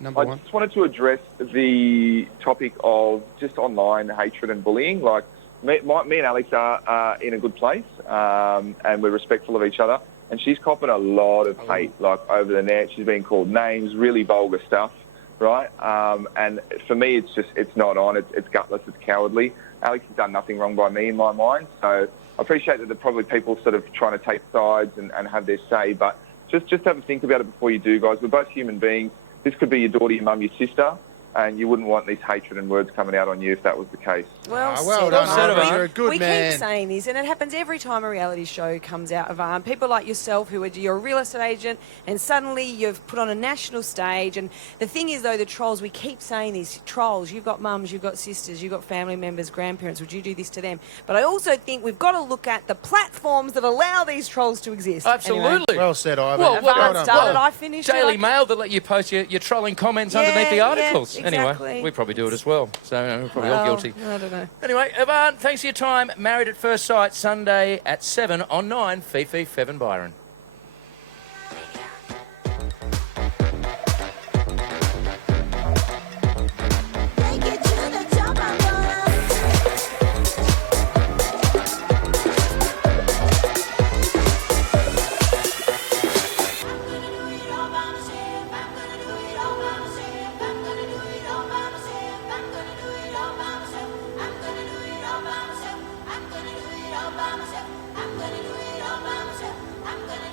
Number one. I just wanted to address the topic of just online hatred and bullying. Like, me and Alex are in a good place, and we're respectful of each other. And she's copping a lot of hate, like over the net. She's being called names, really vulgar stuff, right? And for me, it's not on. It's gutless. It's cowardly. Alex has done nothing wrong by me in my mind. So I appreciate that there are probably people sort of trying to take sides and have their say, but just have a think about it before you do, guys. We're both human beings. This could be your daughter, your mum, your sister. And you wouldn't want these hatred and words coming out on you if that was the case. Well done. You're a good we man. keep saying this, and it happens every time a reality show comes out of people like yourself you're a real estate agent, and suddenly you've put on a national stage. And the thing is, though, the trolls, we keep saying these trolls, you've got mums, you've got sisters, you've got family members, grandparents, would you do this to them? But I also think we've got to look at the platforms that allow these trolls to exist. Absolutely. Anyway. Well said, Ivan. Ivan started, I finished. Daily Mail that let you post your trolling comments underneath the articles. Yeah, exactly. Anyway, we probably do it as well, so we're probably all guilty. I don't know. Anyway, Ivan, thanks for your time. Married at First Sight, Sunday at 7 on 9, Fifi, Fev and Byron. I'm gonna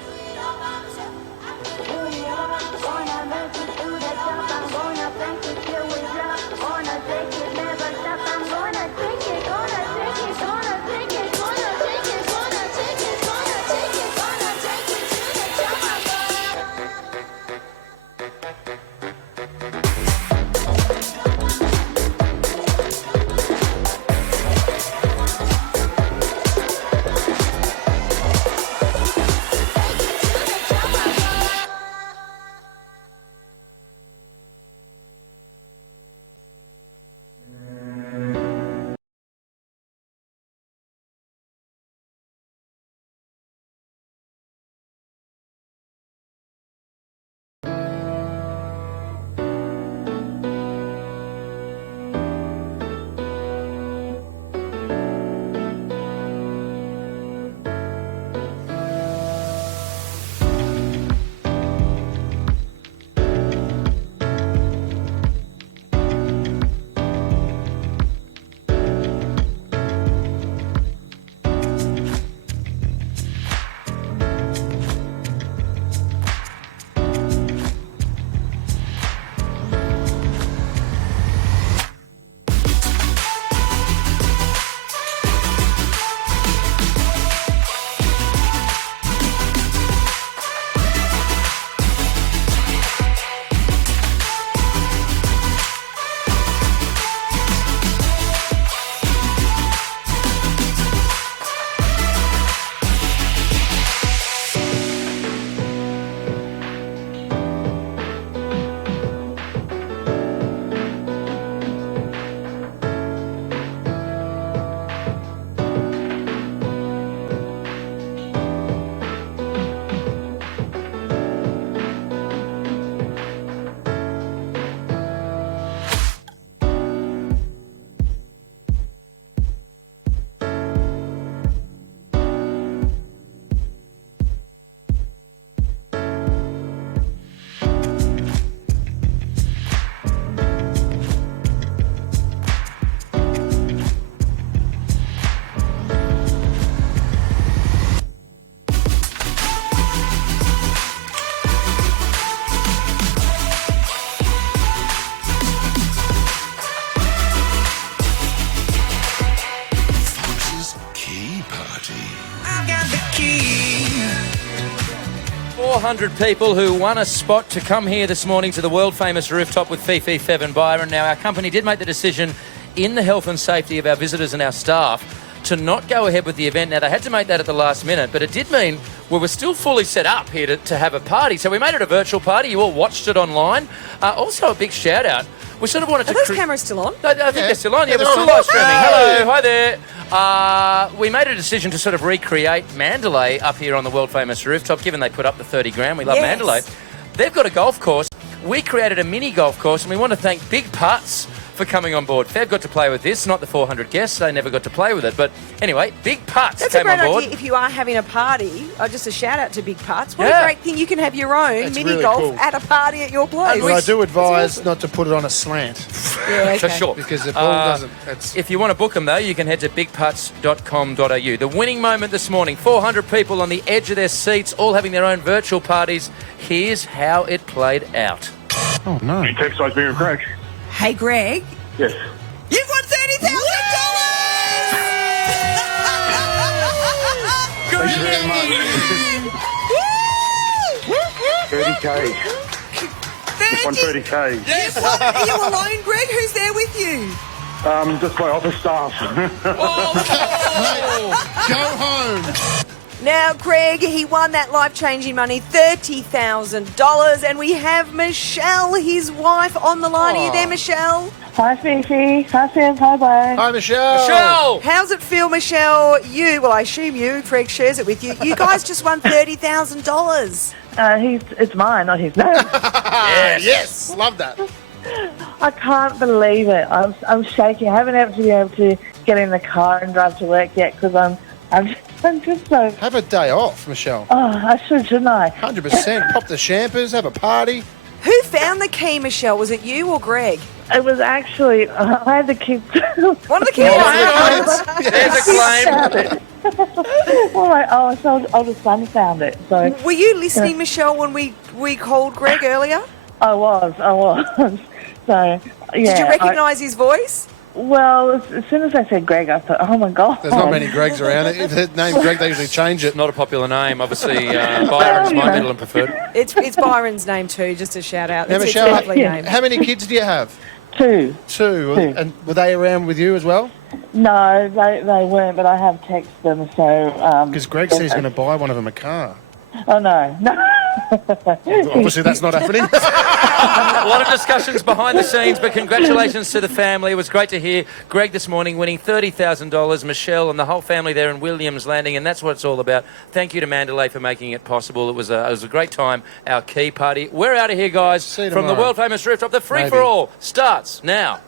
400 people who won a spot to come here this morning to the world-famous rooftop with Fifi, Fev and Byron. Now, our company did make the decision in the health and safety of our visitors and our staff to not go ahead with the event. Now, they had to make that at the last minute, but it did mean we were still fully set up here to have a party. So we made it a virtual party. You all watched it online. Also, a big shout-out. We sort of wanted Are to... those cameras still on? I think they're still on. Yeah, we're still live streaming. Hello, hi there. We made a decision to sort of recreate Mandalay up here on the world-famous rooftop, given they put up the 30 grand. We love Mandalay. They've got a golf course. We created a mini golf course, and we want to thank Big Putts for coming on board. Fev got to play with this, not the 400 guests. They never got to play with it. But anyway, Big Putts came on board. That's a great idea if you are having a party. Just a shout-out to Big Putts. What a great thing. You can have your own mini golf at a party at your place. But I do advise not to put it on a slant. For sure. Because the ball doesn't... If you want to book them, though, you can head to bigputts.com.au. The winning moment this morning, 400 people on the edge of their seats, all having their own virtual parties. Here's how it played out. Oh, no. You text me and Greg. Hey, Greg. Yes. You've won $30,000! Thank you very much. 30K. Just won 30K. Yes. Are you alone, Greg? Who's there with you? Just my office staff. Go home. Now, Greg, he won that life-changing money, $30,000, and we have Michelle, his wife, on the line. Are you there, Michelle? Hi, Fifi. Hi, Fev. Hi, Byron. Hi, Michelle. Michelle! How's it feel, Michelle? I assume you, Greg shares it with you. You guys just won $30,000. It's mine, not his. No. Yes. Love that. I can't believe it. I'm shaking. I haven't actually been able to get in the car and drive to work yet because I'm just so... Have a day off, Michelle. Oh, I shouldn't I? 100%. Pop the champers, have a party. Who found the key, Michelle? Was it you or Greg? It was actually... I had the kids... One of the kids. There's a claim. So oldest son found it. So were you listening, Michelle, when we called Greg earlier? I was. So, yeah. Did you recognise his voice? Well, as soon as I said Greg, I thought, oh, my God. There's not many Gregs around. If the name Greg, they usually change it. Not a popular name. Obviously, Byron's my middle and preferred. It's Byron's name too, just a shout-out. Now, It's Michelle, a lovely name. how many kids do you have? Two. And were they around with you as well? No, they weren't, but I have texted them, so... Because Greg says he's going to buy one of them a car. Oh, no. Obviously, that's not happening. A lot of discussions behind the scenes, but congratulations to the family. It was great to hear Greg this morning winning $30,000, Michelle and the whole family there in Williams Landing, and that's what it's all about. Thank you to Mandalay for making it possible. It was a great time, our key party. We're out of here, guys, from the world-famous rooftop. The free-for-all starts now.